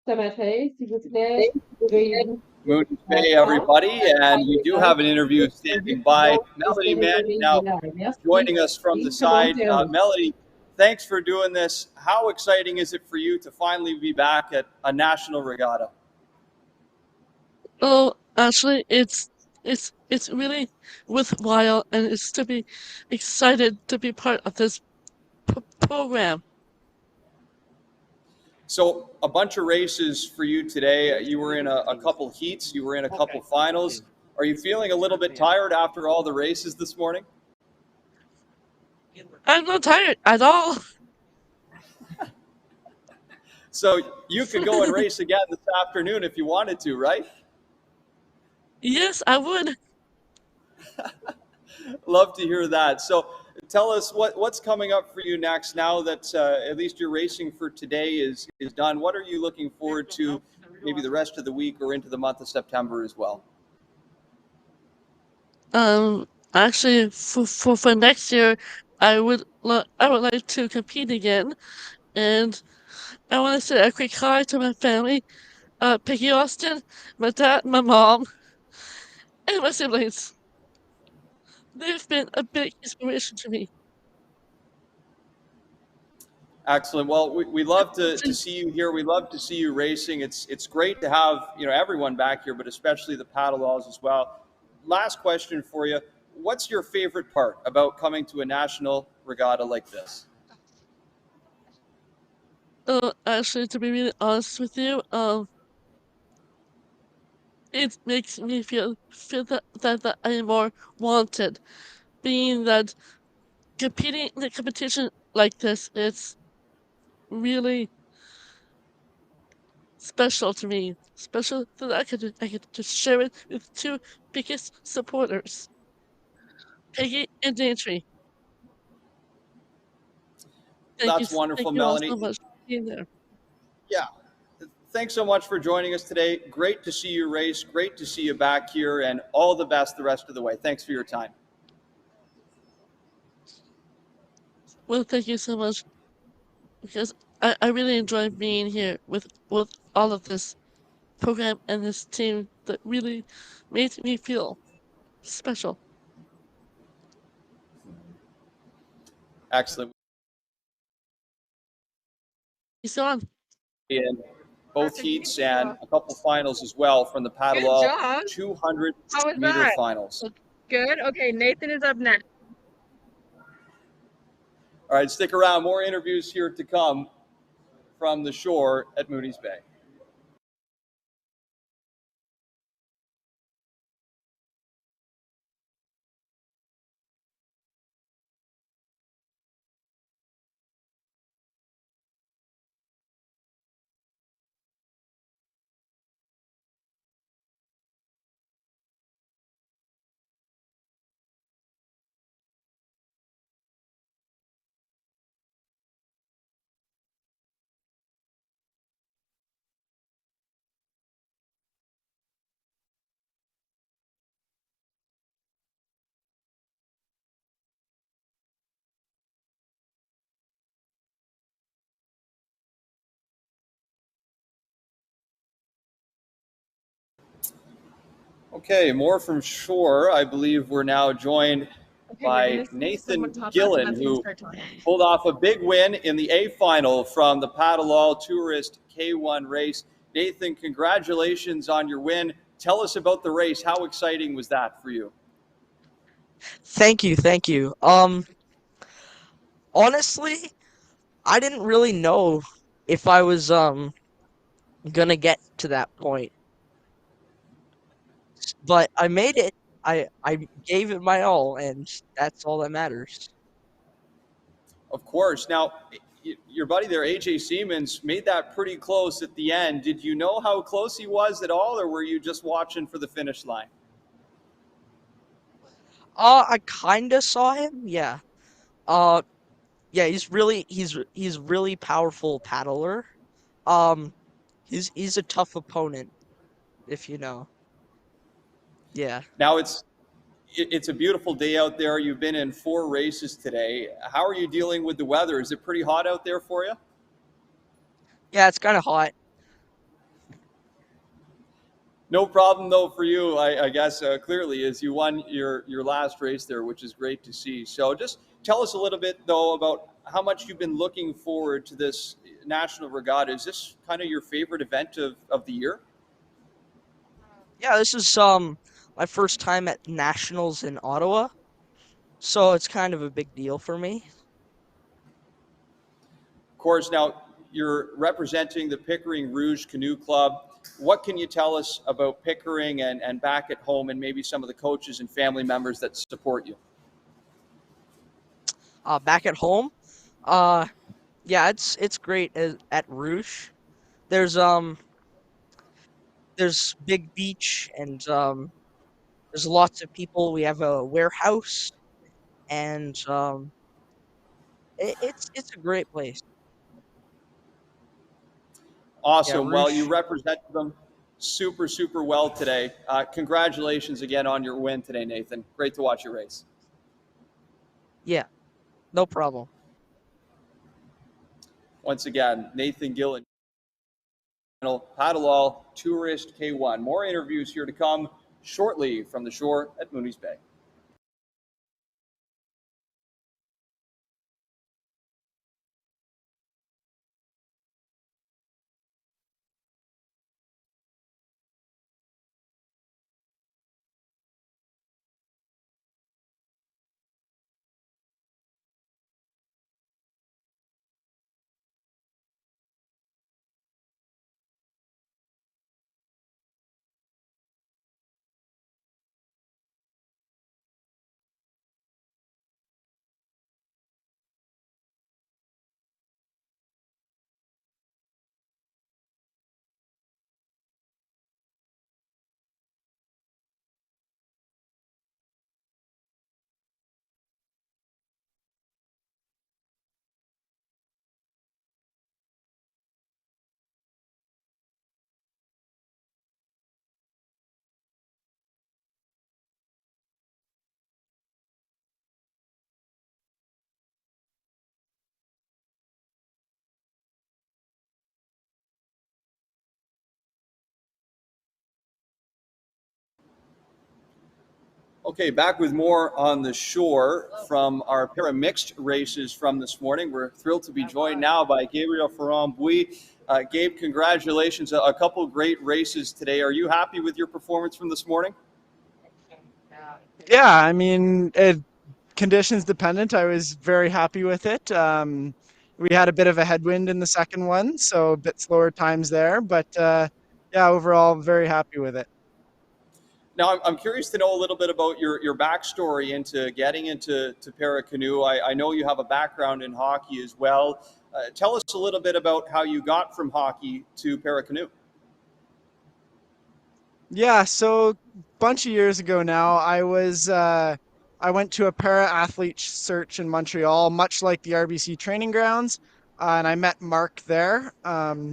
ce matin, s'il vous plaît, veuillez vous Mooney Bay, everybody, and we do have an interview standing by. Melody Mann now joining us from the side. Melody, thanks for doing this. How exciting is it for you to finally be back at a national regatta? Oh, actually, it's really worthwhile, and it's to be excited to be part of this program. So a bunch of races for you today. You were in a couple heats. You were in a couple finals. Are you feeling a little bit tired after all the races this morning? I'm not tired at all. So you could go and race again this afternoon if you wanted to, right? Yes, I would. Love to hear that. So tell us what's coming up for you next now that at least your racing for today is done. What are you looking forward to maybe the rest of the week or into the month of September as well? Actually, for next year, I would like to compete again, and I want to say a quick hi to my family, Peggy Austin, my dad, my mom, and my siblings. They've been a big inspiration to me. Excellent. Well, we love to see you here. We love to see you racing. It's great to have everyone back here, but especially the PaddleALLs as well. Last question for you: what's your favorite part about coming to a national regatta like this? Actually, to be really honest with you, it makes me feel that I am more wanted, being that competing in a competition like this, it's really special to me. Special that I could just share it with two biggest supporters, Peggy and Daintree. That's wonderful, Thank you all Melanie. so much for being there. Yeah. Thanks so much for joining us today. Great to see you race. Great to see you back here, and all the best the rest of the way. Thanks for your time. Well, thank you so much because I really enjoy being here with all of this program and this team that really made me feel special. Excellent. He's on. In both heats and a couple finals as well from the PaddleALL 200-meter finals. Good. Okay, Nathan is up next. All right, stick around. More interviews here to come from the shore at Mooney's Bay. Okay, more from shore. I believe we're now joined by Nathan Gillen, who pulled off a big win in the A final from the PaddleALL Tourist K1 race. Nathan, congratulations on your win. Tell us about the race. How exciting was that for you? Thank you, thank you. Honestly, I didn't really know if I was gonna get to that point, but I made it. I gave it my all, and that's all that matters. Of course. Now, your buddy there, AJ Siemens, made that pretty close at the end. Did you know how close he was at all, or were you just watching for the finish line? I kinda saw him, yeah. Uh, yeah, he's really powerful paddler. Um, he's a tough opponent, if you know. Yeah. Now it's a beautiful day out there. You've been in 4 races today. How are you dealing with the weather? Is it pretty hot out there for you? Yeah, it's kind of hot. No problem though for you, I guess clearly, as you won your last race there, which is great to see. So just tell us a little bit though about how much you've been looking forward to this national regatta. Is this kind of your favorite event of the year? Yeah, this is my first time at nationals in Ottawa, so it's kind of a big deal for me. Of course, now you're representing the Pickering Rouge Canoe Club. What can you tell us about Pickering and back at home, and maybe some of the coaches and family members that support you? Back at home, uh, yeah, it's great at Rouge. There's um there's big beach and there's lots of people. We have a warehouse and it's a great place. Yeah, Awesome. Well, you Rouge. represented them super, super well today. Congratulations again on your win today, Nathan. Great to watch your race. Yeah, no problem. Once again, Nathan Gillen, PaddleALL Tourist K1. More interviews here to come shortly from the shore at Mooney's Bay. Okay, back with more on the shore from our para mixed races from this morning. We're thrilled to be joined now by Gabriel Ferrand-Bouy. Gabe, congratulations. A couple great races today. Are you happy with your performance from this morning? Yeah, I mean, conditions dependent. I was very happy with it. We had a bit of a headwind in the second one, so a bit slower times there, but yeah, overall, very happy with it. Now, I'm curious to know a little bit about your backstory into getting into para canoe. I know you have a background in hockey as well. Tell us a little bit about how you got from hockey to para canoe. Yeah, so bunch of years ago now, I went to a para athlete search in Montreal, much like the RBC training grounds, and I met Mark there.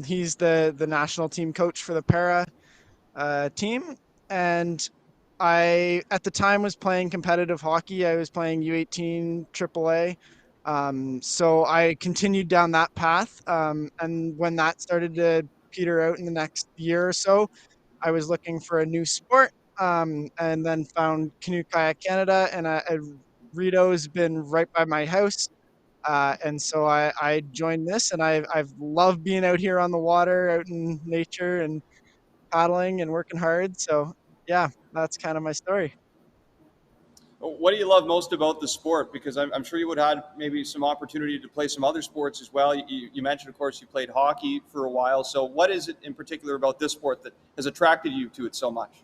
He's the national team coach for the para team, and I at the time was playing competitive hockey. I was playing U18 AAA. So I continued down that path. And when that started to peter out in the next year or so, I was looking for a new sport. And then found Canoe Kayak Canada, and Rito's been right by my house. And so I joined this, and I've loved being out here on the water, out in nature, and paddling and working hard. So yeah, that's kind of my story. What do you love most about the sport? Because I'm sure you would have had maybe some opportunity to play some other sports as well. You mentioned, of course, you played hockey for a while. So, what is it in particular about this sport that has attracted you to it so much?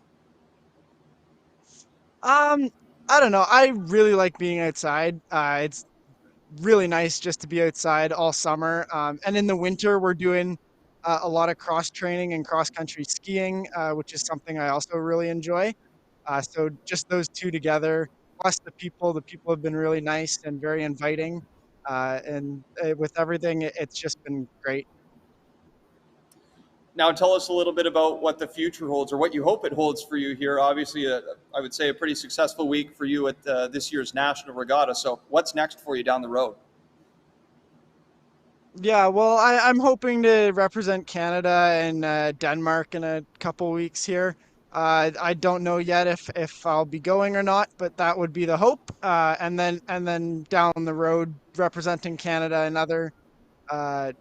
Um, I don't know. I really like being outside. It's really nice just to be outside all summer. And in the winter, we're doing a lot of cross training and cross country skiing, which is something I also really enjoy. So just those two together, plus the people have been really nice and very inviting. And with everything, it's just been great. Now, tell us a little bit about what the future holds or what you hope it holds for you here. Obviously, I would say a pretty successful week for you at this year's National Regatta. So, what's next for you down the road? Yeah, well, I'm hoping to represent Canada and Denmark in a couple weeks here. I don't know yet if I'll be going or not, but that would be the hope. And then down the road, representing Canada in other uh,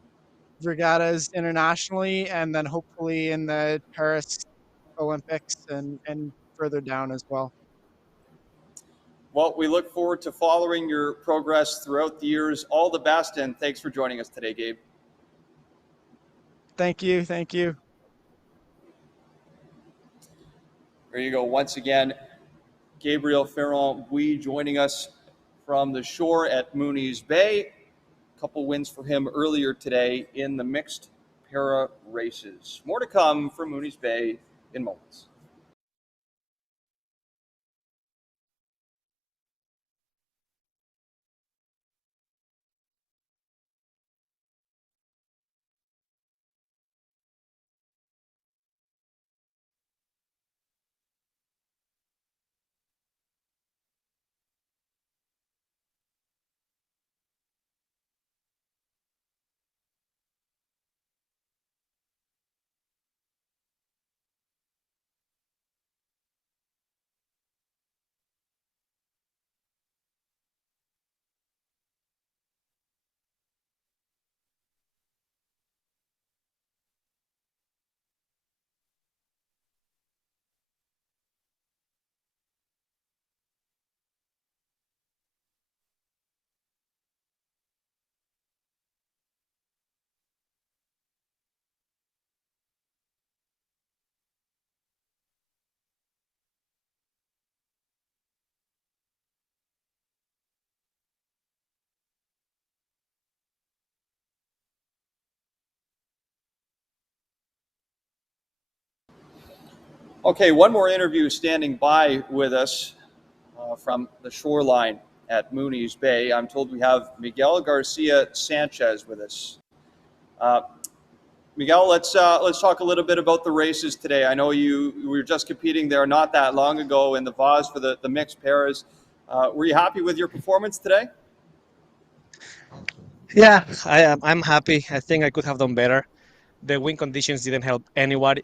regattas internationally, and then hopefully in the Paris Olympics and further down as well. Well, we look forward to following your progress throughout the years. All the best, and thanks for joining us today, Gabe. Thank you. Thank you. There you go. Once again, Gabriel Ferrand-Bouy joining us from the shore at Mooney's Bay. A couple wins for him earlier today in the mixed para races. More to come from Mooney's Bay in moments. Okay, one more interview standing by with us from the shoreline at Mooney's Bay. I'm told we have Miguel Garcia Sanchez with us. Uh, Miguel, let's talk a little bit about the races today. I know you were just competing there not that long ago in the Vase for the mixed pairs. Were you happy with your performance today? Yeah, I'm happy. I think I could have done better. The wind conditions didn't help anyone.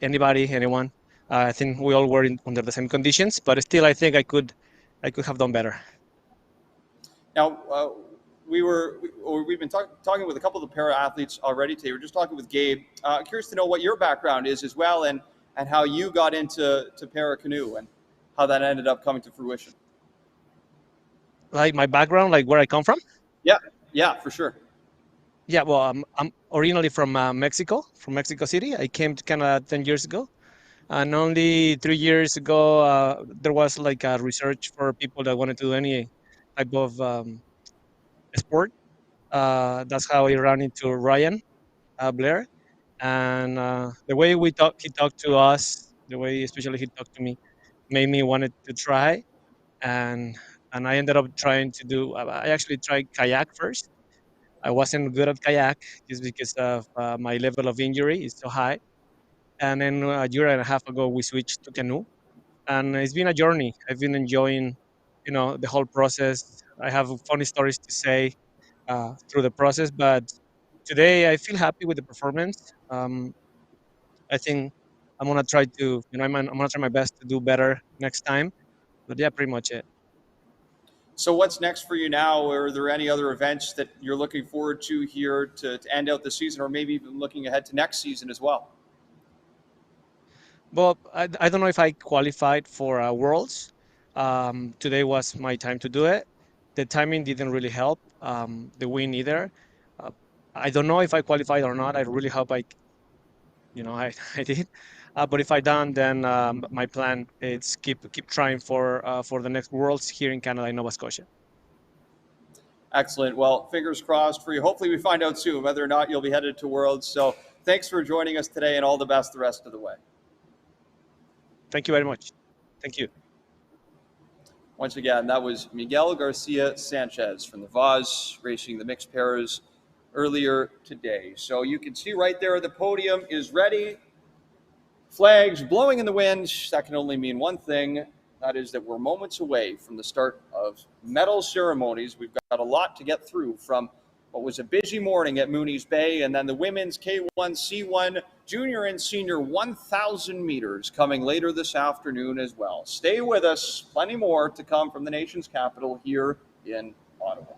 I think we all were under the same conditions, but still, I think I could have done better. Now, we've been talking with a couple of the para athletes already today. We're just talking with Gabe. Curious to know what your background is as well, and how you got into para canoe and how that ended up coming to fruition. Like my background, like where I come from. Yeah, for sure. Yeah, well, I'm originally from Mexico, from Mexico City. I came to Canada 10 years ago, and only 3 years ago, there was like a research for people that wanted to do any type of sport. That's how I ran into Ryan Blair, and the way he talked to us, the way especially he talked to me, made me wanted to try, and I ended up trying to do. I actually tried kayak first. I wasn't good at kayak just because of my level of injury is so high. And then a year and a half ago, we switched to canoe, and it's been a journey. I've been enjoying, the whole process. I have funny stories to say through the process, but today I feel happy with the performance. I think I'm gonna try to, I'm gonna try my best to do better next time. But yeah, pretty much it. So what's next for you now? Are there any other events that you're looking forward to here to end out the season, or maybe even looking ahead to next season as well? Well, I don't know if I qualified for Worlds. Today was my time to do it. The timing didn't really help. The win either. Uh, I don't know if I qualified or not. I really hope I I did. But if I don't, then my plan is keep trying for the next Worlds here in Canada in Nova Scotia. Excellent. Well, fingers crossed for you. Hopefully we find out soon whether or not you'll be headed to Worlds. So thanks for joining us today, and all the best the rest of the way. Thank you very much. Thank you. Once again, that was Miguel Garcia Sanchez from the Vase racing the mixed pairs earlier today. So you can see right there the podium is ready. Flags blowing in the wind. That can only mean one thing. That is that we're moments away from the start of medal ceremonies. We've got a lot to get through from It was a busy morning at Mooney's Bay, and then the women's K1C1 junior and senior 1,000 meters coming later this afternoon as well. Stay with us. Plenty more to come from the nation's capital here in Ottawa.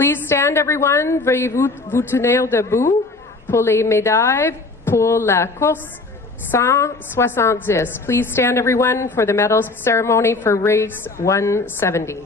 Please stand, everyone. Veuillez vous tenir debout pour les médailles pour la course 170. Please stand, everyone, for the medals ceremony for race 170.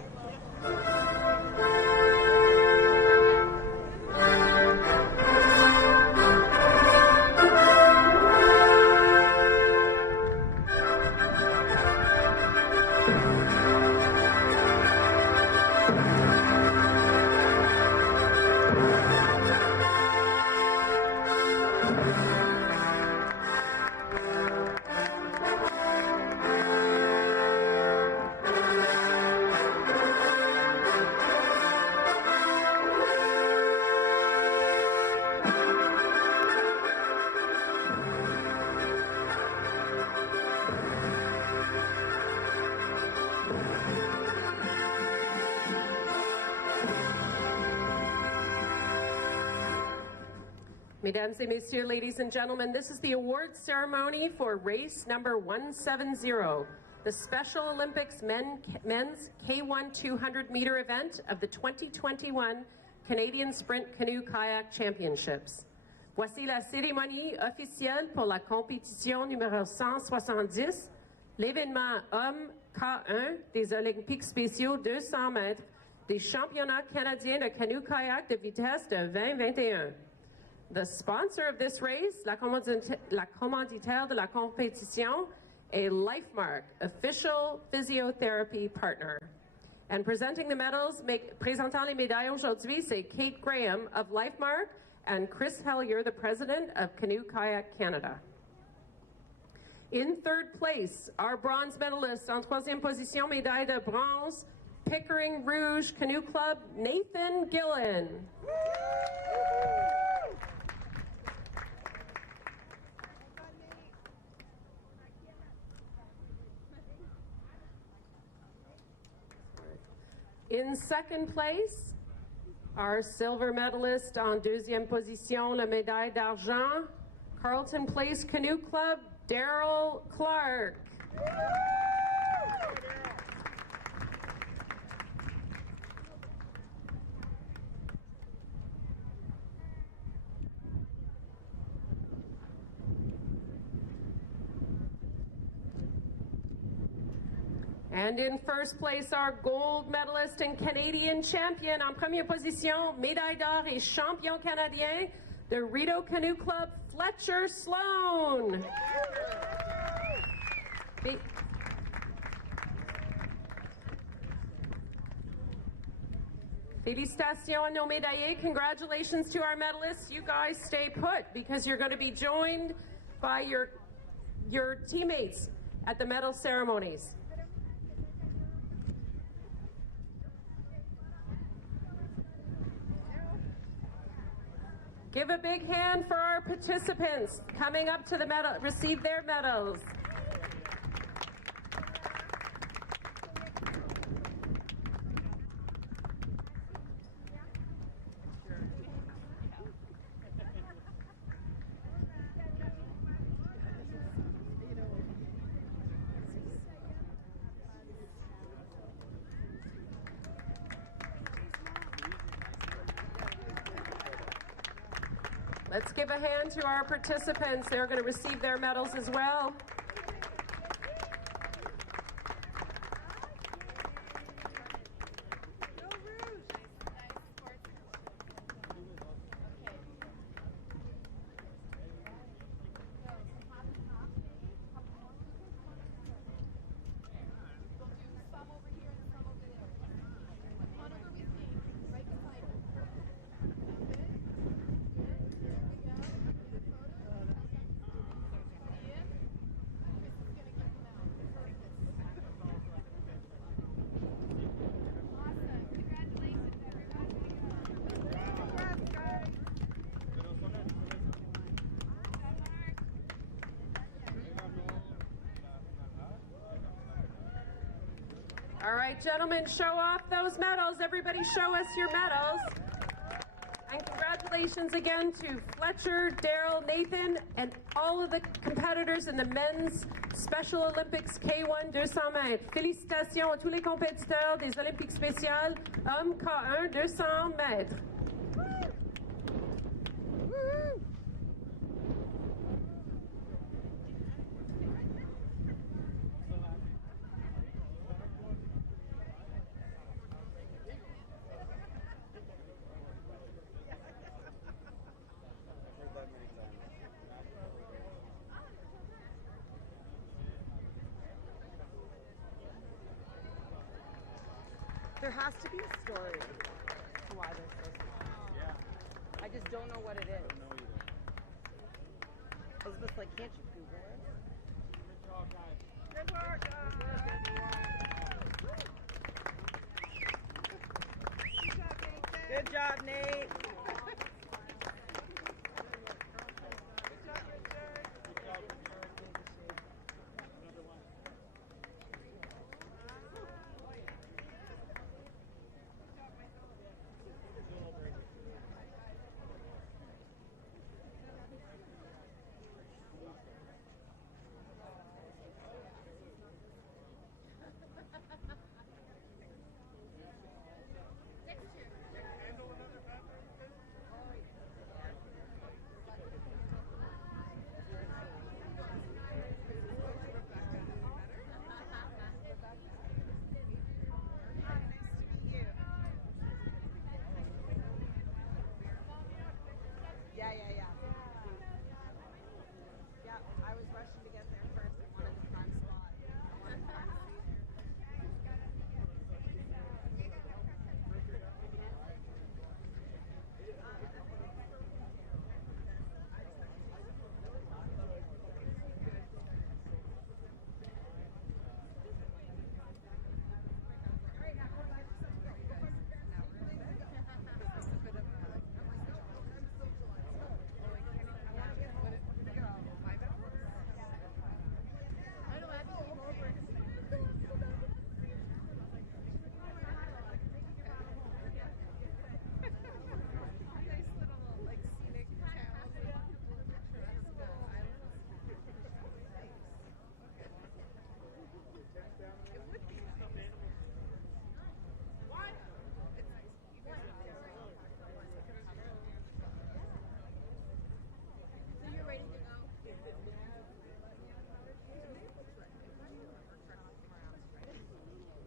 Mesdames et messieurs, ladies and gentlemen, this is the awards ceremony for race number 170, the Special Olympics men's K1 200 meter event of the 2021 Canadian Sprint Canoe Kayak Championships. Voici la cérémonie officielle pour la compétition numéro 170, l'événement Hommes K1 des Olympiques spéciaux 200 mètres des championnats canadiens de canoe kayak de vitesse de 2021. The sponsor of this race, la commanditaire de la compétition, est LifeMark, official physiotherapy partner. And presenting the medals, présentant les médailles aujourd'hui, c'est Kate Graham of LifeMark and Chris Hellier, the president of Canoe Kayak Canada. In third place, our bronze medalist en troisième position, médaille de bronze, Pickering Rouge Canoe Club, Nathan Gillen. In second place, our silver medalist en deuxième position, la médaille d'argent, Carleton Place Canoe Club, Daryl Clark. And in first place, our gold medalist and Canadian champion en première position, médaille d'or et champion canadien, the Rideau Canoe Club, Fletcher Sloan. Félicitations à nos médaillés. Congratulations to our medalists. You guys stay put because you're going to be joined by your teammates at the medal ceremonies. Give a big hand for our participants coming up to the medal, receive their medals. Let's give a hand to our participants. They're going to receive their medals as well. All right, gentlemen, show off those medals. Everybody show us your medals. And congratulations again to Fletcher, Daryl, Nathan, and all of the competitors in the men's Special Olympics K1 200 mètres. Félicitations à tous les compétiteurs des Olympiques spéciales hommes K1 200 mètres. There has to be a story to why they're so small. Yeah. I just don't know what it is. I don't know either. Elizabeth's like, can't you Google it? Good job, guys. Good work, guys. Good job, Nate. Yeah, I was rushing to get there first. I wanted the prime spot. I wanted the prime seat.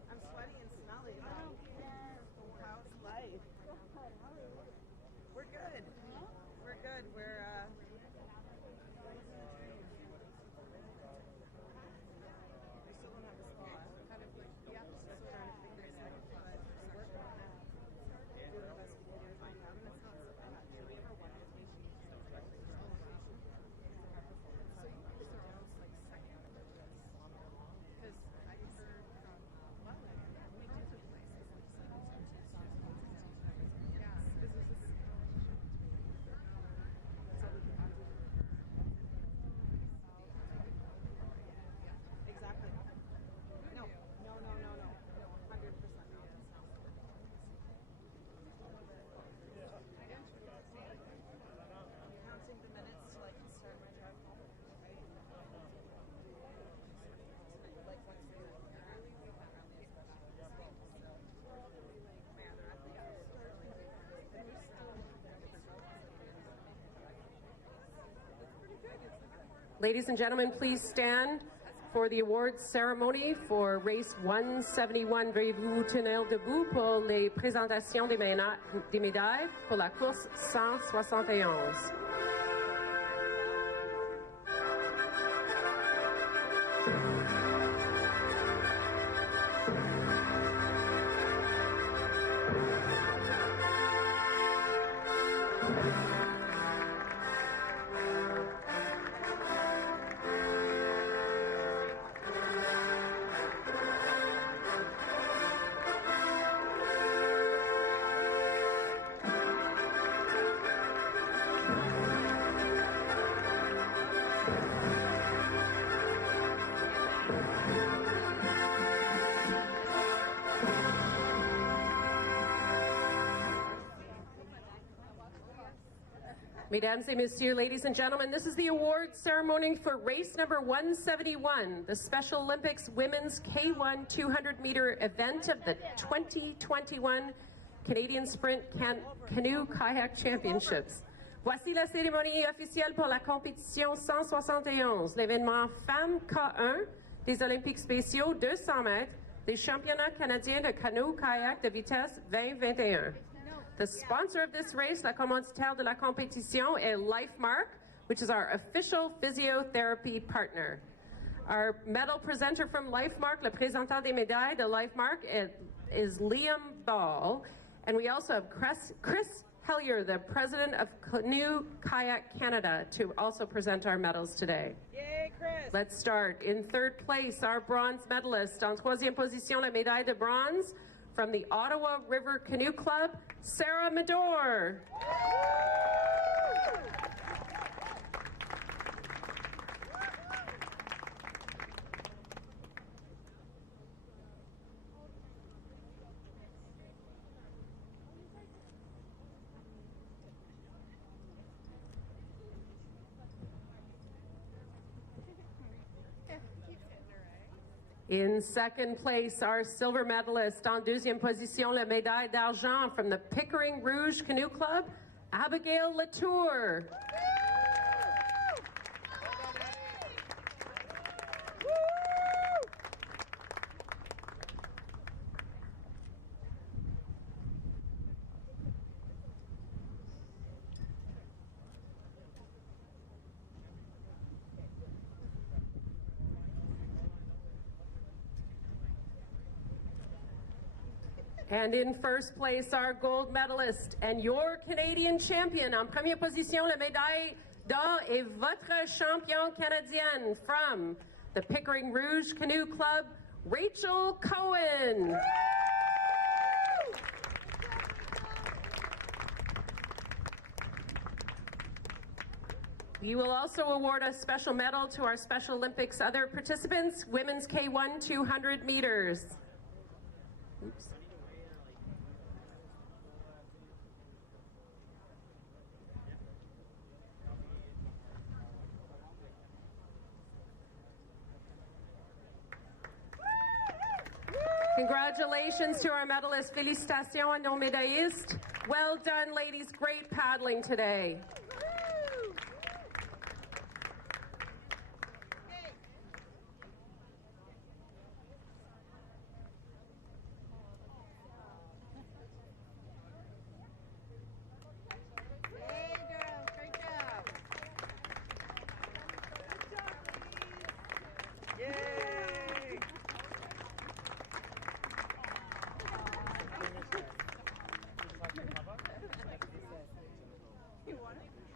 I'm sweaty and smelly. How's life? We're good. We're good. We're we still don't have a spot. Kind of like, yeah, just trying to figure it out. But we're working on that. Doing the best we can to find out, and it's not so bad. So we have our one rotation. So you guys are almost like second because I heard from we do the places yeah, this is just exactly. No, 100% counting the minutes till I can start my drive home. Right? Like once they Ladies and gentlemen, please stand for the awards ceremony for race 171. Veuillez vous tenir debout pour les présentations des médailles pour la course 171. Mesdames et messieurs, ladies and gentlemen, this is the awards ceremony for race number 171, the Special Olympics Women's K1 200 meter event of the 2021 Canadian Sprint Canoe Kayak Championships. Voici la cérémonie officielle pour la compétition 171, l'événement Femmes K1 des Olympiques spéciaux 200 mètres, des championnats canadiens de canoë kayak de vitesse 2021. The sponsor of this race, la commanditaire de la compétition, est LifeMark, which is our official physiotherapy partner. Our medal presenter from LifeMark, le présentant des médailles de LifeMark, is Liam Ball. And we also have Chris Hellier, the president of Canoe Kayak Canada, to also present our medals today. Yay, Chris! Let's start. In third place, our bronze medalist. En troisième position, la médaille de bronze from the Ottawa River Canoe Club, Sarah Medor. In second place, our silver medalist. En deuxième position, la médaille d'argent from the Pickering Rouge Canoe Club, Abigail Latour. And in first place, our gold medalist and your Canadian champion. En première position, la médaille d'or est votre champion canadienne from the Pickering Rouge Canoe Club, Rachel Cohen. We will also award a special medal to our Special Olympics other participants, women's K1 200 meters. Oops. Congratulations to our medalists. Félicitations à nos médaillistes. Well done, ladies. Great paddling today. You want it?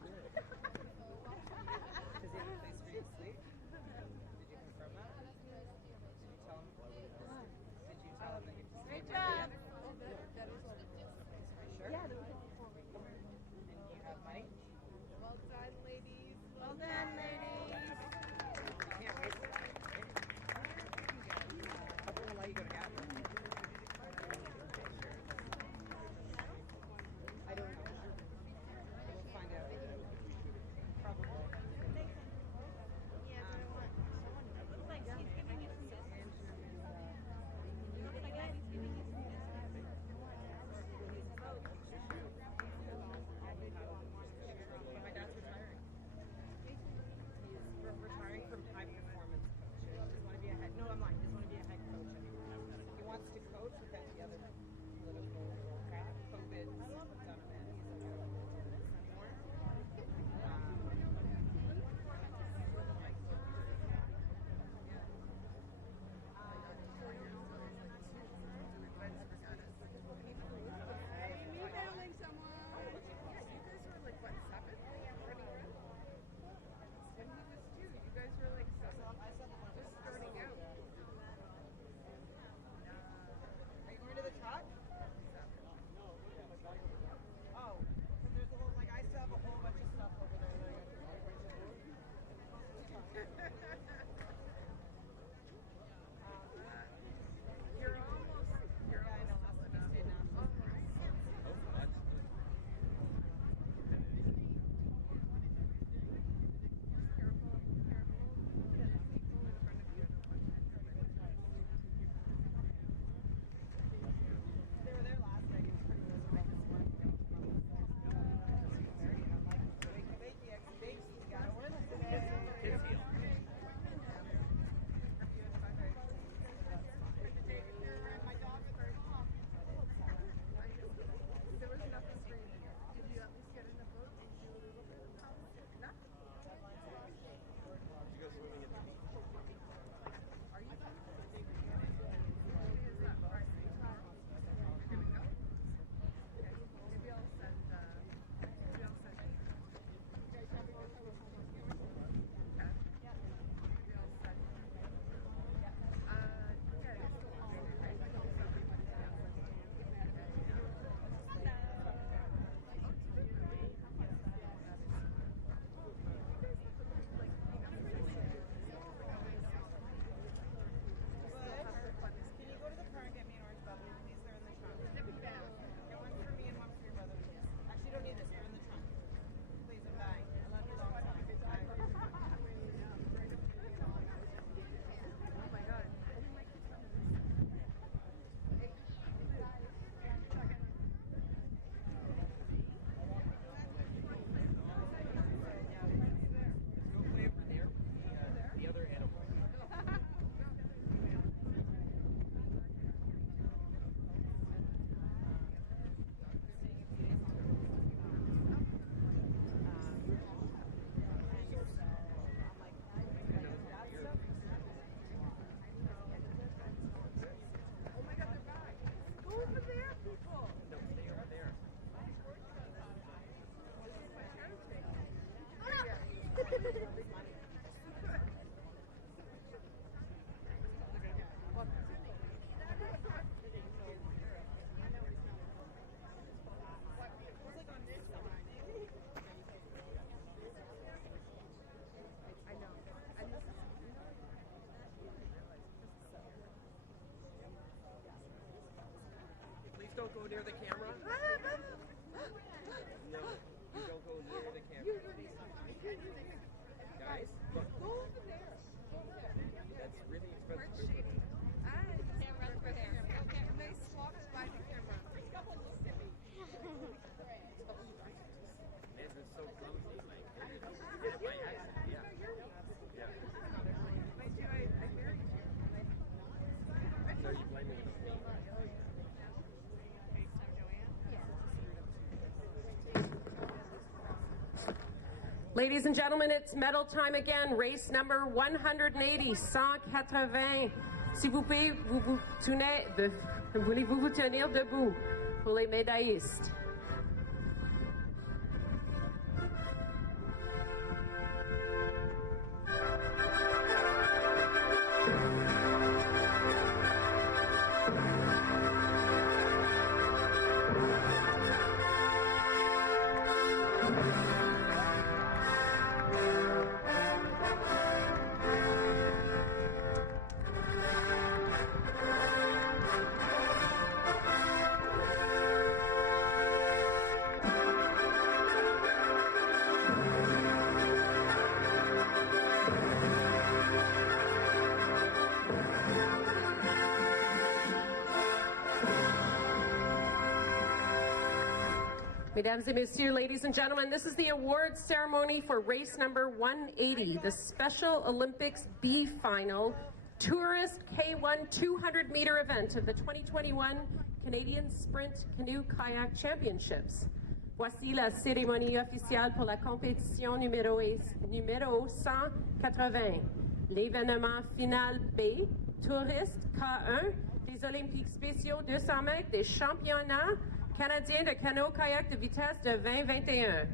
Don't go near the camera. No, you don't go near the camera. Guys, look. Go over there. That's really expensive. Camera over there. Okay, nice walk by the camera. Man, it's so clumsy. Like, you did it by accident. Yeah. Yeah. So you blaming it on me? Ladies and gentlemen, it's medal time again. Race number 180, 180. S'il vous plaît, voulez-vous vous tenir debout pour les médaillistes? Mesdames et messieurs, ladies and gentlemen, this is the awards ceremony for race number 180, the Special Olympics B Final Tourist K1 200-meter event of the 2021 Canadian Sprint Canoe Kayak Championships. Voici la cérémonie officielle pour la compétition numéro 180, l'événement final B, Touriste K1, des Olympiques spéciaux 200 mètres des championnats canadien de canoe kayak de vitesse de 2021.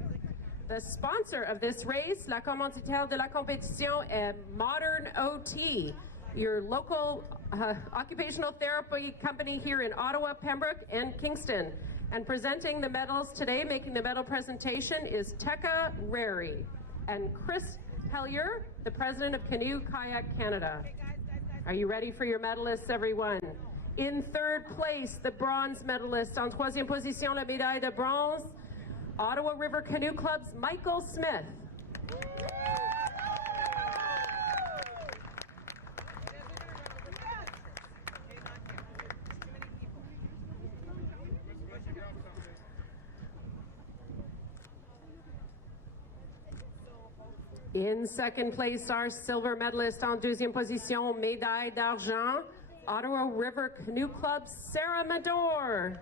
The sponsor of this race, la commanditaire de la compétition, est Modern OT, your local occupational therapy company here in Ottawa, Pembroke, and Kingston. And presenting the medals today, making the medal presentation, is Tekka Rary and Chris Hellier, the president of Canoe Kayak Canada. Are you ready for your medalists, everyone? In third place, the bronze medalist. En troisième position, la médaille de bronze, Ottawa River Canoe Club's Michael Smith. In second place, our silver medalist. En deuxième position, médaille d'argent, Ottawa River Canoe Club, Sarah Mador.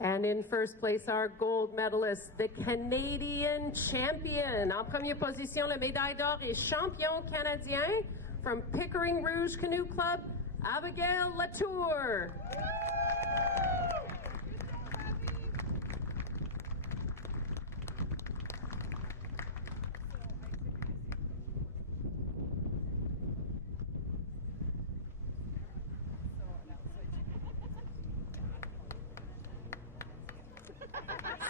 And in first place, our gold medalist, the Canadian champion. En première position, la médaille d'or et champion canadien from Pickering Rouge Canoe Club, Abigail Latour.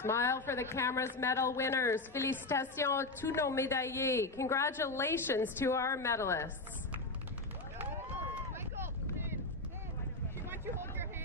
Smile for the camera's medal winners. Félicitations à tous nos médaillés. Congratulations to our medalists. Michael, she wants you to hold your hand.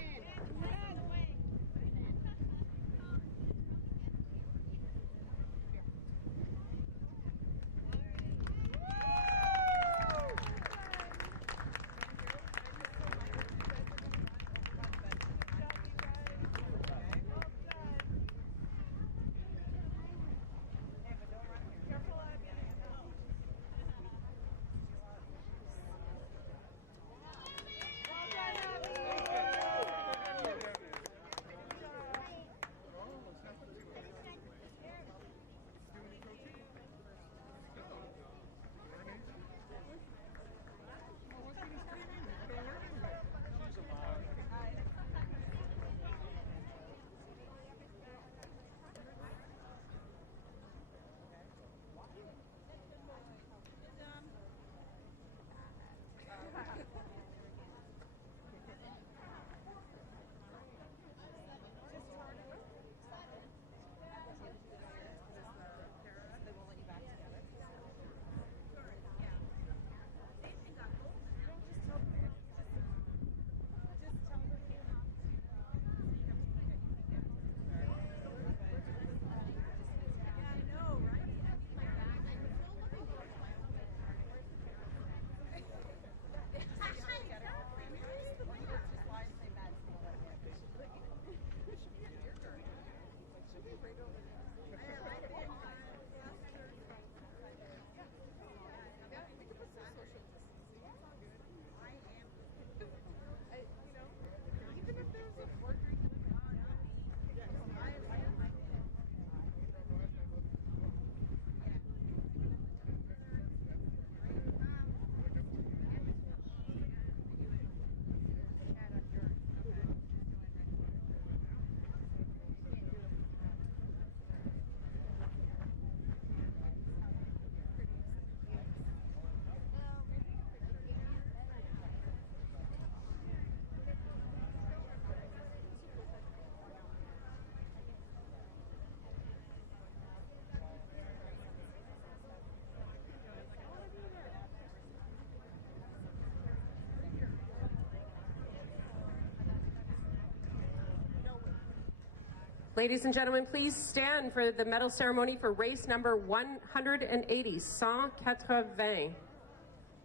Ladies and gentlemen, please stand for the medal ceremony for race number 180, 180.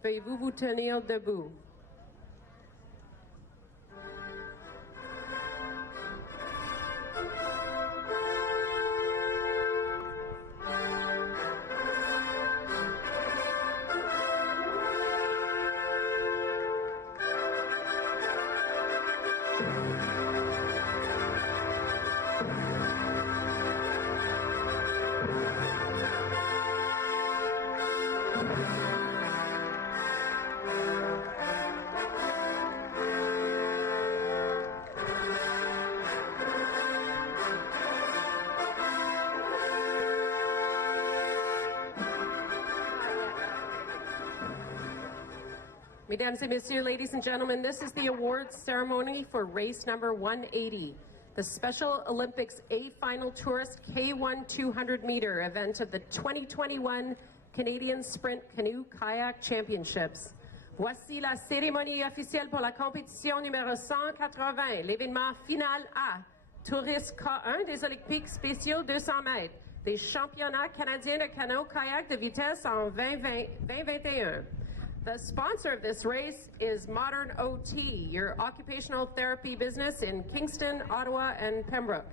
Veuillez-vous vous tenir debout? Mesdames et messieurs, ladies and gentlemen, this is the awards ceremony for race number 180, the Special Olympics A Final Tourist K1 200 meter event of the 2021 Canadian Sprint Canoe Kayak Championships. Voici la cérémonie officielle pour la compétition numéro 180, l'événement final A, touriste K1 des Olympiques spéciaux 200 mètres, des championnats canadiens de canoë kayak de vitesse en 2021. The sponsor of this race is Modern OT, your occupational therapy business in Kingston, Ottawa, and Pembroke.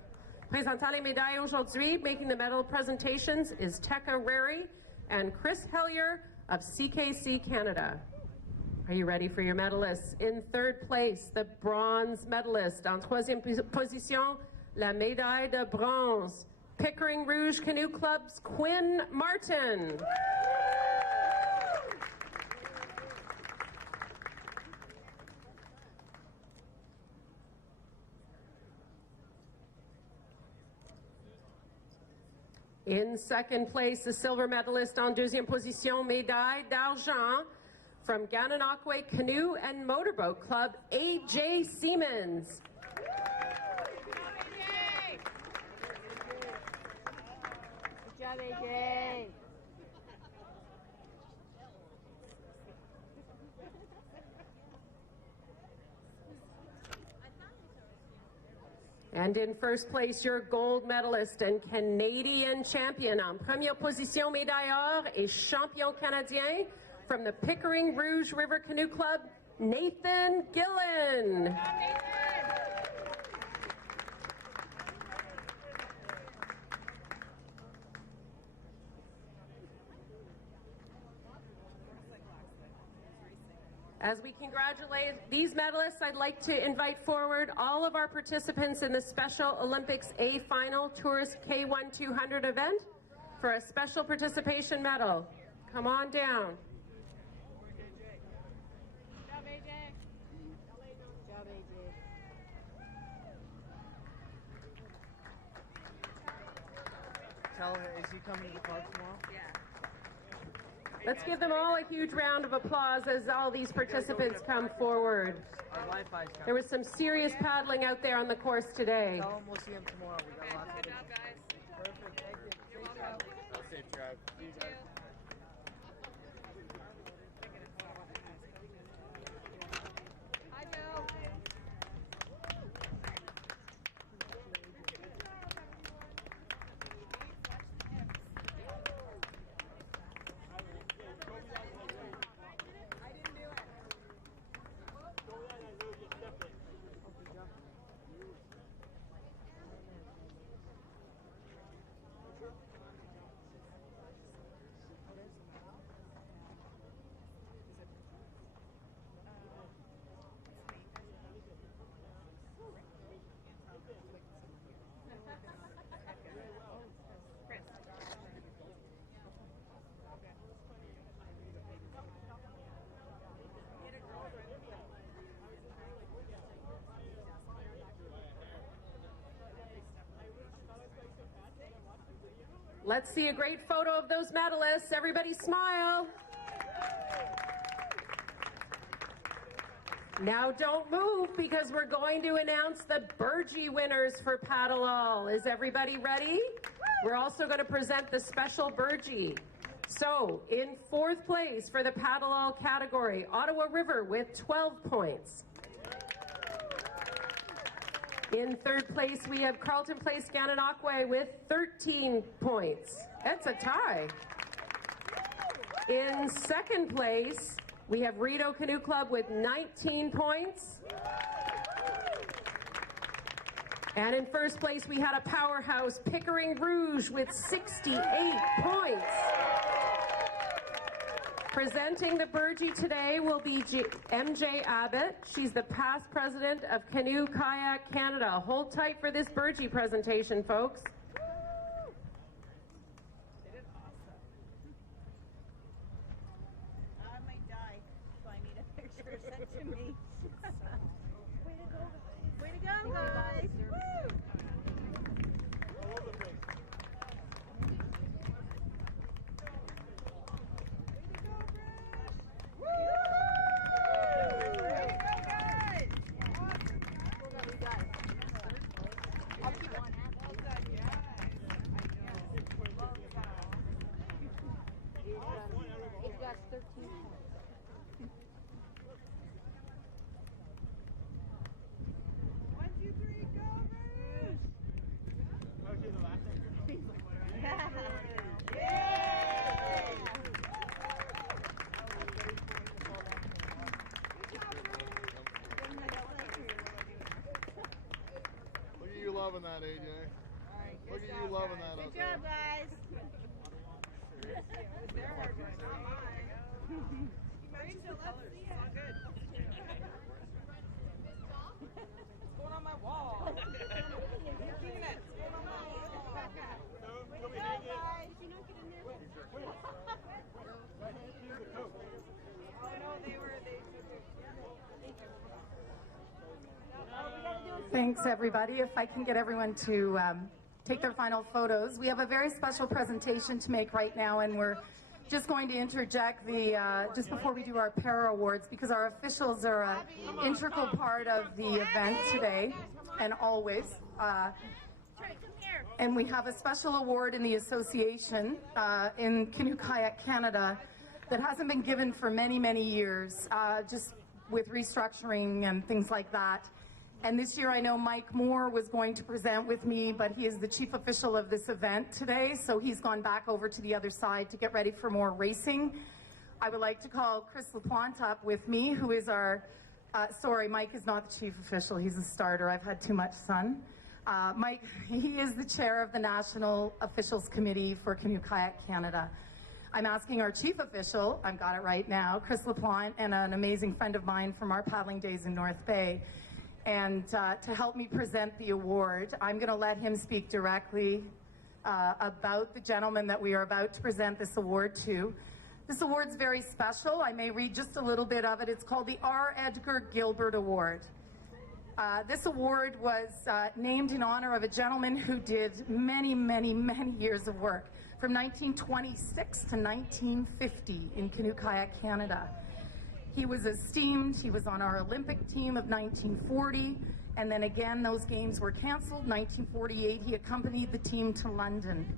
Présentant les médailles aujourd'hui, making the medal presentations is Tekka Rary and Chris Hellier of CKC Canada. Are you ready for your medalists? In third place, the bronze medalist. En troisième position, la médaille de bronze. Pickering Rouge Canoe Club's Quinn Martin. In second place, the silver medalist en deuxième position, médaille d'argent from Gananoque Canoe and Motorboat Club, AJ Siemens. Good job, AJ. And in first place, your gold medalist and Canadian champion en première position, médaille or et champion canadien from the Pickering Rouge River Canoe Club, Nathan Gillen. As we congratulate these medalists, I'd like to invite forward all of our participants in the Special Olympics A Final Tourist K1 200 event for a special participation medal. Come on down. Good job, AJ. Good job, AJ. Tell her, is he coming to the park tomorrow? Yeah. Let's give them all a huge round of applause as all these participants come forward. Our Wi-Fi's coming. There was some serious paddling out there on the course today. Tell him we'll see him tomorrow. We got lots of Good job, guys. Perfect. Thank you. You're welcome. Safe drive. See you guys. Hi, Joe. Let's see a great photo of those medalists. Everybody smile. Now don't move because we're going to announce the Burgee winners for PaddleALL. Is everybody ready? We're also going to present the special Burgee. So, in fourth place for the PaddleALL category, Ottawa River with 12 points. In third place, we have Carleton Place Gananoque with 13 points. That's a tie. In second place, we have Rideau Canoe Club with 19 points. And in first place, we had a powerhouse, Pickering Rouge, with 68 points. Presenting the Burgee today will be MJ Abbott. She's the past president of Canoe Kayak Canada. Hold tight for this Burgee presentation, folks. They did awesome. I might die, so I need a picture sent to me. Way to go, guys. Way to go, guys. Woo! It got 13 points. One, two, three, go, Bruce! Okay, the last one. Yay! Look at you loving that, AJ. Look at you loving that. Good job, guys. It was their hard work, not mine. You matched the colors. It's all good. It's going on my wall. Keeping it. It's going on my wall. Way to go, guys. Did you not get in there? Oh, no, they took it. Thanks, everybody. If I can get everyone to take their final photos. We have a very special presentation to make right now, and we're just going to interject just before we do our para awards, because our officials are an integral part of the event today and always. And we have a special award in the association in Canoe Kayak Canada that hasn't been given for many, many years, just with restructuring and things like that. And this year I know Mike Moore was going to present with me, but he is the chief official of this event today, so he's gone back over to the other side to get ready for more racing. I would like to call Chris LaPlante up with me, who is our, sorry, Mike is not the chief official, he's a starter. I've had too much sun. Mike, he is the chair of the National Officials Committee for Canoe Kayak Canada. I'm asking our chief official, I've got it right now, Chris LaPlante, and an amazing friend of mine from our paddling days in North Bay, and to help me present the award. I'm going to let him speak directly about the gentleman that we are about to present this award to. This award's very special. I may read just a little bit of it. It's called the R. Edgar Gilbert Award. This award was named in honor of a gentleman who did many, many, many years of work, from 1926 to 1950 in Canoe Kayak Canada. He was esteemed. He was on our Olympic team of 1940, and then again those games were canceled. 1948 he accompanied the team to London.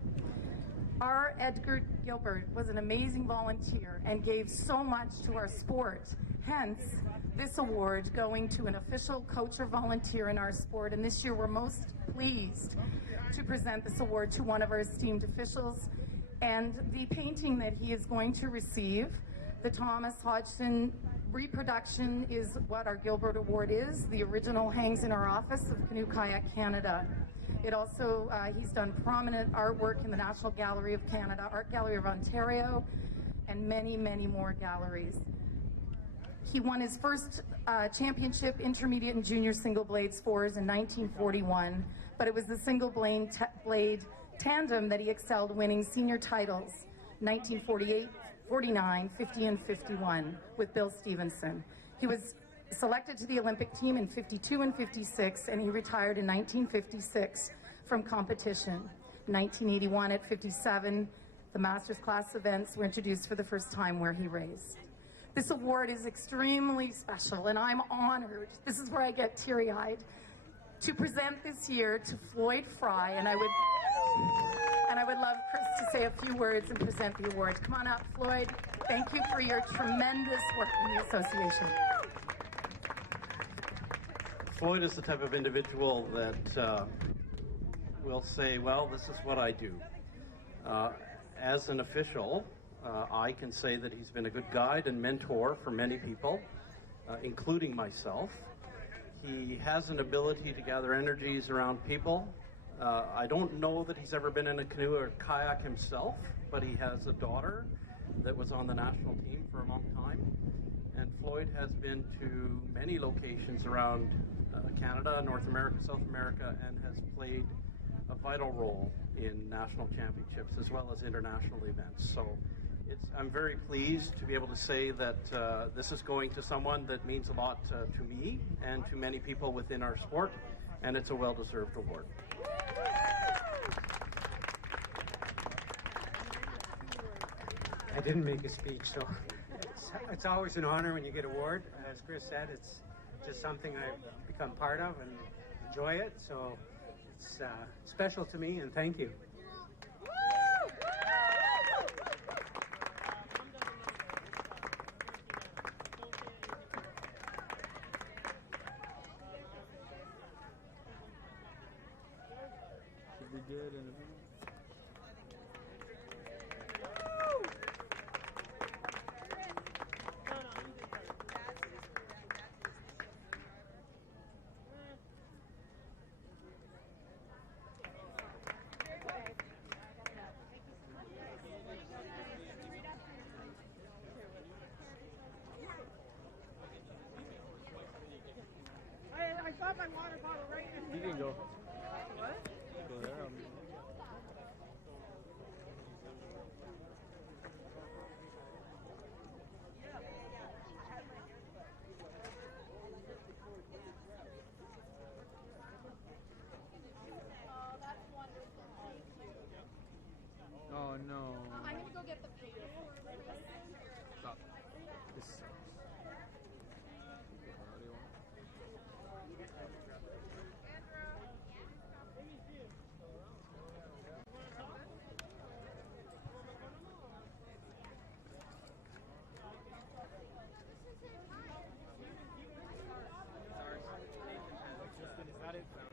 R. Edgar Gilbert was an amazing volunteer and gave so much to our sport. Hence, this award going to an official coach or volunteer in our sport. And this year we're most pleased to present this award to one of our esteemed officials. And the painting that he is going to receive, the Thomas Hodgson reproduction, is what our Gilbert Award is. The original hangs in our office of Canoe Kayak Canada. It also, he's done prominent artwork in the National Gallery of Canada, Art Gallery of Ontario, and many, many more galleries. He won his first championship intermediate and junior single blade fours in 1941, but it was the single blade tandem that he excelled, winning senior titles 1948, 49, 50, and 51 with Bill Stevenson. He was selected to the Olympic team in 52 and 56, and he retired in 1956 from competition. 1981 at 57, the Masters class events were introduced for the first time where he raced. This award is extremely special, and I'm honored, this is where I get teary-eyed, to present this year to Floyd Fry, and I would love Chris to say a few words and present the award. Come on up, Floyd. Thank you for your tremendous work in the association. Floyd is the type of individual that will say, well, this is what I do. As an official, I can say that he's been a good guide and mentor for many people, including myself. He has an ability to gather energies around people. I don't know that he's ever been in a canoe or kayak himself, but he has a daughter that was on the national team for a long time. And Floyd has been to many locations around Canada, North America, South America, and has played a vital role in national championships as well as international events. So I'm very pleased to be able to say that this is going to someone that means a lot to me and to many people within our sport, and it's a well-deserved award. I didn't make a speech, so it's always an honor when you get an award. As Chris said, it's just something I've become part of and enjoy it, so it's special to me, and thank you. Should be good in a minute. I got my water bottle right in. You can go. What? Go there. Oh, that's wonderful. Thank you. Oh no. I'm gonna go get the paper. Stop. This sucks. What do you want? Is that it?